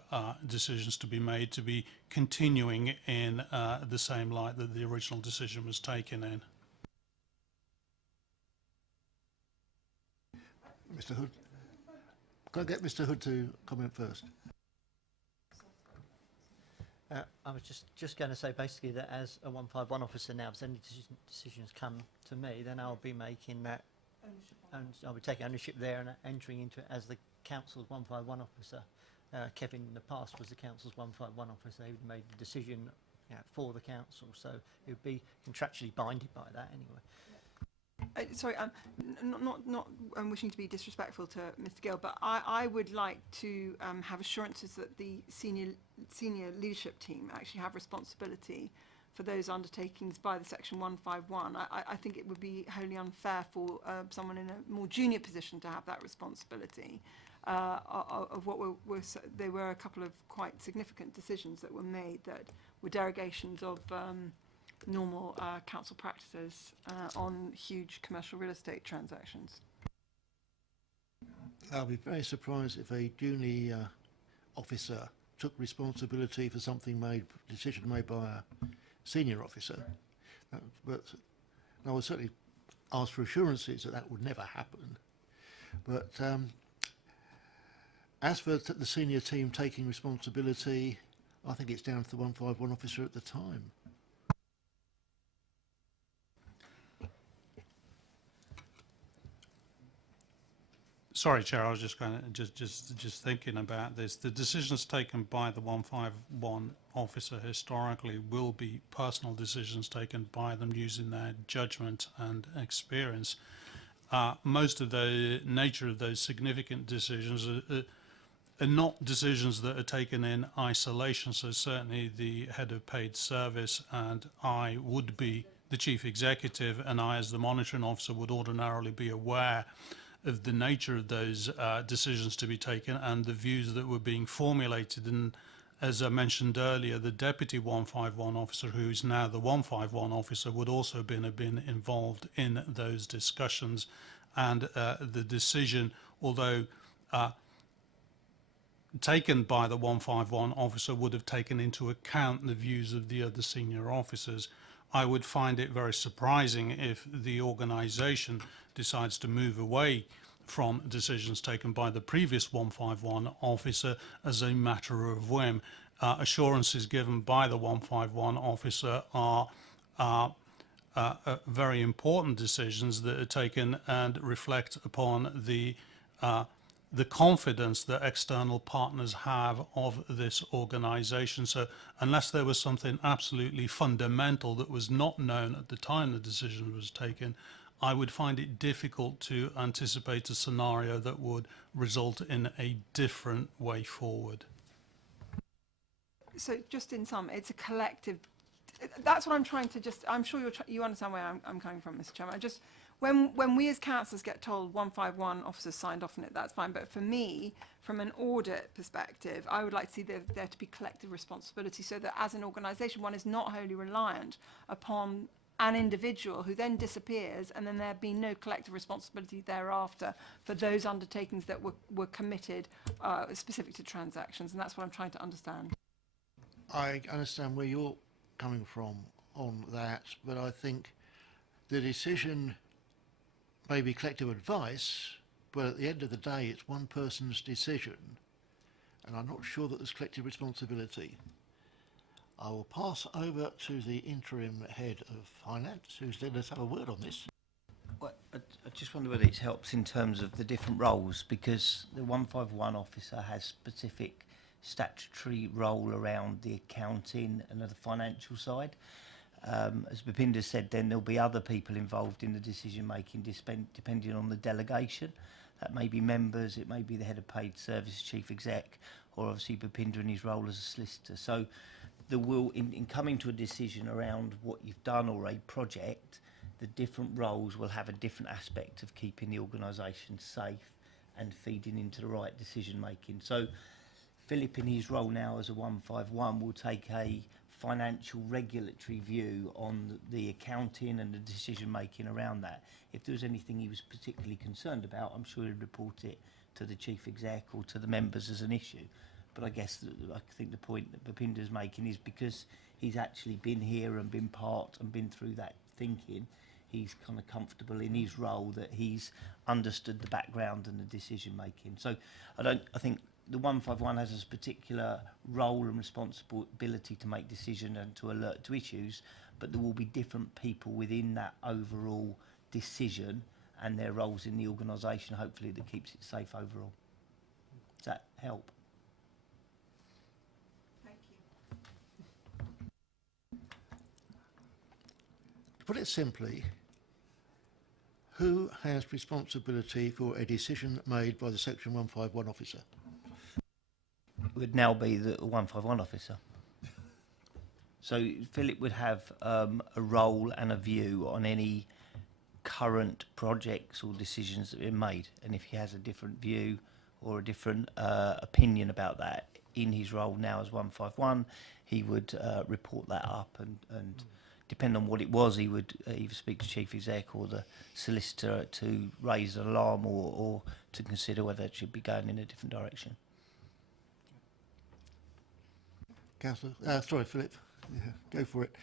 decisions to be continuing in the same light that the original decision was taken in. Mr. Hood. Can I get Mr. Hood to comment first? I was just going to say basically that as a 151 officer now, if any decisions come to me, then I'll be making that, I'll be taking ownership there and entering into it as the council's 151 officer. Kevin in the past was the council's 151 officer. He made the decision for the council, so it would be contractually binded by that anyway. Sorry, not wishing to be disrespectful to Mr. Gill, but I would like to have assurances that the senior leadership team actually have responsibility for those undertakings by the Section 151. I think it would be wholly unfair for someone in a more junior position to have that responsibility of what there were a couple of quite significant decisions that were made that were derogations of normal council practices on huge commercial real estate transactions. I'll be very surprised if a junior officer took responsibility for something decision made by a senior officer. But I would certainly ask for assurances that that would never happen. But as for the senior team taking responsibility, I think it's down to the 151 officer at the time. Sorry, Chair, I was just going to just thinking about this. The decisions taken by the 151 officer historically will be personal decisions taken by them using their judgment and experience. Most of the nature of those significant decisions are not decisions that are taken in isolation. So certainly the head of paid service and I would be the chief executive, and I as the monitoring officer would ordinarily be aware of the nature of those decisions to be taken and the views that were being formulated. And as I mentioned earlier, the deputy 151 officer, who is now the 151 officer, would also have been involved in those discussions. And the decision, although taken by the 151 officer, would have taken into account the views of the other senior officers. I would find it very surprising if the organisation decides to move away from decisions taken by the previous 151 officer as a matter of whim. Assurances given by the 151 officer are very important decisions that are taken and reflect upon the confidence that external partners have of this organisation. So unless there was something absolutely fundamental that was not known at the time the decision was taken, I would find it difficult to anticipate a scenario that would result in a different way forward. So just in sum, it's a collective. That's what I'm trying to I'm sure you understand where I'm coming from, Mr. Chairman. When we as councillors get told 151 officers signed off on it, that's fine. But for me, from an audit perspective, I would like to see there to be collective responsibility so that as an organisation, one is not wholly reliant upon an individual who then disappears, and then there be no collective responsibility thereafter for those undertakings that were committed specific to transactions. And that's what I'm trying to understand. I understand where you're coming from on that, but I think the decision may be collective advice, but at the end of the day, it's one person's decision, and I'm not sure that there's collective responsibility. I will pass over to the interim head of finance, who's then let's have a word on this. Well, I just wonder whether it helps in terms of the different roles, because the 151 officer has specific statutory role around the accounting and the financial side. As Bipinda said, then there'll be other people involved in the decision making depending on the delegation. That may be members, it may be the head of paid service, chief exec, or obviously Bipinda in his role as a solicitor. So there will, in coming to a decision around what you've done or a project, the different roles will have a different aspect of keeping the organisation safe and feeding into the right decision making. So Philip, in his role now as a 151, will take a financial regulatory view on the accounting and the decision making around that. If there was anything he was particularly concerned about, I'm sure he'd report it to the chief exec or to the members as an issue. But I guess I think the point that Bhupinder's making is because he's actually been here and been part and been through that thinking, he's kind of comfortable in his role that he's understood the background and the decision making. So I think the 151 has a particular role and responsibility to make decisions and to alert to issues, but there will be different people within that overall decision and their roles in the organisation, hopefully, that keeps it safe overall. Does that help? Thank you. To put it simply, who has responsibility for a decision made by the Section 151 officer? Would now be the 151 officer. So Philip would have a role and a view on any current projects or decisions that have been made, and if he has a different view or a different opinion about that in his role now as 151, he would report that up, and depending on what it was, he would either speak to chief exec or the solicitor to raise an alarm or to consider whether it should be going in a different direction. Councillor, sorry, Philip. Yeah, go for it.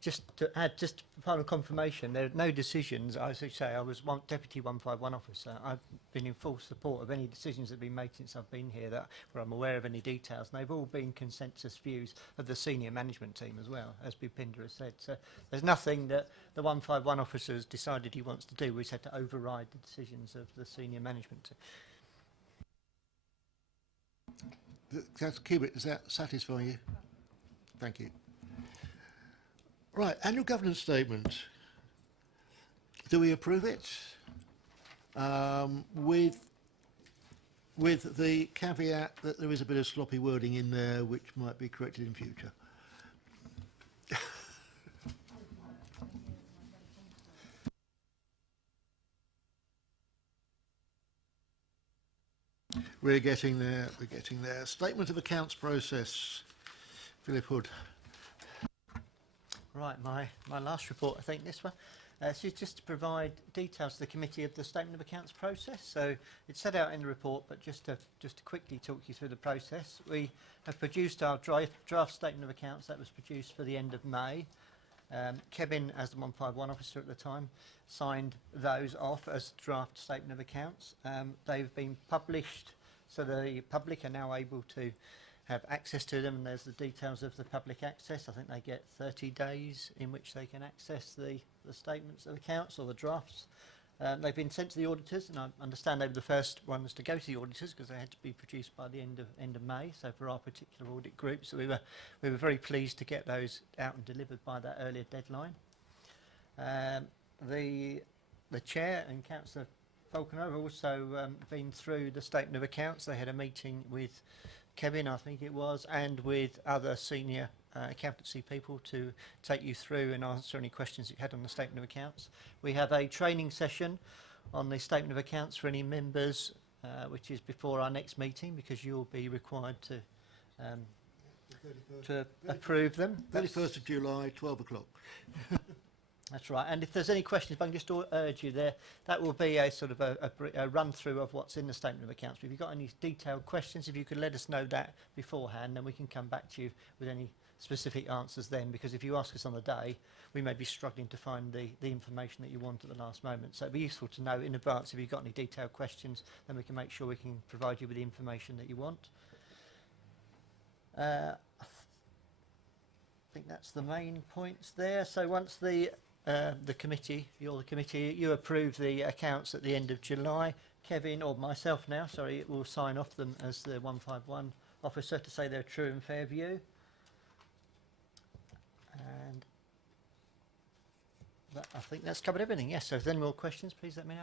Just to add, just final confirmation, there are no decisions. As I say, I was Deputy 151 officer. I've been in full support of any decisions that have been made since I've been here where I'm aware of any details. And they've all been consensus views of the senior management team as well, as Bhupinder has said. So there's nothing that the 151 officer has decided he wants to do. We've had to override the decisions of the senior management team. Councillor Cubitt, does that satisfy you? Thank you. Right, annual governance statement. Do we approve it? With the caveat that there is a bit of sloppy wording in there which might be corrected in future. We're getting there, we're getting there. Statement of accounts process. Philip Hood. Right, my last report, I think this one. So it's just to provide details to the committee of the statement of accounts process. So it's set out in the report, but just to quickly talk you through the process. We have produced our draft statement of accounts that was produced for the end of May. Kevin, as the 151 officer at the time, signed those off as draft statement of accounts. They've been published, so the public are now able to have access to them, and there's the details of the public access. I think they get 30 days in which they can access the statements of accounts or the drafts. They've been sent to the auditors, and I understand they were the first ones to go to the auditors because they had to be produced by the end of May. So for our particular audit group, so we were very pleased to get those out and delivered by that earlier deadline. The chair and Councillor Falconer have also been through the statement of accounts. They had a meeting with Kevin, I think it was, and with other senior accountancy people to take you through and answer any questions you had on the statement of accounts. We have a training session on the statement of accounts for any members, which is before our next meeting, because you'll be required to approve them. 31st of July, 12 o'clock. That's right. And if there's any questions, if I can just urge you there, that will be a sort of a run-through of what's in the statement of accounts. But if you've got any detailed questions, if you could let us know that beforehand, then we can come back to you with any specific answers then, because if you ask us on the day, we may be struggling to find the information that you want at the last moment. So it'd be useful to know in advance if you've got any detailed questions, then we can make sure we can provide you with the information that you want. I think that's the main points there. So once the committee, you approve the accounts at the end of July. Kevin, or myself now, sorry, will sign off them as the 151 officer to say they're true and fair view. And I think that's covered everything. Yes, so if there's any more questions, please let me know.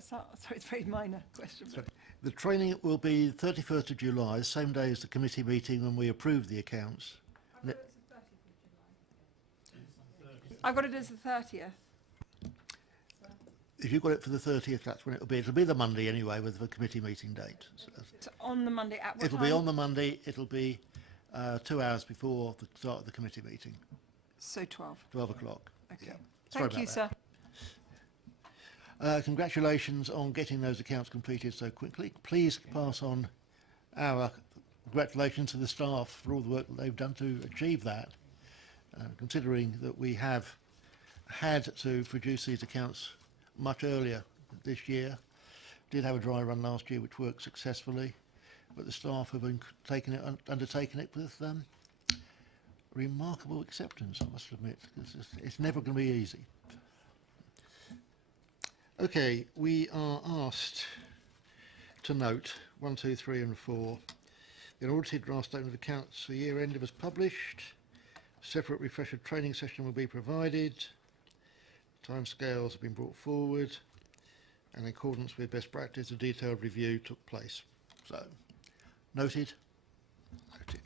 Sorry, it's a very minor question. Sorry. The training will be 31st of July, the same day as the committee meeting when we approve the accounts. I've got it as the 30th. if you've got it for the 30th, that's when it'll be. It'll be the Monday anyway, with the committee meeting date. So on the Monday at what It'll time? be on the Monday. It'll be 2 hours before the start of the committee meeting, So 12. 12 o'clock. Okay. Yeah. Sorry Thank you, about that. sir. Congratulations on getting those accounts completed so quickly. Please pass on our congratulations to the staff for all the work that they've done to achieve that, considering that we have had to produce these accounts much earlier this year. Did have a dry run last year which worked successfully, but the staff have been undertaking it with remarkable acceptance, I must admit. It's never going to be easy. Okay, we are asked to note 1, 2, 3 and 4. The audited draft statement of accounts for the year end was published. Separate refresher training session will be provided. Timescales have been brought forward. And in accordance with best practice, a detailed review took place. So, noted. Noted.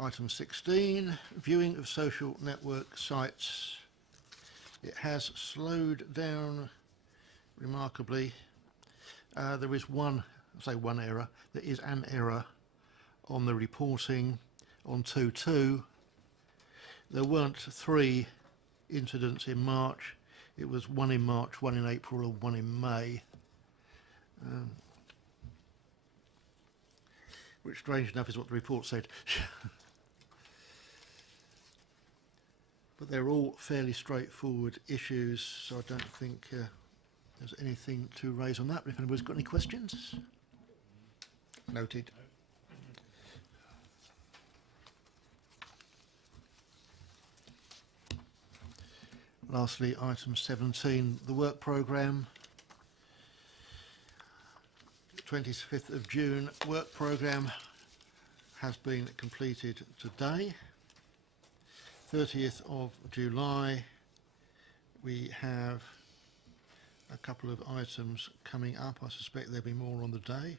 Item 16, viewing of social network sites. It has slowed down remarkably. There is one error. There is an error on the reporting on 2.2. There weren't 3 incidents in March. It was 1 in March, 1 in April and 1 in May. Which, strange enough, is what the report said. But they're all fairly straightforward issues, so I don't think there's anything to raise on that. If anybody's got any questions? Noted. Lastly, item 17, the work programme. 25th of June work programme has been completed today. 30th of July, we have a couple of items coming up. I suspect there'll be more on the day.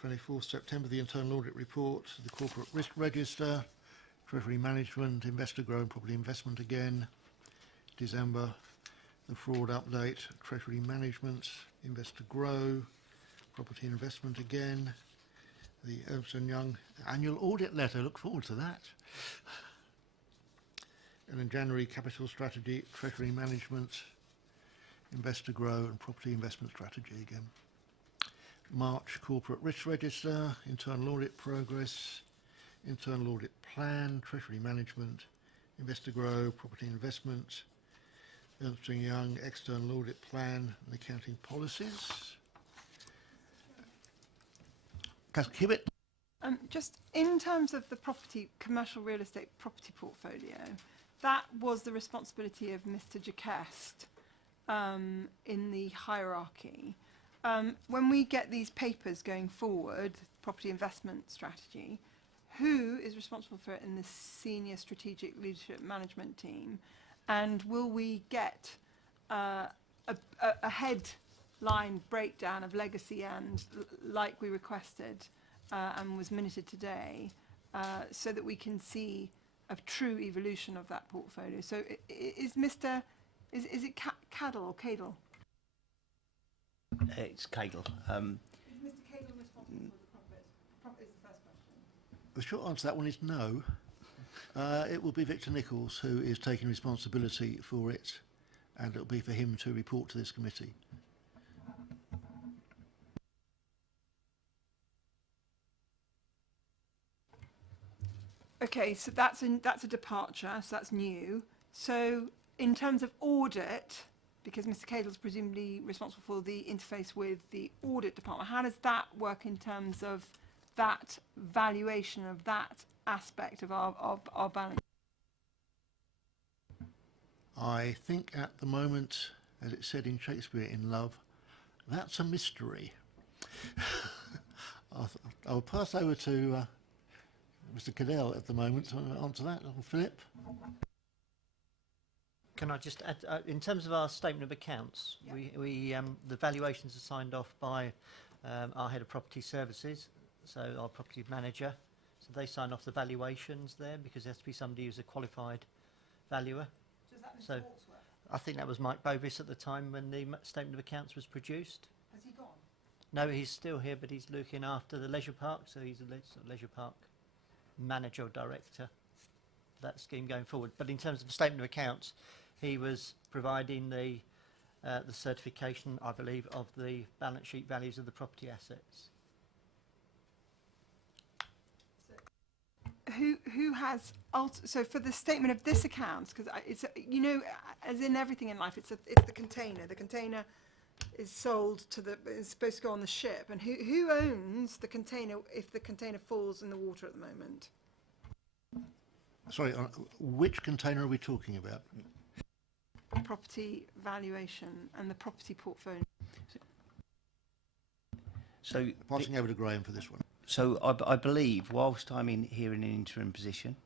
24th September, the internal audit report, the corporate risk register, treasury management, investor grow and property investment again. December, the fraud update, treasury management, investor grow, property investment again. The Ernst & Young annual audit letter, look forward to that. And in January, capital strategy, treasury management, investor grow and property investment strategy again. March, corporate risk register, internal audit progress, internal audit plan, treasury management, investor grow, property investment, Ernst & Young external audit plan and accounting policies. Councillor Kibbett. Just in terms of the commercial real estate property portfolio, that was the responsibility of Mr. Jacquest in the hierarchy. When we get these papers going forward, property investment strategy, who is responsible for it in the senior strategic leadership management team? And will we get a headline breakdown of legacy and like we requested and was minuted today, so that we can see a true evolution of that portfolio? So is it Cadell or Cadell? It's Cadell. Is Mr. Cadell responsible for the profit? Profit is the first question. The short answer to that one is no. It will be Victor Nichols who is taking responsibility for it, and it will be for him to report to this committee. Okay, so that's a departure, so that's new. So in terms of audit, because Mr. Cadell's presumably responsible for the interface with the audit department, how does that work in terms of that valuation of that aspect of our balance? I think at the moment, as it said in Shakespeare in Love, that's a mystery. I'll pass over to Mr. Cadell at the moment to answer that. Philip? Can I just add, in terms of our statement of accounts, the valuations are signed off by our head of property services. so our property manager. So they sign off the valuations there because there has to be somebody who's a qualified valuer. Does that So I think that was Mike Bovis at the time when the statement of accounts was produced. Has he gone? No, he's still here, but he's looking after the leisure park, so he's a sort of leisure park manager or director for that scheme going forward. But in terms of the statement of accounts, he was providing the certification, I believe, of the balance sheet values of the property assets. Who has so for the statement of this account, because it's you know, as in everything in life, it's the container. The container is sold to is supposed to go on the ship, and who owns the container if the container falls in the water at the moment? Sorry, which container are we talking about? Property valuation and the property portfolio. So Passing over to Graham for this one. So I believe, whilst I'm here in an interim position,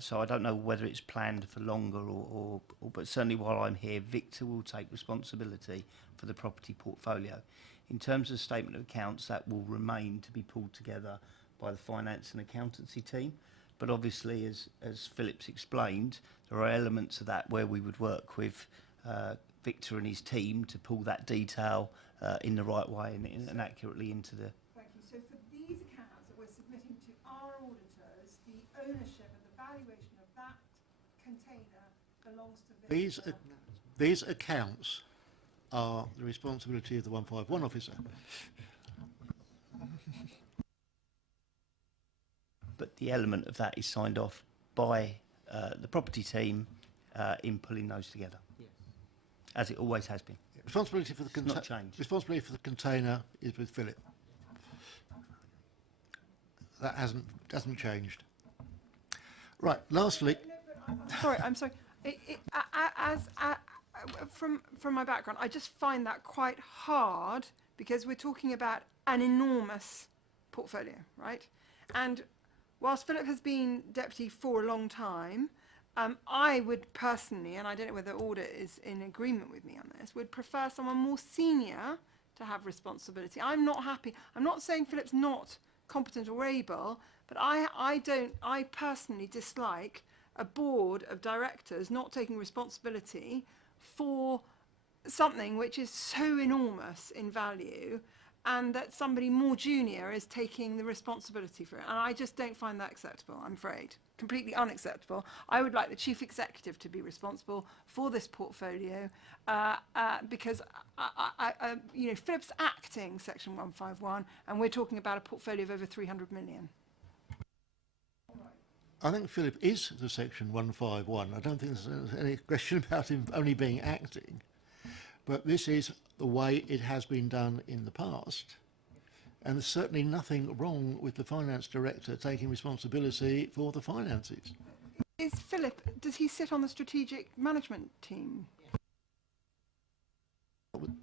so I don't know whether it's planned for longer or but certainly while I'm here, Victor will take responsibility for the property portfolio. In terms of statement of accounts, that will remain to be pulled together by the finance and accountancy team. But obviously, as Philip's explained, there are elements of that where we would work with Victor and his team to pull that detail in the right way and accurately into the... Thank you. So for these accounts that we're submitting to our auditors, the ownership and the valuation of that container belongs to These accounts are the responsibility of the 151 officer. But the element of that is signed off by the property team in pulling those together, as it always has been. Responsibility for the Not changed. Responsibility for the container is with Philip. That hasn't changed. Right. Lastly, Sorry, I'm sorry. From my background, I just find that quite hard because we're talking about an enormous portfolio, right? And whilst Philip has been deputy for a long time, I would personally, and I don't know whether Audit is in agreement with me on this, would prefer someone more senior to have responsibility. I'm not happy. I'm not saying Philip's not competent or able, but I personally dislike a board of directors not taking responsibility for something which is so enormous in value, and that somebody more junior is taking the responsibility for it. And I just don't find that acceptable, I'm afraid. Completely unacceptable. I would like the chief executive to be responsible for this portfolio because you know, Philip's acting Section 151, and we're talking about a portfolio of over 300 million. I think Philip is the Section 151. I don't think there's any question about him only being acting. But this is the way it has been done in the past. And there's certainly nothing wrong with the finance director taking responsibility for the finances. Is Philip, does he sit on the strategic management team?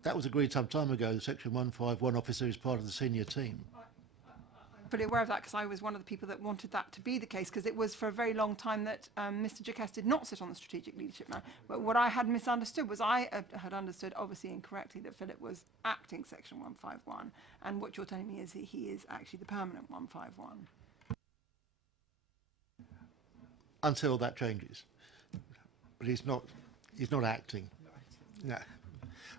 That was agreed some time ago. The Section 151 officer is part of the senior team. I'm fully aware of that because I was one of the people that wanted that to be the case, because it was for a very long time that Mr. Jacques did not sit on the strategic leadership man. But what I had misunderstood was I had understood, obviously incorrectly, that Philip was acting Section 151, and what you're telling me is he is actually the permanent 151. Until that changes. But he's not acting. No.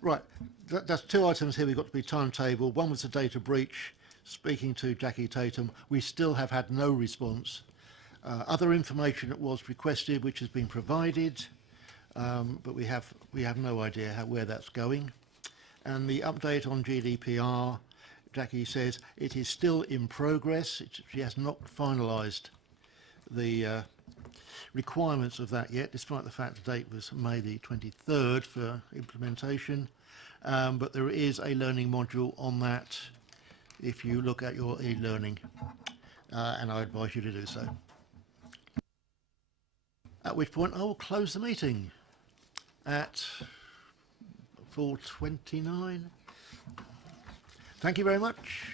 Right, that's two items here we've got to be timetabled. One was the data breach. Speaking to Jackie Tatum, we still have had no response. Other information that was requested, which has been provided, but we have no idea where that's going. And the update on GDPR, Jackie says it is still in progress. She has not finalised the requirements of that yet, despite the fact the date was May the 23rd for implementation. But there is a learning module on that if you look at your e-learning, and I advise you to do so. At which point I will close the meeting at 4:29. Thank you very much.